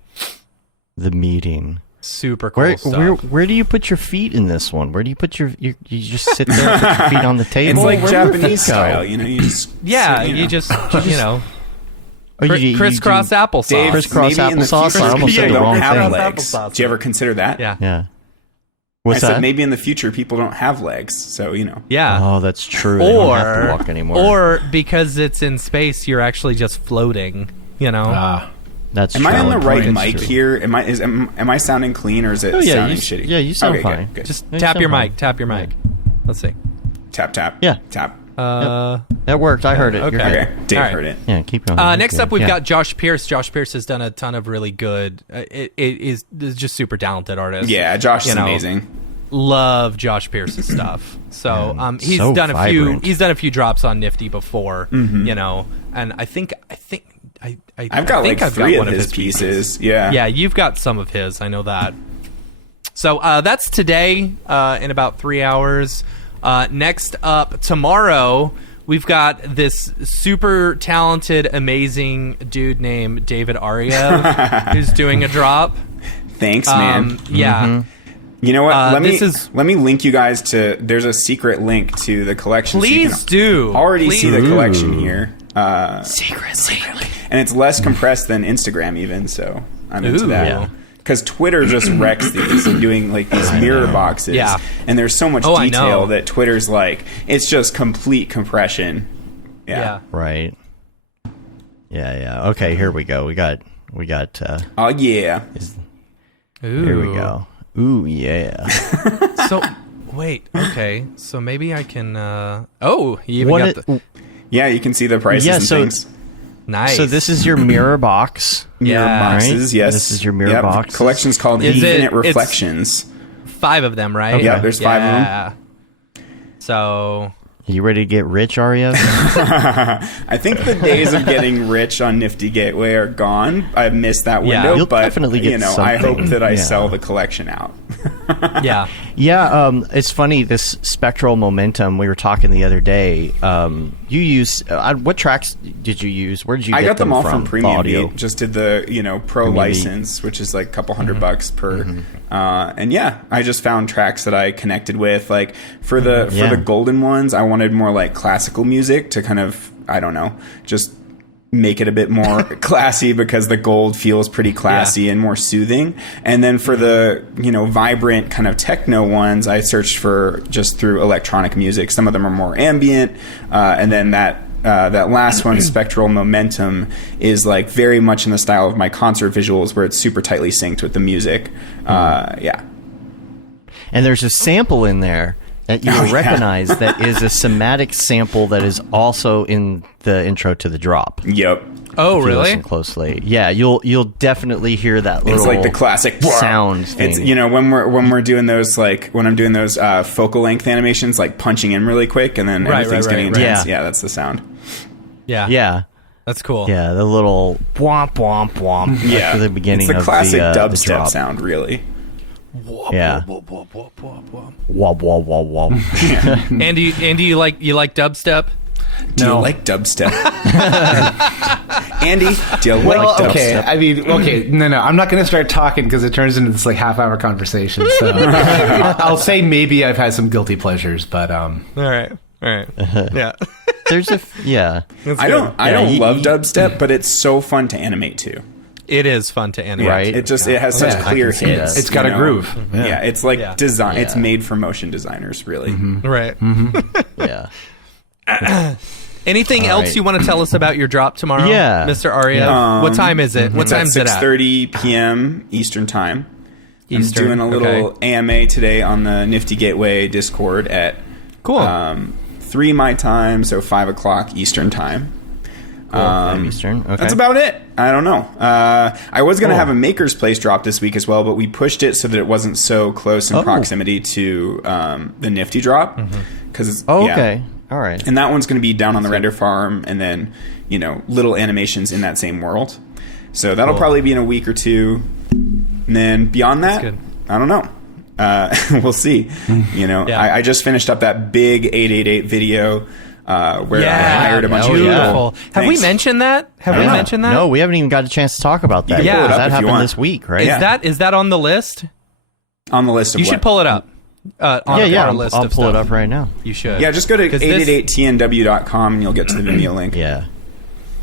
The meeting. Super cool stuff. Where do you put your feet in this one? Where do you put you just sit there and put your feet on the table? It's like Where do your Japanese feet go? style, you know. You just you just you know. Crisscross applesauce. Dave, Crisscross maybe in the applesauce? future I almost people said the don't wrong have thing. legs. Do you ever consider that? Yeah. Yeah. I What's said that? maybe in the future people don't have legs, so you know. Yeah. Oh, that's true. They don't have to walk anymore. Or because it's in space, you're actually just floating. You know. That's Am true. I on the right That's mic true. here? Am I sounding clean or is it sounding shitty? Yeah, you sound okay, fine. Good. Just You tap sound your fine. mic. Tap your mic. Let's see. Tap tap. Yeah. Tap. That worked. I heard it. You're Okay. good. Okay. Dave All right. heard it. Yeah, keep going. Next up, we've Yeah. got Josh Pierce. Josh Pierce has done a ton of really good. It is just super talented artist. Yeah, Josh is You know, amazing. Love Josh Pierce's stuff. So he's so done a vibrant. few drops on Nifty before. You know, and I think I've got like 3 of his pieces. Yeah. Yeah, you've got some of his. I know that. So that's today in about 3 hours. Next up, tomorrow, we've got this super talented, amazing dude named David Ariew who's doing a drop. Thanks, man. Yeah. You know what? Let me link you guys to. There's a secret link to the collection. Please do. Already see the collection here. Secret. And it's less compressed than Instagram even, so I'm into that. Yeah. Because Twitter just wrecks these and doing like these mirror boxes. Yeah. And there's so much I know. detail that Twitter's like, it's just complete compression. Yeah. Right. Yeah. Okay, here we go. We got. Oh yeah. Ooh. Here we go. Ooh yeah. So wait. Okay. So maybe I can. You even got the Yeah, you can see the prices and things. nice. So this is your mirror box. Mirror boxes, right? yes. This is your mirror box. The collection's called Is it- Infinite Reflections. 5 of them, right? Yeah, there's 5 of them. Yeah. So You ready to get rich, Ariew? I think the days of getting rich on Nifty Gateway are gone. I've missed that window, You'll but definitely get I hope something. that I Yeah. sell the collection out. yeah. Yeah, it's funny, this spectral momentum, we were talking the other day. You use, what tracks did you use? Where did you get I got them all from the Premium audio? Beat. Just did the pro Premium license, which is like a couple $100 per. And yeah, I just found tracks that I connected with. Like for the golden ones, I wanted more like classical music to kind of, I don't know, just make it a bit more classy because the gold feels pretty classy and more soothing. And then for the vibrant kind of techno ones, I searched for just through electronic music. Some of them are more ambient, and then that last one, Spectral Momentum, is like very much in the style of my concert visuals, where it's super tightly synced with the music. Yeah. And there's a sample in there that you will recognize that is a somatic sample that is also in the intro to the drop. Yep. Oh, If you really? listen closely. Yeah, you'll definitely hear that little It's like the classic sound thing. It's when we're doing those, like when I'm doing those focal length animations, like punching in really quick and then everything's getting intense. Yeah. Yeah, that's the sound. Yeah. Yeah. That's cool. Yeah, the little womp womp womp Yeah, at the beginning it's the of classic the dubstep drop. sound, really. Yeah. Wob wob wob wob. Andy, you like dubstep? Do you No. like dubstep? Andy, do you Well, like okay. dubstep? I mean, okay. No. I'm not going to start talking because it turns into this like half-hour conversation. So I'll say maybe I've had some guilty pleasures, but All right. Yeah. There's yeah. I don't love dubstep, but it's so fun to animate to. It is fun to animate. Right. It has such Yeah, I clear can see hits. that. it's got you a know? groove. Yeah, it's like Yeah. design. It's Yeah. made for motion designers, really. Right. Yeah. Anything All else right. you want to tell us about your drop tomorrow? Yeah. Mr. Ariew? What time is it? What It's at time is it at? 6:30 p.m. Eastern time. Eastern, I'm doing a little okay. AMA today on the Nifty Gateway Discord at Cool. 3 my time, so 5 o'clock Eastern time. Eastern. Okay. That's about it. I don't know. I was going to have a Maker's Place drop this week as well, but we pushed it so that it wasn't so close in proximity to the Nifty drop. Because okay. All right. and that one's going to be down on the render farm, and then little animations in that same world. So that'll probably be in a week or two. And then beyond that, good. I don't know. We'll see. Yeah. I just finished up that big 888 video where I hired a bunch of people. beautiful. Have we Thanks. mentioned that? Have we don't know. mentioned that? No, we haven't even got a chance to talk about that. can pull it up that if you happened want. this week, right? Yeah. Is that on the list? On the list of You should pull it up. On our list I'll of pull it stuff. up right now. You should. Yeah, just go to 'Cause this- 888tnw.com and you'll get to the Vimeo link. Yeah,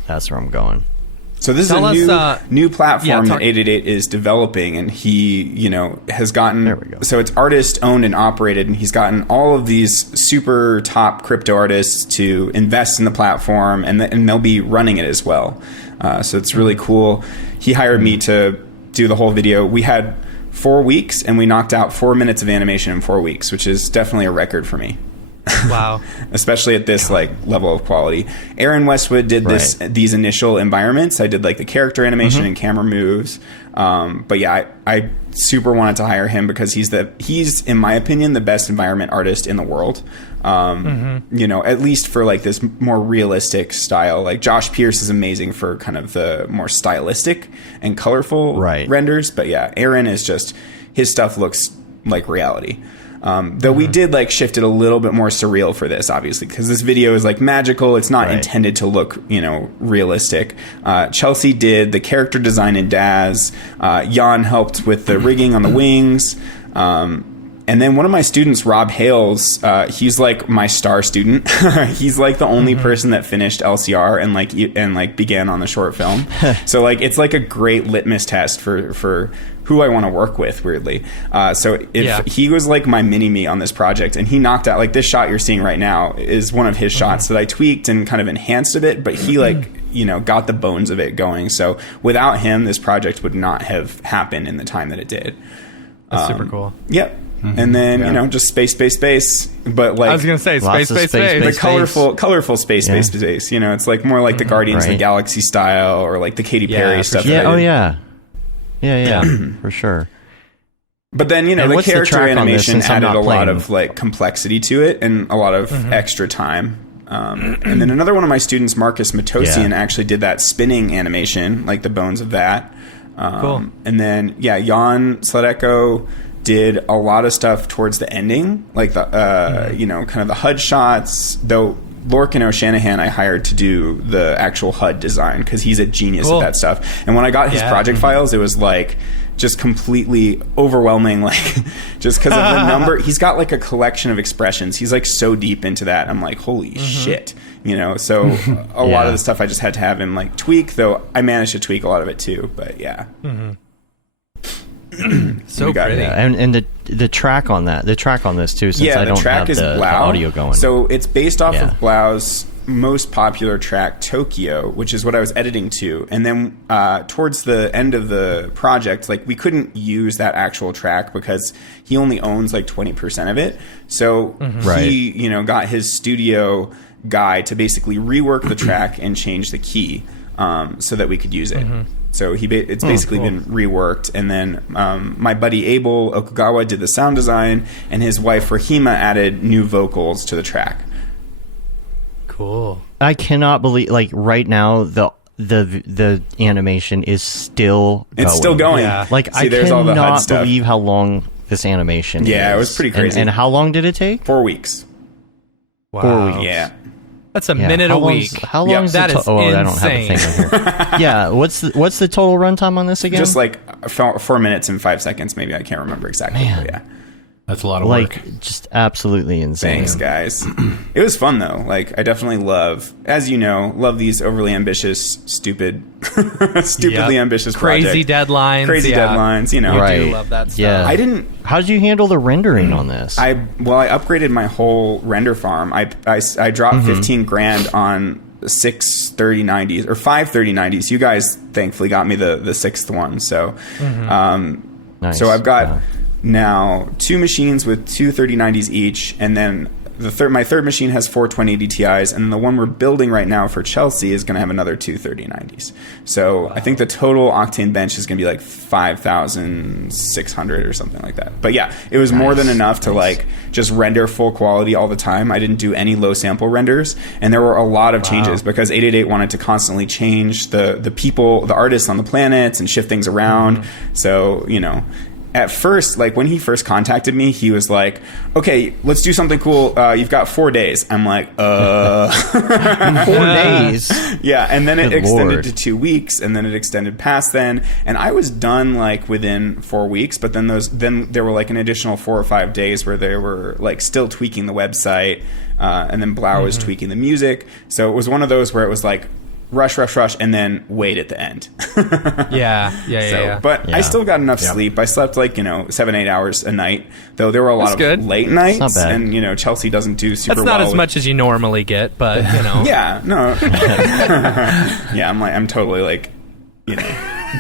that's where I'm going. So this Tell is a us, new platform talk- that 888 is developing, and he, has gotten. There we go. So it's artist owned and operated, and he's gotten all of these super top crypto artists to invest in the platform, and they'll be running it as well. So it's really cool. He hired me to do the whole video. We had 4 weeks, and we knocked out 4 minutes of animation in 4 weeks, which is definitely a record for me. Wow. Especially at this level of quality. Aaron Westwood did these initial environments. I did the character animation and camera moves. But yeah, I super wanted to hire him because he's in my opinion the best environment artist in the world. At least for this more realistic style. Like Josh Pierce is amazing for kind of the more stylistic and colorful renders. But yeah, Aaron is just, his stuff looks like reality. Though we did shift it a little bit more surreal for this, obviously, because this video is magical. It's not intended to look, realistic. Chelsea did the character design in Daz. Jan helped with the rigging on the wings. And then one of my students, Rob Hales, he's my star student. He's the only person that finished LCR and began on the short film. So it's a great litmus test for who I want to work with, weirdly. So if he was my mini-me on this project, and he knocked out, this shot you're seeing right now is one of his shots that I tweaked and kind of enhanced a bit, but he got the bones of it going. So without him, this project would not have happened in the time that it did. That's super cool. Yep. And then, just space. But I was going to say Lots space. of space. the colorful space. It's more like the Guardians of the Galaxy style, or the Katy Perry for stuff. sure. Yeah. that I Oh did. yeah. Yeah. For sure. But then, And the what's the character track on this, animation since I'm added not a lot playing? of complexity to it and a lot of extra time. And then another one of my students, Marcus Matosian, actually did that spinning animation, the bones of that. Cool. And then, Jan Sledecko did a lot of stuff towards the ending, the kind of the HUD shots, though. Lorcan O'Shanahan I hired to do the actual HUD design because he's a genius at that stuff. And when I got his project files, it was just completely overwhelming, just because of the number. He's got a collection of expressions. He's so deep into that. I'm holy shit, So a lot of the stuff I just had to have him tweak, though I managed to tweak a lot of it too. But yeah. So pretty. Yeah. And the track on this too, since I the don't track have is the Blau. audio going. So it's based off of Blau's most popular track, Tokyo, which is what I was editing to. And then towards the end of the project, we couldn't use that actual track because he only owns 20% of it. So he, got his studio guy to basically rework the track and change the key so that we could use it. So it's basically been reworked. And then my buddy Abel Okugawa did the sound design, and his wife Rahima added new vocals to the track. Cool. I cannot believe right now the animation is still going. It's still going. Yeah. I there's all the HUD cannot stuff. believe how long this animation is. Yeah, it was pretty crazy. And how long did it take? 4 weeks. Wow. 4 weeks. Yeah. That's a Yeah, minute how a long's- week. How long Yep. is That the is Oh, I don't have the insane. thing right here. Yeah, what's the total runtime on this again? Just like 4 minutes and 5 seconds, maybe. I can't remember exactly. But yeah. That's a lot of like work. just absolutely insane. Thanks, guys. It was fun though. Like I definitely love, as you know, love these overly ambitious, stupidly ambitious crazy projects. Crazy deadlines. You know, Right. I do love that stuff. Yeah. I didn't. How did you handle the rendering on this? I upgraded my whole render farm. I dropped 15 grand on 6 3090s or 5 3090s. You guys thankfully got me the sixth one. So, Nice. so I've got Yeah. now 2 machines with 2 3090s each, and then my third machine has 4 2080 Ti's, and the one we're building right now for Chelsea is going to have another 2 3090s. So I think the total Octane bench is going to be like 5,600 or something like that. But yeah, it was more than enough to like just render full quality all the time. I didn't do any low sample renders, and there were a lot of changes because 888 wanted to constantly change the people, the artists on the planets, and shift things around. So, you know, at first, like when he first contacted me, he was like, okay, let's do something cool. You've got 4 days. I'm like, 4 days. Yeah. And then it Good extended Lord. to 2 weeks, and then it extended past then. And I was done like within 4 weeks, but then there were like an additional 4 or 5 days where they were like still tweaking the website. And then Blau was tweaking the music. So it was one of those where it was like, rush, and then wait at the end. Yeah. But Yeah. I still got enough sleep. I slept like, 7-8 hours a night, though there were a lot That's of good. late nights. not bad. And, Chelsea doesn't do super That's well. not as with- much as you normally get, but Yeah, no. Yeah, I'm totally like,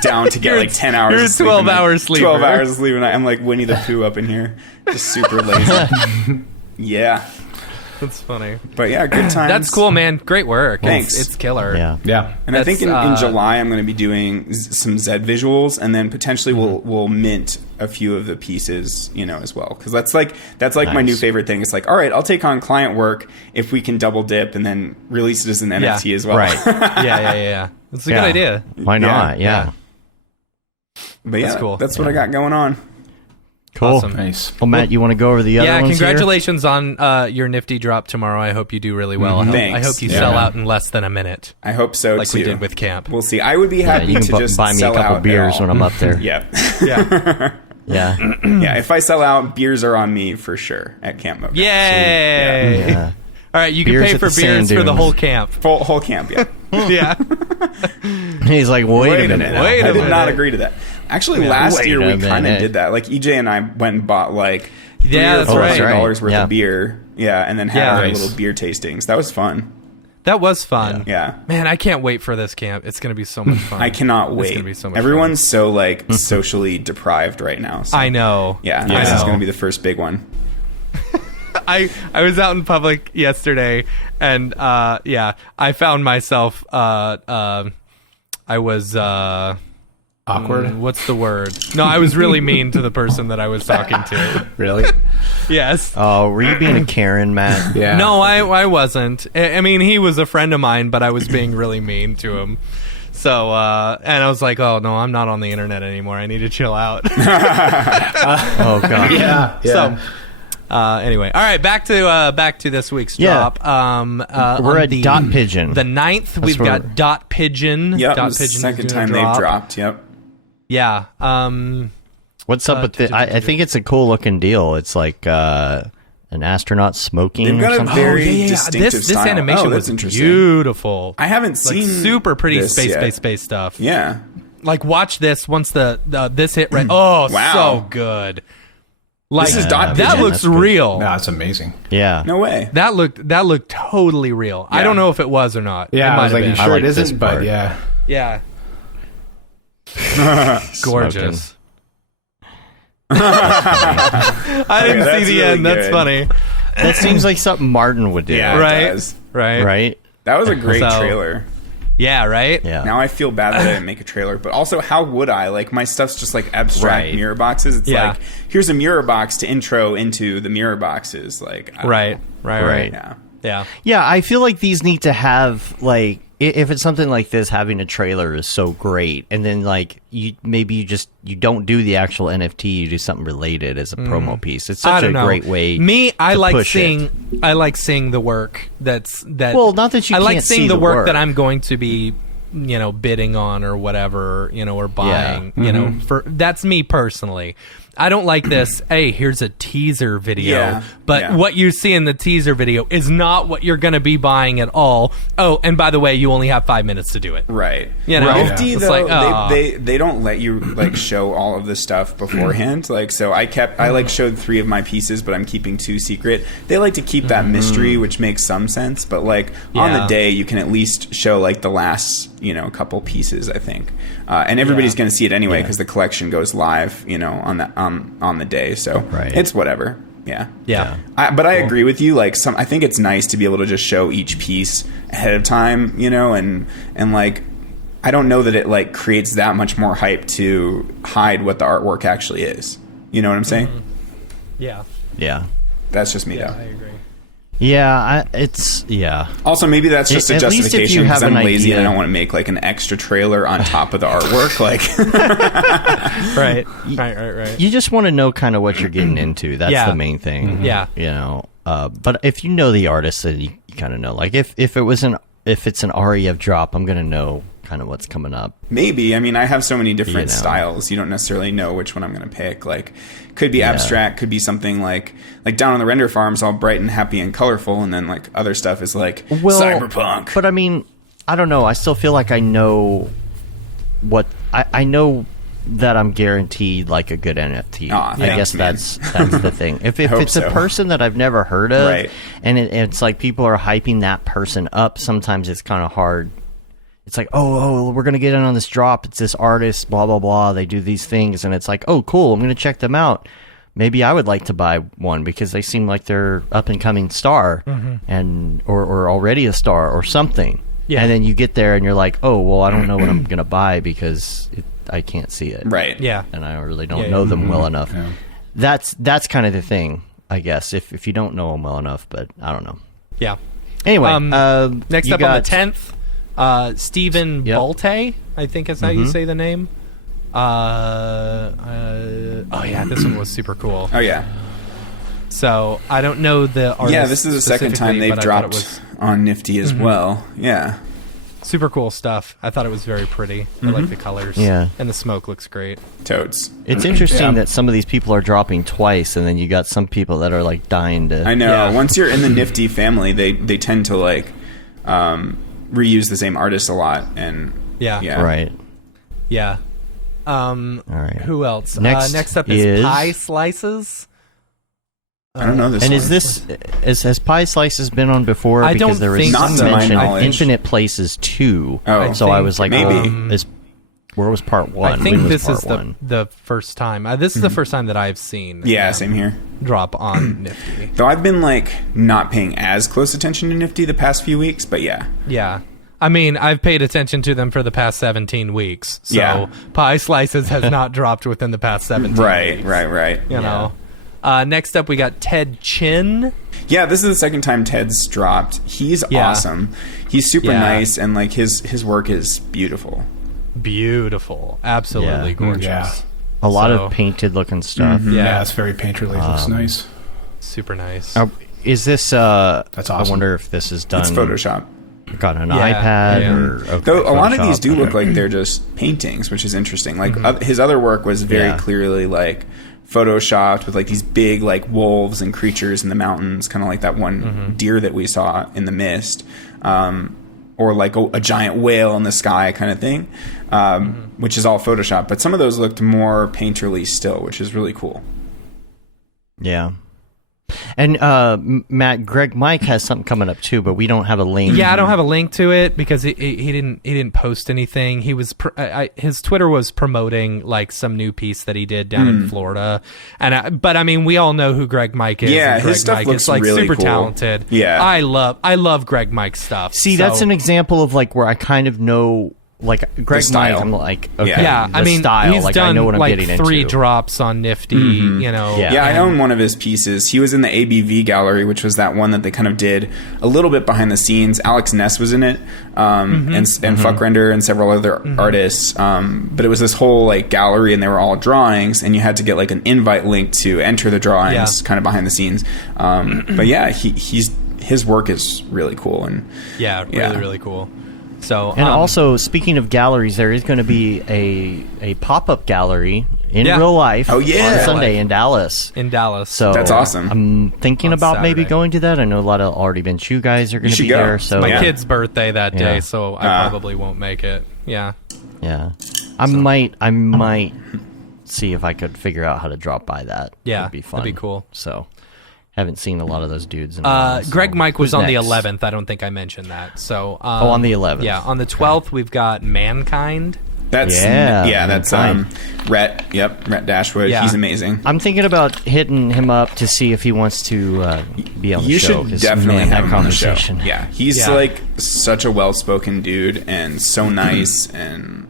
down to get You're like at- 10 hours you're of a sleep. 12-hour sleeper. 12 hours of sleep, and I'm like Winnie the Pooh up in here. Just super lazy. Yeah. that's funny. But yeah, good times. That's cool, man. Great work. Thanks. It's killer. Yeah. Yeah. And I think in That's, July I'm going to be doing some Z visuals, and then potentially we'll mint a few of the pieces, as well, because that's like my new favorite thing. It's like, all right, I'll take on client work if we can double dip and then release it as an NFT as well. Right. Yeah. It's a good idea. Why not? Yeah. But yeah, That's cool. That's what I got going on. Cool. Awesome. Nice. Well, Matt, you want to go over the other Yeah, ones here? congratulations on your Nifty drop tomorrow. I hope you do really well. I Thanks. hope you Yeah. sell out in less than a minute, I hope so like too. we did with camp. We'll see. I would be Yeah, happy you to can just buy me a sell couple out beers at all. when I'm up there. Yeah. Yeah. Yeah. Yeah. If I sell out, beers are on me for sure at Camp Mograph. Yay! Yeah. All right, you can Beers pay at for the sand beers for the dunes. whole camp. Whole camp. Yeah. Yeah. He's like, wait a minute. now. Wait a I did not minute. agree to that. Actually, last Wait year a we kind of minute. did that. Like EJ and I went and bought like Yeah, that's right. $300 worth Yeah. of beer. Yeah, and then had Yeah. our Nice. little beer tastings. That was fun. That was fun. Yeah. Man, I can't wait for this camp. It's going to be so much fun. I cannot It's wait. going to be so much Everyone's so like socially deprived right now. So. fun. I know. Yeah, I this is know. going to be the first big one. I was out in public yesterday, and I found myself. I was. Awkward. What's the word? No, I was really mean to the person that I was talking to. Really? Yes. Oh, were you being a Karen, Matt? Yeah. No, I wasn't. I mean, he was a friend of mine, but I was being really mean to him. So, and I was like, oh, no, I'm not on the internet anymore. I need to chill out. Oh, God. Yeah. So, anyway, all right, back to this week's Yeah. drop. We're at Dot Pigeon. The 9th, we've where got Dot Pigeon. Yep, Dot this is the Pigeon second is gonna time drop. they've dropped. Yep. Yeah. What's up with the... I think it's a cool looking deal. It's like an astronaut smoking They've got or a something. very distinctive This style. animation that's was interesting. beautiful. I haven't Like seen super pretty this space yet. stuff. Yeah. Like watch this once the this hit right. Oh, Wow. so good. Like This is Dot that Pigeon. looks That's good. real. No, it's amazing. Yeah. No way. That looked totally real. I Yeah. don't know if it was or not. It Yeah, I might was have like, you been. I sure like it this isn't? But part. yeah. Yeah. Gorgeous. I didn't see that's the really end. That's good. funny. That seems like something Martin would do. Yeah. Right. It does. Right. Right? That was a great So- trailer. Yeah. Right. Yeah. Now I feel bad that I didn't make a trailer, but also how would I? Like my stuff's just like abstract Right. mirror boxes. It's Yeah. like here's a mirror box to intro into the mirror boxes. Like I don't Right. know. Right. Right. Right. Yeah. Yeah. Yeah, I feel like these need to have like if it's something like this, having a trailer is so great, and then like you don't do the actual NFT, you do something related as a promo piece. It's such a great way. I like push seeing it. I like seeing the work that. Well, not that you I like can't seeing see the the work work that I'm going to be, bidding on or whatever, or buying. For that's me personally. I don't like this. Hey, here's a teaser video, but what you see in the teaser video is not what you're going to be buying at all. Oh, and by the way, you only have 5 minutes to do it. Right. Nifty, It's though, like, they don't let you like show all of the stuff beforehand. Like, so I showed 3 of my pieces, but I'm keeping 2 secret. They like to keep that mystery, which makes some sense. But like on the day, you can at least show like the last couple pieces, I think, and everybody's going to see it anyway because the collection goes live, on the day. So it's whatever. Yeah. But I agree with you. Like I think it's nice to be able to just show each piece ahead of time, and like I don't know that it like creates that much more hype to hide what the artwork actually is. You know what I'm saying? Yeah. That's just me though. I agree. Yeah, Also, maybe that's just a At least if justification you because have I'm an lazy and I idea. don't want to make like an extra trailer on top of the artwork. Like, Right. You just want to know kind of what you're getting into. That's the main thing. Yeah. But if you know the artist, then you kind of know. Like if it's an Ariew drop, I'm gonna know kind of what's coming up. maybe. I mean, I have so many different styles. You don't necessarily know which one I'm going to pick. Like, could be abstract, could be something like down on the render farms, all bright and happy and colorful, and then like other stuff is like cyberpunk. But I mean, I don't know. I still feel like I know what I know that I'm guaranteed like a good NFT. I guess that's the thing. If it's a person that I've never heard of, and it's like people are hyping that person up, sometimes it's kind of hard. It's like, oh, we're going to get in on this drop. It's this artist, blah, blah, blah. They do these things. And it's like, oh, cool. I'm going to check them out. Maybe I would like to buy one because they seem like they're up-and-coming star and or already a star or something. Yeah. And then you get there and you're like, oh, well, I don't know what I'm going to buy because I can't see it. Right. Yeah. And I really don't know them well enough. Yeah. That's kind of the thing, I guess, if you don't know them well enough. But I don't know. Yeah. Anyway, next up on the 10th. Stephen Bolte, I think is how you say the name. Oh yeah, this one was super cool. Oh yeah. So I don't know the artist. Yeah, this is the second time they've dropped on Nifty as well. Yeah. Super cool stuff. I thought it was very pretty. I like the colors. Yeah. And the smoke looks great. Totes. It's interesting that some of these people are dropping twice, and then you got some people that are like dying to. I know. Yeah. Once you're in the Nifty family, they tend to like reuse the same artist a lot, and right. Yeah. All right. Who else? Next up is Pie Slices. I don't know this. And one. has Pie Slices been on before? I because don't there was think some so. mention Not to my of Infinite Places 2. Oh, so I was like, maybe. Where was part 1? I think this is one? the first time. This is the first time that I've seen. Yeah, same here. Drop on Nifty. Though I've been like not paying as close attention to Nifty the past few weeks, but yeah. Yeah. I mean, I've paid attention to them for the past 17 weeks. So Pie Slices has not dropped within the past 17 weeks. Right. You know. Next up, we got Ted Chin. Yeah, this is the second time Ted's dropped. He's awesome. He's super nice, and like his work is beautiful. Beautiful. Absolutely gorgeous. Yeah. A lot of painted looking stuff. Yeah, it's very painterly. It looks nice. Super nice. Is this... That's awesome. I wonder if this is done... It's Photoshop. Got an iPad or... Okay, though a lot of these do Photoshop, look like they're just paintings, which is interesting. Like his other work was very clearly like photoshopped with like these big like wolves and creatures in the mountains, kind of like that one deer that we saw in the mist, or like a giant whale in the sky kind of thing, which is all Photoshop. But some of those looked more painterly still, which is really cool. Yeah. And Matt, Greg Mike has something coming up too, but we don't have a link. Yeah, I don't have a link to it because he didn't post anything. He was his Twitter was promoting like some new piece that he did down in Florida, but I mean we all know who Greg Mike is. Yeah, Greg his stuff Mike looks is like really super cool. talented. Yeah, I love Greg Mike's stuff. See, that's an example of like where I kind of know like Greg style. Mike, I'm like, okay, Yeah, the I mean, style, he's like done I know what I'm like getting 3 into. drops on Nifty, you know. Yeah. I own one of his pieces. He was in the ABV gallery, which was that one that they kind of did a little bit behind the scenes. Alex Ness was in it, and Fuckrender and several other artists. But it was this whole like gallery, and they were all drawings, and you had to get like an invite link to enter the drawings, kind of behind the scenes. But yeah, his work is really cool, and really cool. So, And also, speaking of galleries, there is going to be a pop-up gallery in real life on Sunday in Dallas. So that's awesome. I'm thinking On about maybe Saturday. going to that. I know a lot of already been you guys are going to should be go. there. So my kid's birthday that day, Yeah. so I probably won't make it. Yeah. I might see if I could figure out how to drop by that. Yeah, it'd be fun. that'd be cool. So haven't seen a lot of those dudes. In a while, so. Greg Mike was Who's on the next? 11th. I don't think I mentioned that. So on the 11th. Yeah, on the 12th we've got Mankind. that's that's Mankind. Rhett. Yep, Rhett Dashwood. Yeah. He's amazing. I'm thinking about hitting him up to see if he wants to be on the You show. should 'cause, definitely man, have that him on the show. conversation. Yeah, he's like such a well-spoken dude and so nice, and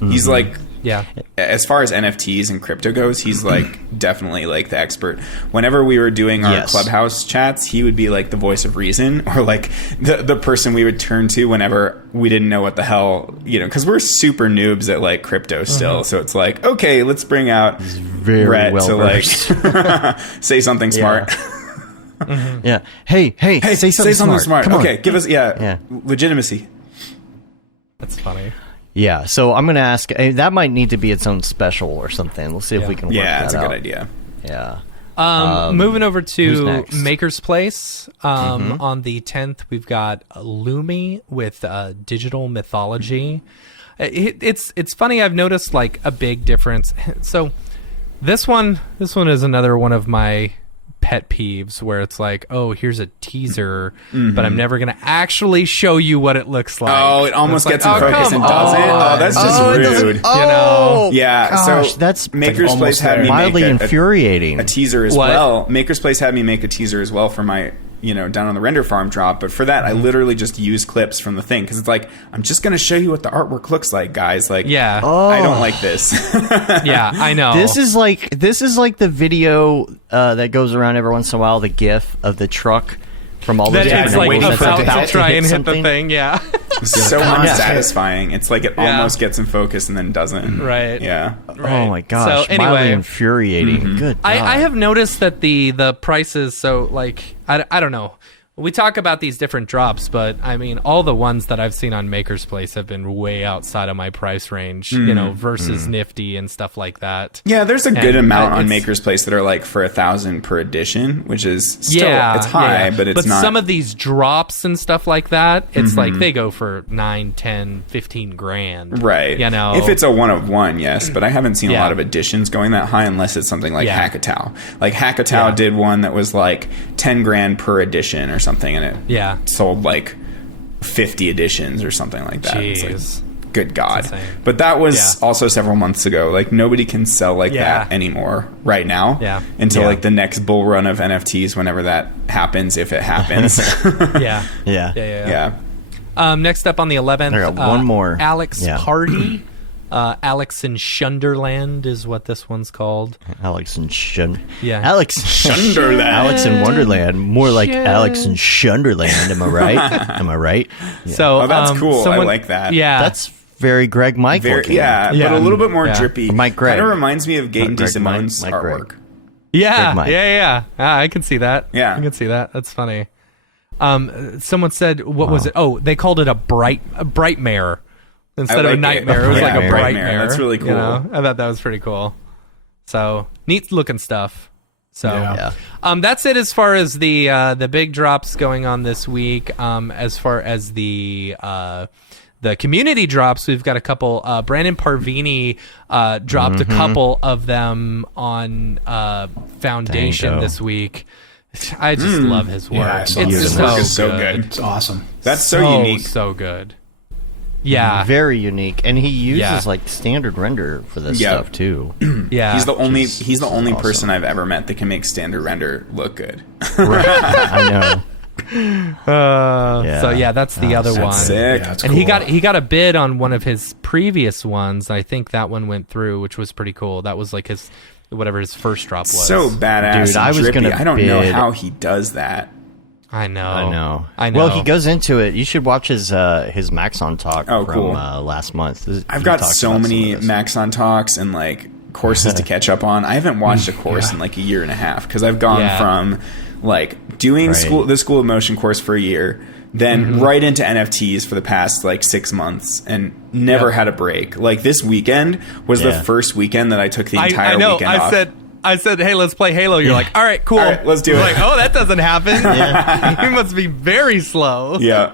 he's like. Yeah. As far as NFTs and crypto goes, he's like definitely like the expert. Whenever we were doing our Clubhouse chats, he would be like the voice of reason, or like the person we would turn to whenever we didn't know what the hell, because we're super noobs at like crypto still. So it's like, okay, let's bring out Rhett to like say something smart. Yeah. Hey, say something smart. Come on. Okay, give us legitimacy. That's funny. Yeah, so I'm going to ask. That might need to be its own special or something. Let's see if we can work that out. Yeah, that's a good idea. Yeah. Moving over who's to next? Maker's Place. On the 10th, we've got Lumi with Digital Mythology. It's funny. I've noticed like a big difference. So this one is another one of my pet peeves where it's like, oh, here's a teaser, but I'm never going to actually show you what it looks like. Oh, it almost gets in like, focus and doesn't. Oh, that's just rude. You know? Yeah, Gosh, so that's Maker's Place had me mildly make infuriating. a teaser as What? well. Maker's Place had me make a teaser as well for my, down on the render farm drop. But for that, I literally just use clips from the thing because it's like, I'm just going to show you what the artwork looks like, guys. Like, Yeah. I don't like this. Yeah, I know. This is like the video that goes around every once in a while, the GIF of the truck from all those that different it's like angles that's about to try and hit the something. thing. Yeah. so unsatisfying. It's like it Yeah. almost gets in focus and then doesn't. Right. Yeah. Oh my gosh! So, anyway. mildly infuriating. Good. God. I have noticed that the prices, so like I don't know, we talk about these different drops, but I mean all the ones that I've seen on Maker's Place have been way outside of my price range, versus Nifty and stuff like that. Yeah, there's a good And, amount on it's- Maker's Place that are like for $1,000 per edition, which is still it's high, but it's not. Some of these drops and stuff like that, it's like they go for 9, 10, 15 grand. Right. If it's a one of one, yes, but I haven't seen a lot of editions going that high unless it's something like Hackatow. Like Hackatow did one that was like 10 grand per edition or something, and it sold like 50 editions or something like that. Jeez. It's like, good God. insane. But that was also several months ago. Like nobody can sell like that Yeah. anymore right now. Yeah. Until Yeah. like the next bull run of NFTs, whenever that happens, if it happens. Yeah. Next up on the 11th, I got one more. Alex Yeah. Party. Alex in Shunderland is what this one's called. Alex and Yeah. Alex Shunderland. Alex in Wonderland. More like Alex in Shunderland. Am I right? Am I right? Yeah. So that's cool. I like that. Yeah, That's very Greg Mike looking. but a little bit more drippy. Mike Gregg. Kind of reminds me of Gaten Greg DeSimone's Mike artwork. Gregg. yeah, Greg Mike. yeah. I can see that. Yeah. I can see that. That's funny. Someone said, what was it? Oh, they called it a brightmare instead of a like it. nightmare. It was Yeah, like a Brightmare. brightmare. That's really you cool. know? I thought that was pretty cool. So neat looking stuff. So that's it as far as the big drops going on this week. As far as the community drops, we've got a couple. Brandon Parvini dropped a couple of them on Foundation Dango. this week. I just love his work. Yeah, I saw it's his so work is so good. good. It's awesome. That's so unique. So good. Yeah. Very unique, and he uses Yeah. like standard render for this Yeah. stuff too. Yeah. He's the only Jeez, only awesome. person I've ever met that can make standard render look good. I know. So yeah, that's the other one. Sick. Yeah, that's And cool. he got a bid on one of his previous ones. I think that one went through, which was pretty cool. That was like his first drop was. So badass. Dude, and I was drippy. gonna I don't know bid- how he does that. I know. Well, he goes into it. You should watch his Maxon talk from cool. last month. I've got so many Maxon talks and like courses to catch up on. I haven't watched a course in like a year and a half because I've gone from like doing the School of Motion course for a year, then right into NFTs for the past like 6 months and never had a break. Like this weekend was the first weekend that I took the entire weekend off. I said, hey, let's play Halo. You're like, all right, cool. All right, let's do it. Like, oh, that doesn't happen. You must be very slow. Yeah.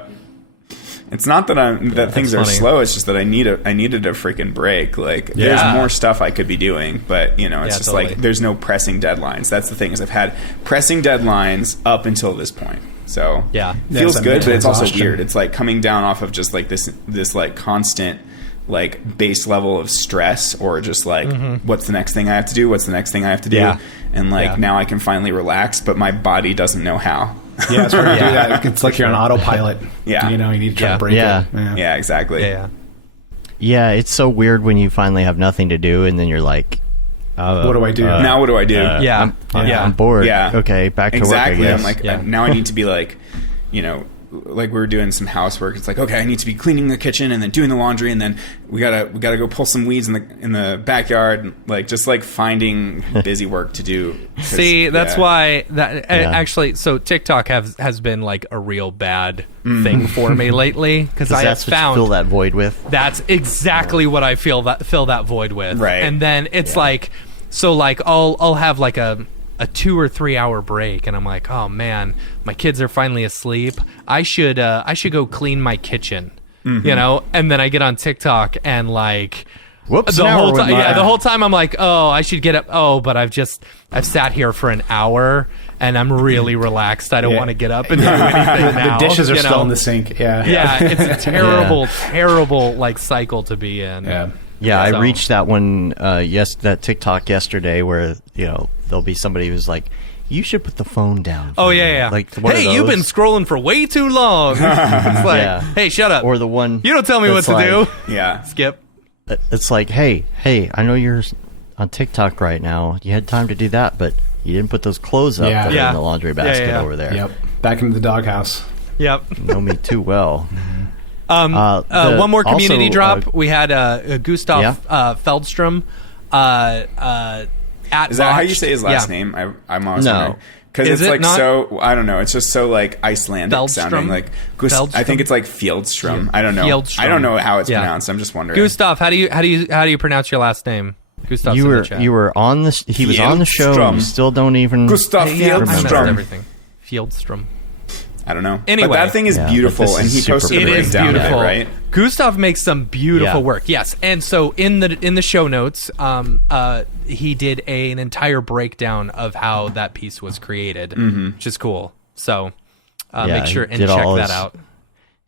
It's not that things are funny. slow. It's just that I needed a freaking break. Like there's more stuff I could be doing, but you know, it's just totally. like there's no pressing deadlines. That's the thing is I've had pressing deadlines up until this point. So feels good, but it's also weird. It's like coming down off of just like this like constant like base level of stress, or just like what's the next thing I have to do? What's the next thing I have to do? And like now I can finally relax, but my body doesn't know how. Yeah, it's hard to do that. It's like you're on autopilot. Yeah. You know, you need to try to break it. Yeah, exactly. Yeah, it's so weird when you finally have nothing to do, and then you're like, what do I do? Now what do I do? I'm bored. Yeah. Okay, back to exactly. work, I I'm guess. like, now I need to be like, you know, like we were doing some housework. It's like, okay, I need to be cleaning the kitchen and then doing the laundry, and then we gotta go pull some weeds in the backyard. Like just like finding busy work to do. See, that's why actually. So TikTok has been like a real bad thing for me lately because I have that's what found you fill that void with. that's exactly what I fill that void with. Right. And then it's like, so like I'll have like a 2 or 3 hour break, and I'm like, oh man, my kids are finally asleep. I should go clean my kitchen, you know. And then I get on TikTok and like, Whoops! the whole time I'm like, oh, I should get up. Oh, but I've sat here for an hour and I'm really relaxed. I don't want to get up and do anything now. The dishes are you still know? in the sink. Yeah. Yeah, it's a terrible like cycle to be in. Yeah, I So- reached that one. That TikTok yesterday where there'll be somebody who's like, "You should put the phone down." Oh yeah. Like, one of hey, you've been those. scrolling for way too long. It's like, hey, shut up. Or the one You don't tell me what that's to like- do. Yeah. Skip. It's like, hey, I know you're on TikTok right now. You had time to do that, but you didn't put those clothes up that are in the laundry basket over there. Yep. Back into the doghouse. Yep. Know me too well. One more community also, drop. We had Gustav Feldstrom. At Is that how you Botched. say his last Yeah. name? I'm always No. wondering. Because Is it's it like not? so, I don't know. It's just so like Icelandic Feldstrom? sounding. Like Feldstrom? I think it's like Fieldstrom. I don't know. Fieldstrom. I don't know how it's Yeah. pronounced. I'm just wondering. Gustav, how do you pronounce your last name? Gustav's You in the were chat. you were on the he was on the show. And Fieldstrom. you still don't even Gustav Yeah, I messed Fieldstrom. everything. Fieldstrom. I don't know. Anyway. But that thing is Yeah, but beautiful, this and is he super posted a It is breakdown beautiful, of it, right? Gustav makes some beautiful Yeah. work. Yes, and so in the show notes, he did an entire breakdown of how that piece was created, which is cool. So make sure and did check all that his- out.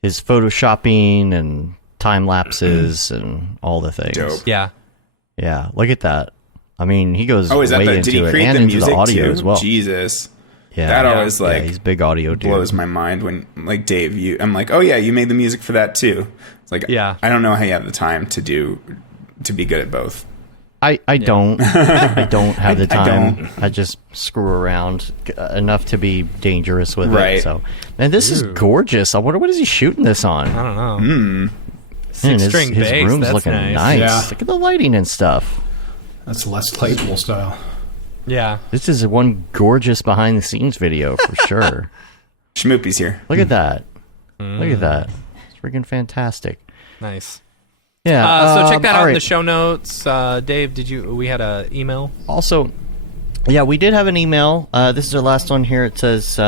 his photoshopping and time lapses and all the things. Dope. Yeah, Yeah, look at that. I mean, he goes Oh, is that way the? into Did he it create and the into music the audio too? as well. Jesus, Yeah, that always like he's a big audio dude. blows my mind when like Dave. I'm like, oh yeah, you made the music for that too. It's like, I don't know how you have the time to be good at both. I don't I don't have the I time. I, don't. just screw around enough to be dangerous with Right. it. So, man, this is gorgeous. I wonder what is he shooting this on. I don't know. Man, Six-string his bass, room's that's looking nice. Yeah. Look at the lighting and stuff. That's Les Claypool style. Yeah, This is one gorgeous behind the scenes video for sure. Schmoopy's here. Look at that. Look at that. It's freaking fantastic. nice. Yeah. So check that all out in right. the show notes. Dave, we had an email? Also, yeah, we did have an email. This is our last one here. It says,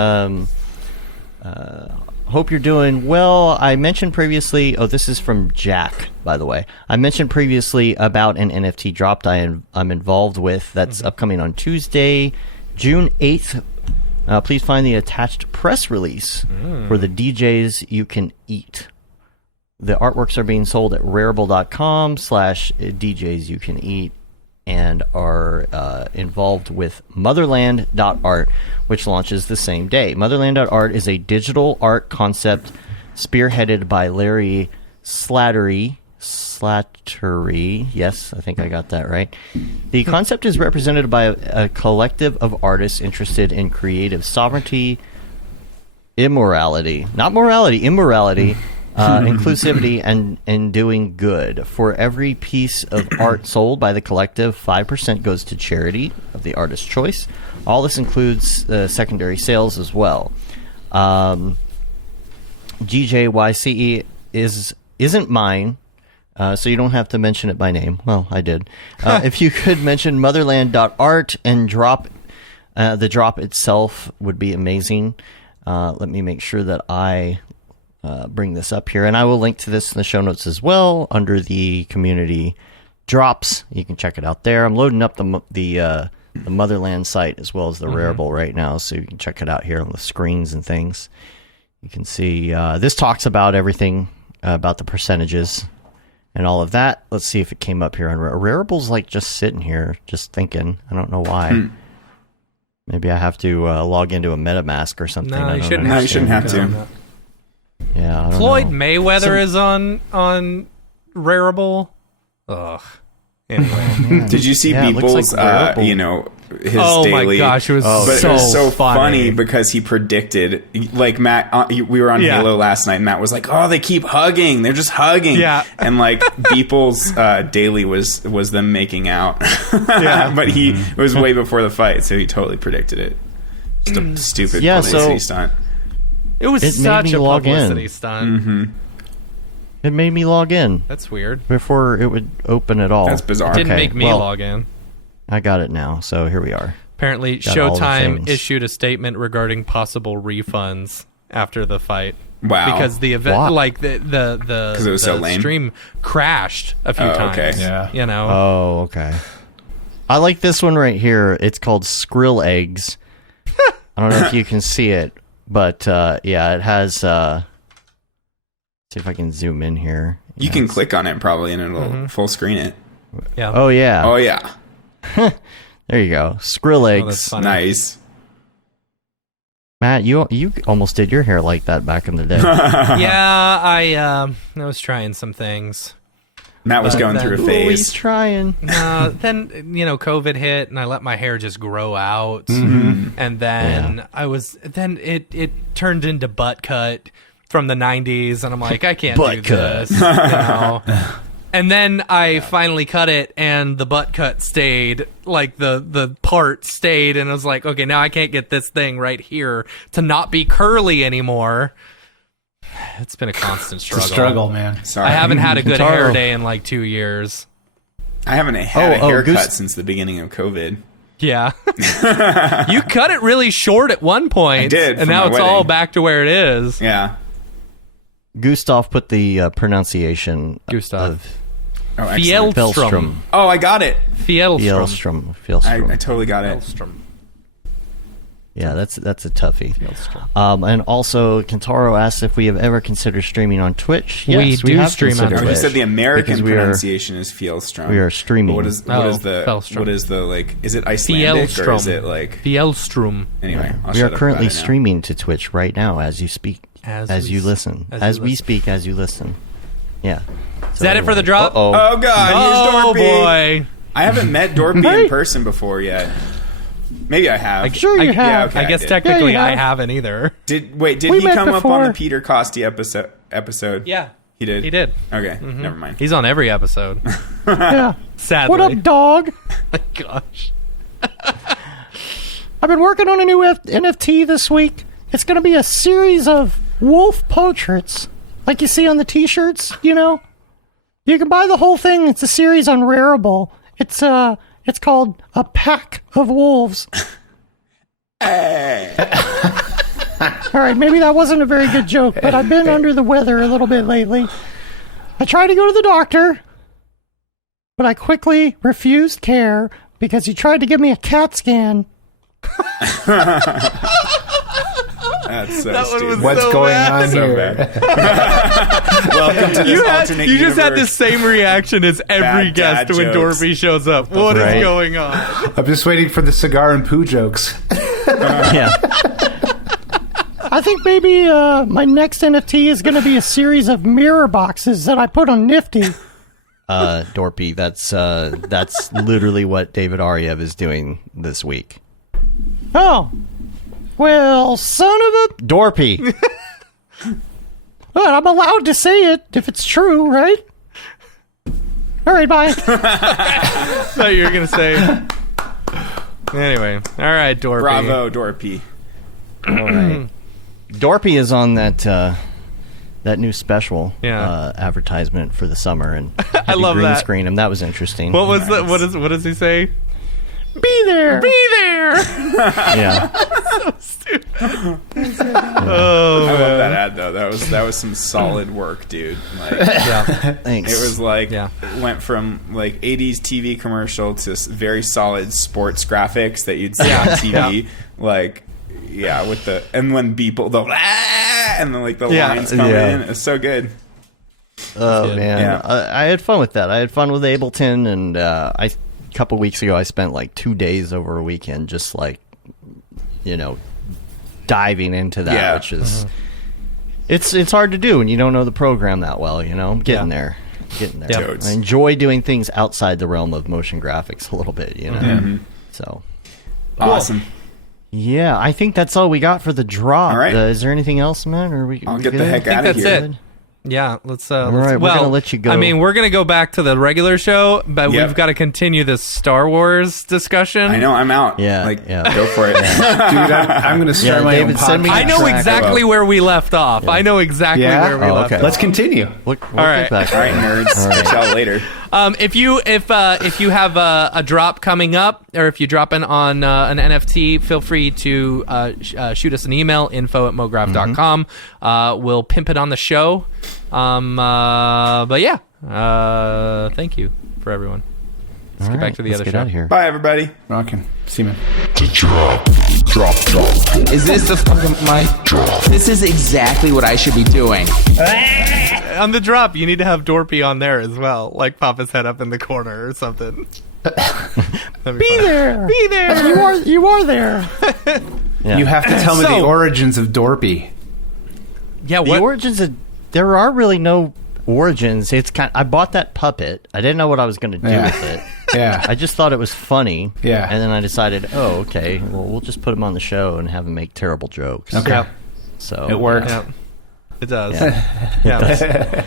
hope you're doing well. I mentioned previously, this is from Jack, by the way. I mentioned previously about an NFT drop I'm involved with that's upcoming on Tuesday, June 8th. Please find the attached press release for the DJs You Can Eat. The artworks are being sold at rareable.com/DJs You Can Eat. and are involved with Motherland.art, which launches the same day. Motherland.art is a digital art concept spearheaded by Larry Slattery. Yes, I think I got that right. The concept is represented by a collective of artists interested in creative sovereignty, immorality, inclusivity, and doing good. For every piece of art sold by the collective, 5% goes to charity of the artist's choice. All this includes secondary sales as well. GJYCE isn't mine, so you don't have to mention it by name. Well, I did. If you could mention Motherland.art and the drop itself would be amazing. Let me make sure that I bring this up here, and I will link to this in the show notes as well under the community drops. You can check it out there. I'm loading up the Motherland site as well as the Rarible right now, so you can check it out here on the screens and things. You can see this talks about everything about the percentages and all of that. Let's see if it came up here on Rarible's like just sitting here, just thinking. I don't know why. Maybe I have to log into a MetaMask or something. No, you shouldn't. No, you shouldn't have to. Yeah, I don't Floyd know. Mayweather is on Rarible. Ugh. Anyway, Did you see Yeah, it looks people's, like Rarible. his oh daily? my gosh, it was But so, it was so funny because he predicted, like Matt, we were on Yeah. Halo last night, and Matt was like, "Oh, they keep hugging. They're just hugging." Yeah. And like Beeple's daily was them making out. Yeah. But it was way before the fight, so he totally predicted it. Just a stupid publicity stunt. It was It made such me a log in. publicity stunt. It made me log in That's weird. before it would open at all. That's bizarre. Didn't Okay, make me well, log in. I got it now, so here we are. Apparently, Got all the Showtime things. issued a statement regarding possible refunds after the fight. Wow. Because the event, Why? like the it was so lame? stream crashed a few Oh, times. okay. Yeah. You know. Oh, okay. I like this one right here. It's called Skrill Eggs. I don't know if you can see it, but yeah, it has. See if I can zoom in here. You can click on it probably, and it'll full screen it. Yeah. Oh yeah. Oh yeah, There you go. Skrill Oh, that's Eggs. funny. nice. Matt, you almost did your hair like that back in the day. Yeah, I was trying some things. Matt was going through a Ooh, Ooh, he's phase. trying. Then COVID hit, and I let my hair just grow out, and then it turned into butt cut from the 90s, and I'm like, I can't Butt do cut. this. You know? And then I finally cut it, and the butt cut stayed, like the part stayed, and I was like, okay, now I can't get this thing right here to not be curly anymore. It's been a constant struggle. It's a struggle, man. Sorry, I haven't had a good Kentaro. hair day in like 2 years. I haven't had a Oh, haircut Goose- since the beginning of COVID. Yeah. You cut it really short at one point. I did, And for now my it's all wedding. back to where it is. Yeah. Gustav put the pronunciation Gustav. of Oh, excellent. Fjellstrom. Oh, I got it. Fjellstrom. Fjellstrom. I totally got it. Fjellstrom. Yeah, that's a toughie. And also, Kentaro asks if we have ever considered streaming on Twitch. We Yes, do have stream on considered Oh, Twitch. he it. said the American Because we are- pronunciation is Fjellstrom. we are streaming. But what is Fjellstrom. what is the like? Is it Icelandic or is it like? Fjellstrom. Anyway, I'll We shut are up about currently it now. streaming to Twitch right now as you speak, as you listen, as we speak, as you listen. Yeah. Is that it for the drop? Oh, Oh God, Oh, here's Dorpy. boy. I haven't met Dorpy Hey. in person before yet. Maybe I have. Sure you I, have. okay, I guess did. technically Yeah, you I have. haven't either. Did We he met come up on the before. Peter Costi episode? Yeah. He did. He did. Okay, never mind. He's on every episode. yeah. Sadly. What up, dog? My gosh. I've been working on a new NFT this week. It's going to be a series of wolf portraits, like you see on the T-shirts. You know, you can buy the whole thing. It's a series on Rarible. It's called A Pack of Wolves. All right, maybe that wasn't a very good joke, but I've been under the weather a little bit lately. I tried to go to the doctor, but I quickly refused care because he tried to give me a CAT scan. That's so That one stupid. was What's so going bad. on So here? bad. Welcome to this alternate You just had the universe. same reaction as every Bad dad guest when jokes. Dorothy shows up. What is Right. going on? I'm just waiting for the cigar and poo jokes. Yeah. I think maybe my next NFT is going to be a series of mirror boxes that I put on Nifty. Dorpy, that's literally what David Ariew is doing this week. Oh, well, son of a Dorpy. But I'm allowed to say it if it's true, right? All right, bye. Thought you were gonna say. Anyway, all right, Dorothy. Bravo, Dorpy. All right. Dorpy is on that new special advertisement for the summer, and I love green that. screen him. That was interesting. What was the what does he say? Be there. Be there. Yeah. Oh, I love that ad though. That was some solid work, dude. Like, yeah. Thanks. it was like Yeah. it went from like 80s TV commercial to very solid sports graphics that you'd see on TV. Like, yeah, with the and when people the and then like the Yeah. lines come Yeah. in, it's so good. Oh good. man, Yeah. I had fun with that. I had fun with Ableton, and a couple weeks ago I spent like 2 days over a weekend just like, diving into that, Yeah. which is it's hard to do when you don't know the program that well. I'm getting there. Getting there. Toads. I enjoy doing things outside the realm of motion graphics a little bit. So Awesome. yeah, I think that's all we got for the drop. All right. Is there anything else, man? Or we? I'll we get the good? heck I out think of that's here. it. Yeah, let's. right, we're gonna let you go. I mean, we're gonna go back to the regular show, but Yep. we've got to continue this Star Wars discussion. I know I'm out. Yeah, Go for it. Dude, I'm going to start Yeah, my David, own send me podcast. I know track. exactly where we left off. I know exactly Yeah? where we Oh, left okay. off. Let's continue. We'll All right. get back. All right, nerds. Catch y'all later. If you have a drop coming up, or if you drop in on an NFT, feel free to shoot us an email, info@mograph.com. We'll pimp it on the show. But yeah, thank you for everyone. Let's get back to the other get show. out of here. Bye, everybody. Rockin'. See you, man. Is this the fucking mic? This is exactly what I should be doing. On the drop, you need to have Dorpy on there as well, like pop his head up in the corner or something. Be there. Be there. You are there. You have to tell me So- the origins of Dorpy. Yeah, The what? origins of there are really no origins. It's I bought that puppet. I didn't know what I was going to do Yeah. with it. Yeah. I just thought it was funny. Yeah. And then I decided, oh, okay, well, we'll just put him on the show and have him make terrible jokes. Okay. Yeah. So It worked. Yeah. It does. Yeah. Yeah.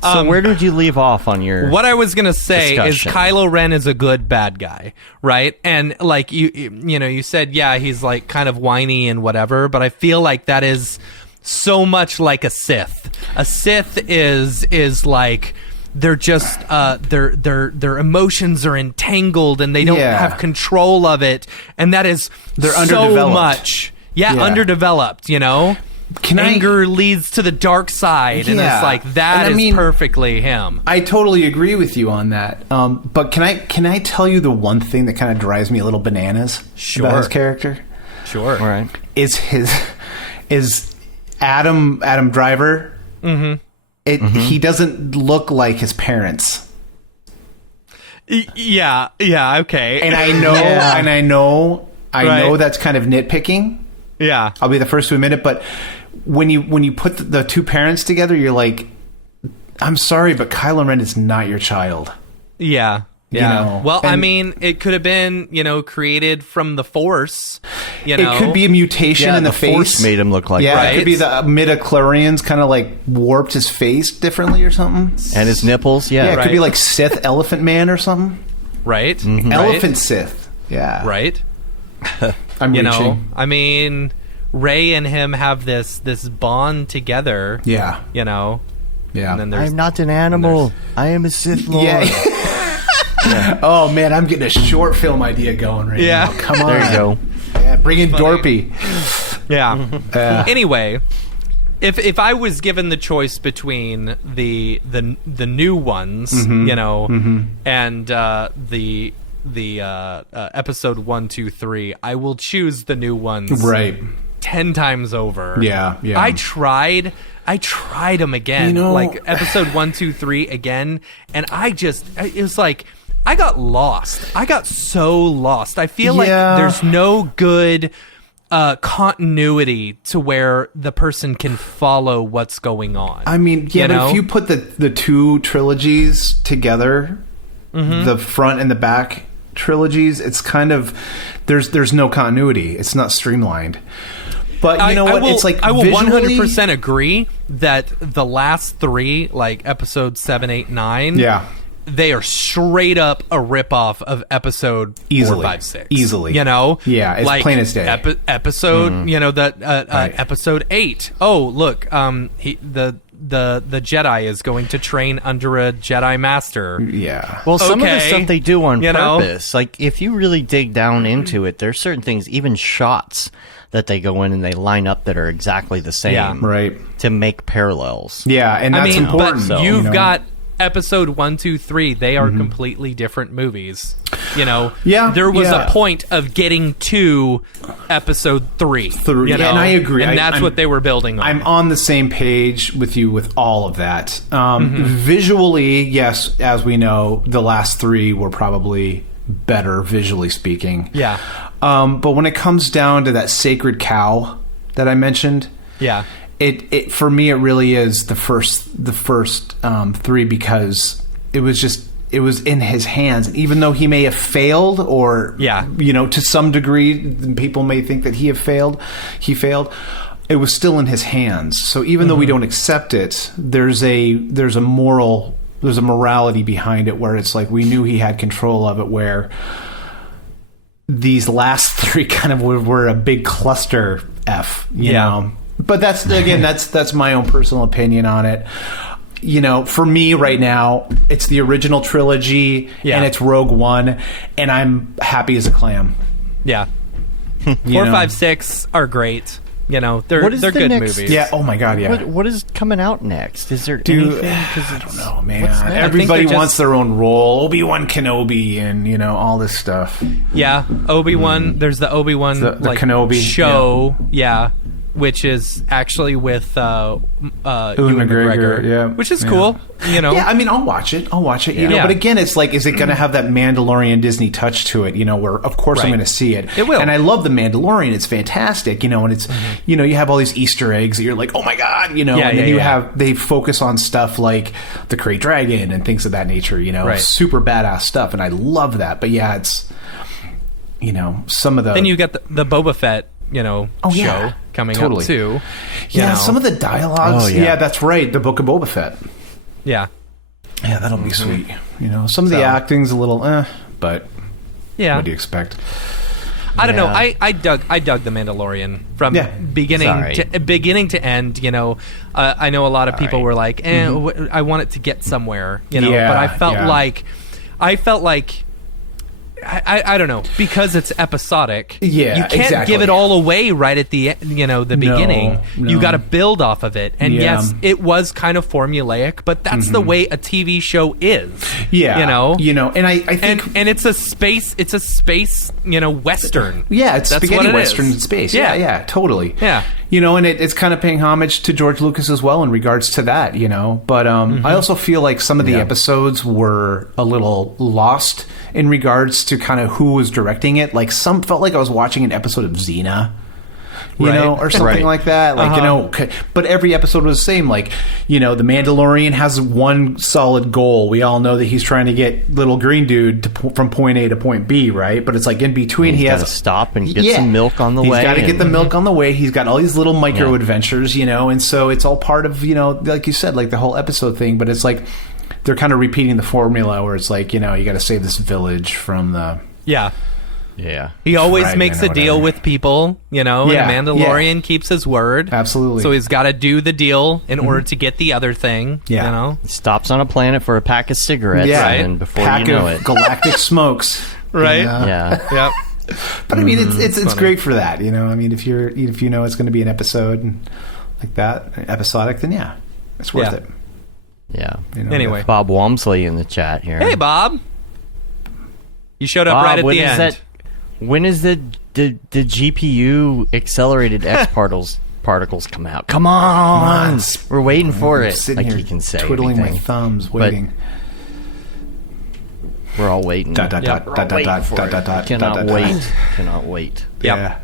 So where did you leave off on your? What I was gonna say discussion? is Kylo Ren is a good bad guy, right? And like you said, yeah, he's like kind of whiny and whatever, but I feel like that is so much like a Sith. A Sith is like they're just their emotions are entangled and they don't Yeah. have control of it, and that is They're so underdeveloped. much. Yeah, Yeah. underdeveloped. Can I- Anger leads to the dark side, and Yeah. it's like that And I is mean- perfectly him. I totally agree with you on that. But can I tell you the one thing that kind of drives me a little bananas about his character? Sure. All right. Is Adam Driver? Mm-hmm. He doesn't look like his parents. Yeah, okay. And I know, I Right. know that's kind of nitpicking. yeah. I'll be the first to admit it. But when you put the two parents together, you're like, I'm sorry, but Kylo Ren is not your child. Yeah. Yeah. know, well, I and- mean, it could have been, created from the Force, It could be a mutation in the, face. Force made him look like Yeah, that. it could be the midichlorians kind of like warped his face differently or something. And his nipples. Yeah. Yeah, it could be Right. like Sith Elephant Man or something. right. Mm-hmm. Right? Elephant Sith. Yeah. Right. I'm You reaching. know, I mean, Rey and him have this bond together. Yeah. Yeah. And then there's I'm not an animal. I am a Sith Lord. Yeah. Oh man, I'm getting a short film idea going right Yeah. now. Come on. There you go. Yeah, bring in funny. Dorpy. Yeah. Yeah. Anyway, if I was given the choice between the new ones, and the episode 1, 2, 3, I will choose the new ones. Right. 10 times over. Yeah. I tried them again, like episode 1, 2, 3 again, and it was like I got lost. I got so lost. I feel like there's no good continuity to where the person can follow what's going on. I mean, but if you put the two trilogies together, the front and the back trilogies, it's kind of there's no continuity. It's not streamlined. But you know what? It's like I will visually, 100% agree that the last three, like episode 7, 8, 9, they are straight up a ripoff of episode 4, 5, 6. Easily. It's like, plain as day. Episode, episode 8. Oh, look, the Jedi is going to train under a Jedi Master. Yeah. Well, some of the stuff they do on purpose. Like, if you really dig down into it, there's certain things, even shots that they go in and they line up that are exactly the same. Right. To make parallels. Yeah, and that's important. But you've got episode 1, 2, 3, they are completely different movies. There was a point of getting to episode 3. And I agree. And that's what they were building on. I'm on the same page with you with all of that. Visually, yes, as we know, the last 3 were probably better, visually speaking. Yeah. But when it comes down to that sacred cow that I mentioned, it for me it really is the first 3, because it was in his hands, and even though he may have failed, or to some degree people may think that he failed, it was still in his hands. So even though we don't accept it, there's a morality behind it, where it's like we knew he had control of it, where these last 3 kind of were a big cluster F, you know. But that's that's my own personal opinion on it. For me right now, it's the original trilogy and it's Rogue One, and I'm happy as a clam. Yeah. 4, 5, 6 are great. They're good movies. Yeah. Oh my God. Yeah. What is coming out next? Is there anything? I don't know, man. Everybody wants their own role. Obi-Wan Kenobi and all this stuff. Yeah. Obi-Wan. There's the Obi-Wan the Kenobi show. Yeah. Which is actually with Ewan McGregor, which is cool. Yeah, I mean, I'll watch it. But again, it's like, is it going to have that Mandalorian Disney touch to it? Where of course I'm going to see it. It will. And I love the Mandalorian. It's fantastic. And it's you have all these Easter eggs that you're like, oh my God. And then they focus on stuff like the Krayt Dragon and things of that nature. Super badass stuff, and I love that. But yeah, it's some of the. Then you get the Boba Fett. Show coming up too. Some of the dialogues. Yeah, that's right. The Book of Boba Fett. Yeah, that'll be sweet. Some of the acting's a little, but what do you expect? I don't know. I dug The Mandalorian from beginning to end. I know a lot of people were like, I want it to get somewhere. But I felt like. I don't know, because it's episodic. Yeah, you can't give it all away right at the the beginning. No. You got to build off of it. And yes, it was kind of formulaic, but that's the way a TV show is. Yeah, and I think and it's a space western. Yeah, it's that's spaghetti what it western is. in space. Yeah, totally. Yeah. And it's kind of paying homage to George Lucas as well in regards to that, But I also feel like some of the episodes were a little lost in regards to kind of who was directing it. Like, some felt like I was watching an episode of Xena, or something like that. Like, but every episode was the same. Like, the Mandalorian has one solid goal. We all know that he's trying to get little green dude from point A to point B, right? But it's like in between, he has to stop and get some milk on the way. He's got to get the milk on the way. He's got all these little micro adventures, and so it's all part of, like you said, like the whole episode thing. But it's like they're kind of repeating the formula where it's like, you got to save this village from the he always makes a deal with people, and Mandalorian keeps his word. Absolutely. So he's got to do the deal in order to get the other thing. He stops on a planet for a pack of cigarettes, and before pack you know of it, galactic smokes, right? Yeah. But I mean, it's great for that, I mean, if you know it's going to be an episode and like that, episodic, then it's worth it. Yeah. Anyway, Bob Walmsley in the chat here. Hey, Bob. You showed up Bob, right at when the is end. When is the GPU accelerated X particles come out? Come on. We're waiting for it. Sitting Like here he can say twiddling anything. my thumbs, waiting. We're all waiting. Cannot wait. Cannot wait. Yeah.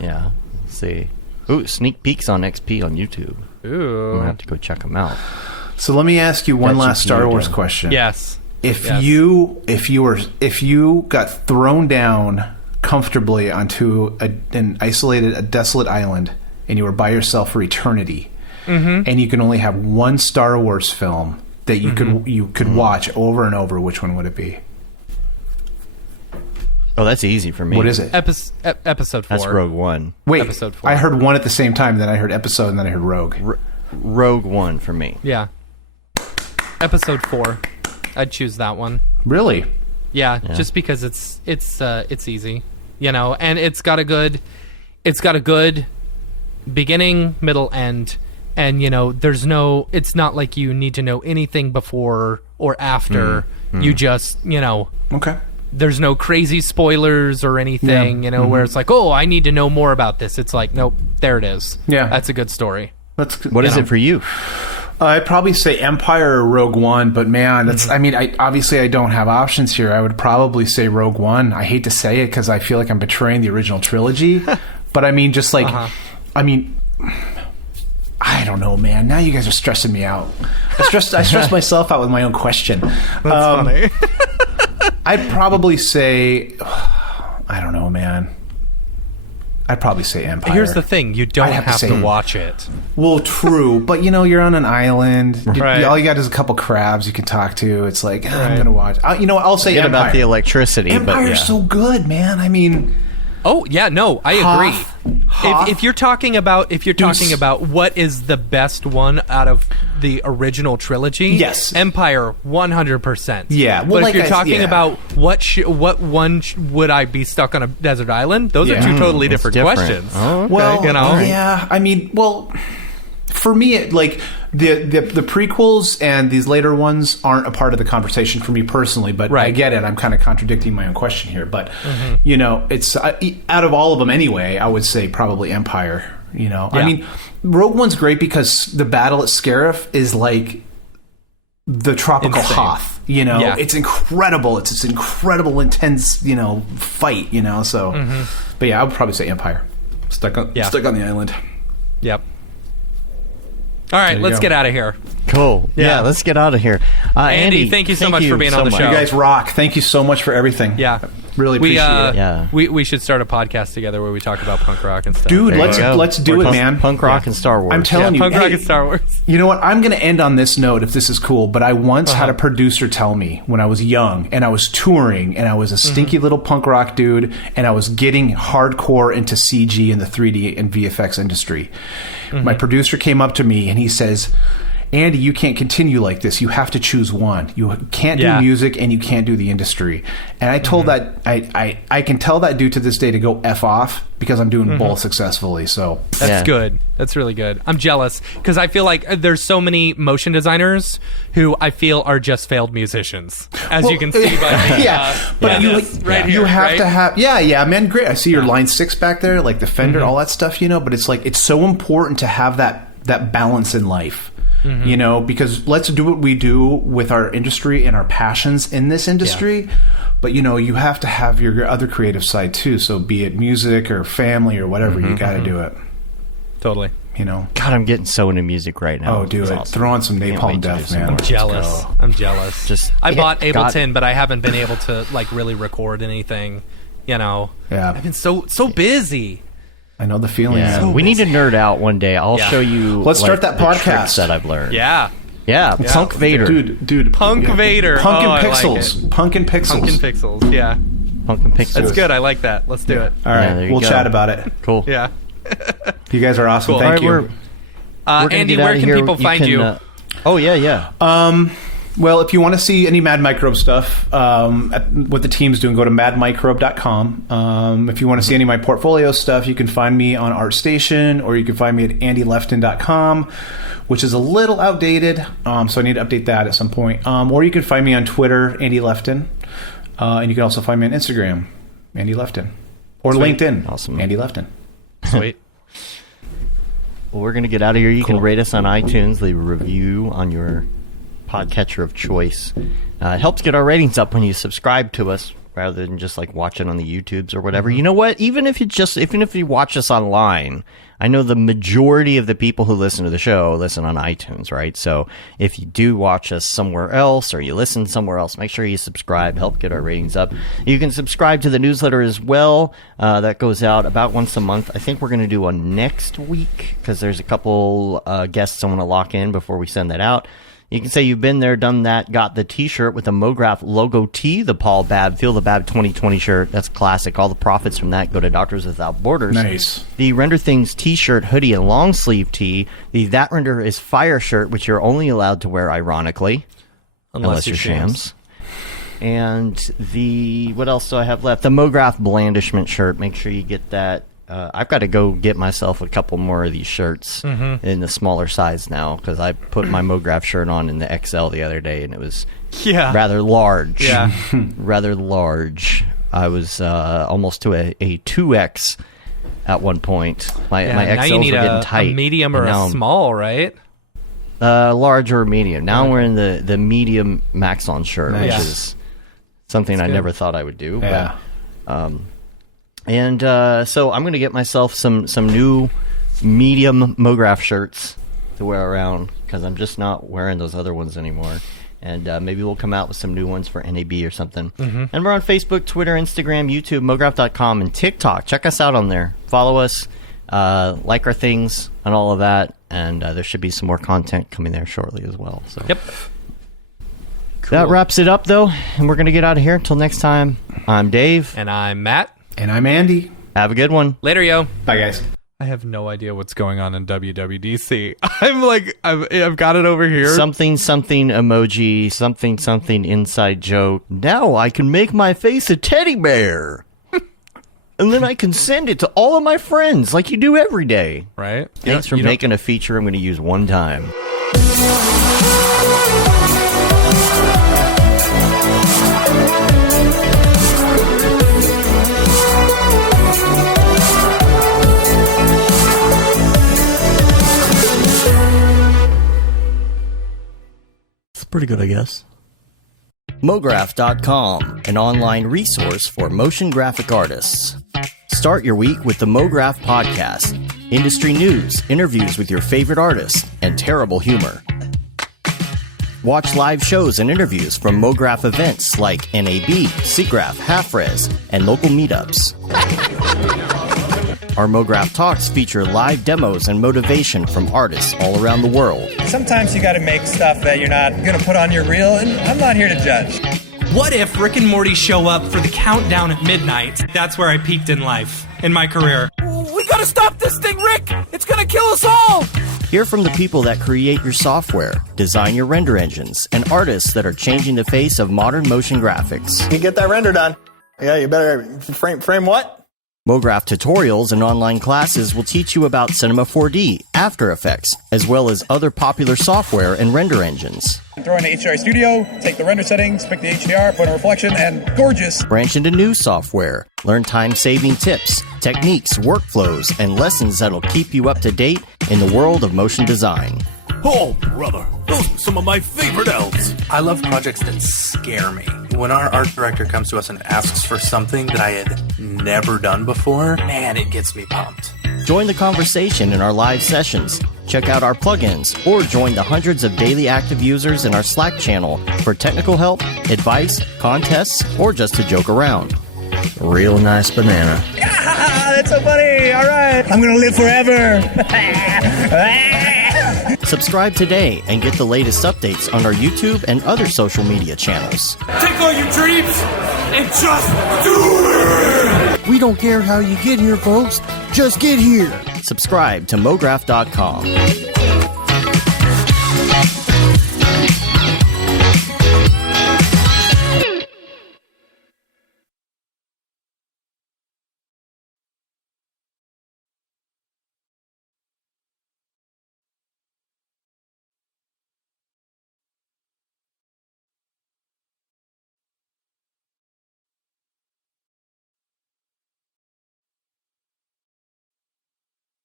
Yeah. Let's see. Ooh, sneak peeks on XP on YouTube. I'm Ooh. gonna have to go check them out. So let me ask you one Got last GPU Star Wars down. question. Yes. If Yes. you got thrown down comfortably onto a desolate island, and you were by yourself for eternity, and you can only have one Star Wars film that you could watch over and over, which one would it be? Oh, that's easy for me. What is it? Episode 4. That's Rogue One. Wait, Episode 4. I heard one at the same time, then I heard episode, and then I heard Rogue. Rogue One for me. Yeah. Episode 4. I'd choose that one. Really? Yeah, just because it's easy, and it's got a good beginning, middle, end, and it's not like you need to know anything before or after. You just Okay. there's no crazy spoilers or anything, where it's like, oh, I need to know more about this. It's like, nope, there it is. Yeah. That's a good story. What is it for you? I'd probably say Empire or Rogue One, but man, that's. I mean, obviously I don't have options here. I would probably say Rogue One. I hate to say it because I feel like I'm betraying the original trilogy, but I mean, just like, I don't know, man. Now you guys are stressing me out. I stress myself out with my own question. That's funny. I'd probably say, I don't know, man. I'd probably say Empire. Here's the thing: you don't have to have say- to watch it. Well, true, but you're on an island. Right. All you got is a couple crabs you can talk to. It's like, I'm gonna watch. I'll say Forget Empire. about the electricity, but Empire's yeah. so good, man. I mean, Oh yeah, no, I agree. Hoth. If you're talking about what is the best one out of the original trilogy, Yes. Empire 100%. Yeah, well, but like if you're I- talking yeah. about what one would I be stuck on a desert island, those are two totally different different. questions. Oh, okay. well, know? yeah. I mean, well, for me, it, like the prequels and these later ones aren't a part of the conversation for me personally. But I Right. get it. I'm kind of contradicting my own question here. But it's out of all of them anyway. I would say probably Empire. I Yeah. mean, Rogue One's great because the battle at Scarif is like the tropical Insane. Hoth. Yeah. It's incredible. It's this incredible, intense, fight. So, but yeah, I would probably say Empire. Stuck on the island. Yep. All right, you let's go. get out of here. Cool. Yeah, Yeah. let's get out of here. Andy, thank you so much for being on the show. You guys rock. Thank you so much for everything. Yeah. Really appreciate it. Yeah. We should start a podcast together where we talk about punk rock and stuff. Dude, There you let's go. do it, Punk- man. Punk rock and Star Wars. I'm telling you, punk rock hey, and Star Wars. You know what? I'm going to end on this note if this is cool, but I once had a producer tell me when I was young and I was touring and I was a stinky little punk rock dude and I was getting hardcore into CG and the 3D and VFX industry. My producer came up to me and he says, Andy, you can't continue like this. You have to choose one. You can't do music and you can't do the industry. And I told that I can tell that dude to this day to go F off because I'm doing both successfully. So That's good. That's really good. I'm jealous because I feel like there's so many motion designers who I feel are just failed musicians, as you can see by the but you right you here, have right? to have man, great. I see your line 6 back there, like the Fender, all that stuff, but it's like it's so important to have that balance in life. Because let's do what we do with our industry and our passions in this industry. But, you have to have your other creative side, too. So be it music or family or whatever, you got to do it. Totally. God, I'm getting so into music right now. Oh, do It's it. awesome. Throw on some Can't Napalm wait to do Death, some man. more. Jealous. I'm jealous. Just I bought God. Ableton, but I haven't been able to really record anything. Yeah. I've been so busy. I know the feeling. Yeah, man. we need to nerd out one day. I'll Yeah. show you. Let's start that the podcast. tricks that I've learned. Yeah. Yeah, Punk Vader. Dude. Punk Vader. Punk and Oh, I like Pixels. it. Punk and Pixels. Pumpkin Pixels. Yeah. Punk and Pixels. That's good. I like that. Let's do it. All Yeah, right. there you We'll go. chat about it. Cool. Yeah. You guys are awesome. Cool. Thank All right, you. we're gonna Andy, get where outta can here. people find you? Oh yeah. Well, if you want to see any Mad Microbe stuff, what the team's doing, go to madmicrobe.com. If you want to see any of my portfolio stuff, you can find me on ArtStation, or you can find me at andylefton.com, which is a little outdated, so I need to update that at some point. Or you can find me on Twitter, Andy Lefton, and you can also find me on Instagram. Andy Lefton. Or LinkedIn. Awesome. Andy Lefton. Sweet. Well, we're going to get out of here. You can rate us on iTunes, leave a review on your podcatcher of choice. It helps get our ratings up when you subscribe to us rather than just like watch it on the YouTubes or whatever. You know what? Even if you watch us online, I know the majority of the people who listen to the show listen on iTunes, right? So if you do watch us somewhere else or you listen somewhere else, make sure you subscribe, help get our ratings up. You can subscribe to the newsletter as well. That goes out about once a month. I think we're going to do one next week because there's a couple guests I want to lock in before we send that out. You can say you've been there, done that, got the T-shirt with the Mograph logo tee, the Paul Babb, Feel the Babb 2020 shirt. That's classic. All the profits from that go to Doctors Without Borders. Nice. The Render Things T-shirt, hoodie, and long sleeve tee. The That Render is Fire shirt, which you're only allowed to wear ironically, unless you're shams. And what else do I have left? The Mograph Blandishment shirt. Make sure you get that. I've got to go get myself a couple more of these shirts in the smaller size now because I put my Mograph shirt on in the XL the other day and it was rather large. Yeah. Rather large. I was almost to a 2X at one point. My XLs were getting tight. A medium or a small, right? Large or medium. Now we're in the medium Maxon shirt, which is something I never thought I would do. Yeah. But, so I'm going to get myself some new medium Mograph shirts to wear around because I'm just not wearing those other ones anymore. And maybe we'll come out with some new ones for NAB or something. And we're on Facebook, Twitter, Instagram, YouTube, Mograph.com, and TikTok. Check us out on there. Follow us, like our things, and all of that. And there should be some more content coming there shortly as well. So. Yep. Cool. That wraps it up, though, and we're going to get out of here. Until next time, I'm Dave. And I'm Matt. And I'm Andy. Have a good one. Later, yo. Bye, guys. I have no idea what's going on in WWDC. I'm like, I've got it over here. Something emoji, something inside joke. Now I can make my face a teddy bear. And then I can send it to all of my friends like you do every day. Right? Thanks for making a feature I'm going to use one time. Pretty good, I guess. Mograph.com, an online resource for motion graphic artists. Start your week with the Mograph podcast. Industry news, interviews with your favorite artists, and terrible humor. Watch live shows and interviews from Mograph events like NAB, SIGGRAPH, Half-Res, and local meetups. Our Mograph Talks feature live demos and motivation from artists all around the world. Sometimes you gotta make stuff that you're not gonna put on your reel, and I'm not here to judge. What if Rick and Morty show up for the countdown at midnight? That's where I peaked in life, in my career. We gotta stop this thing, Rick! It's gonna kill us all! Hear from the people that create your software, design your render engines, and artists that are changing the face of modern motion graphics. You get that render done. Yeah, you better frame what? Mograph tutorials and online classes will teach you about Cinema 4D, After Effects, as well as other popular software and render engines. Throw in the HDR Studio, take the render settings, pick the HDR, put in reflection, and gorgeous. Branch into new software. Learn time-saving tips, techniques, workflows, and lessons that'll keep you up to date in the world of motion design. Oh, brother, those are some of my favorite elves. I love projects that scare me. When our art director comes to us and asks for something that I had never done before, man, it gets me pumped. Join the conversation in our live sessions. Check out our plugins, or join the hundreds of daily active users in our Slack channel for technical help, advice, contests, or just to joke around. Real nice banana. Yeah, that's so funny. All right. I'm going to live forever. Subscribe today and get the latest updates on our YouTube and other social media channels. Take all your dreams and just do it! We don't care how you get here, folks. Just get here. Subscribe to Mograph.com.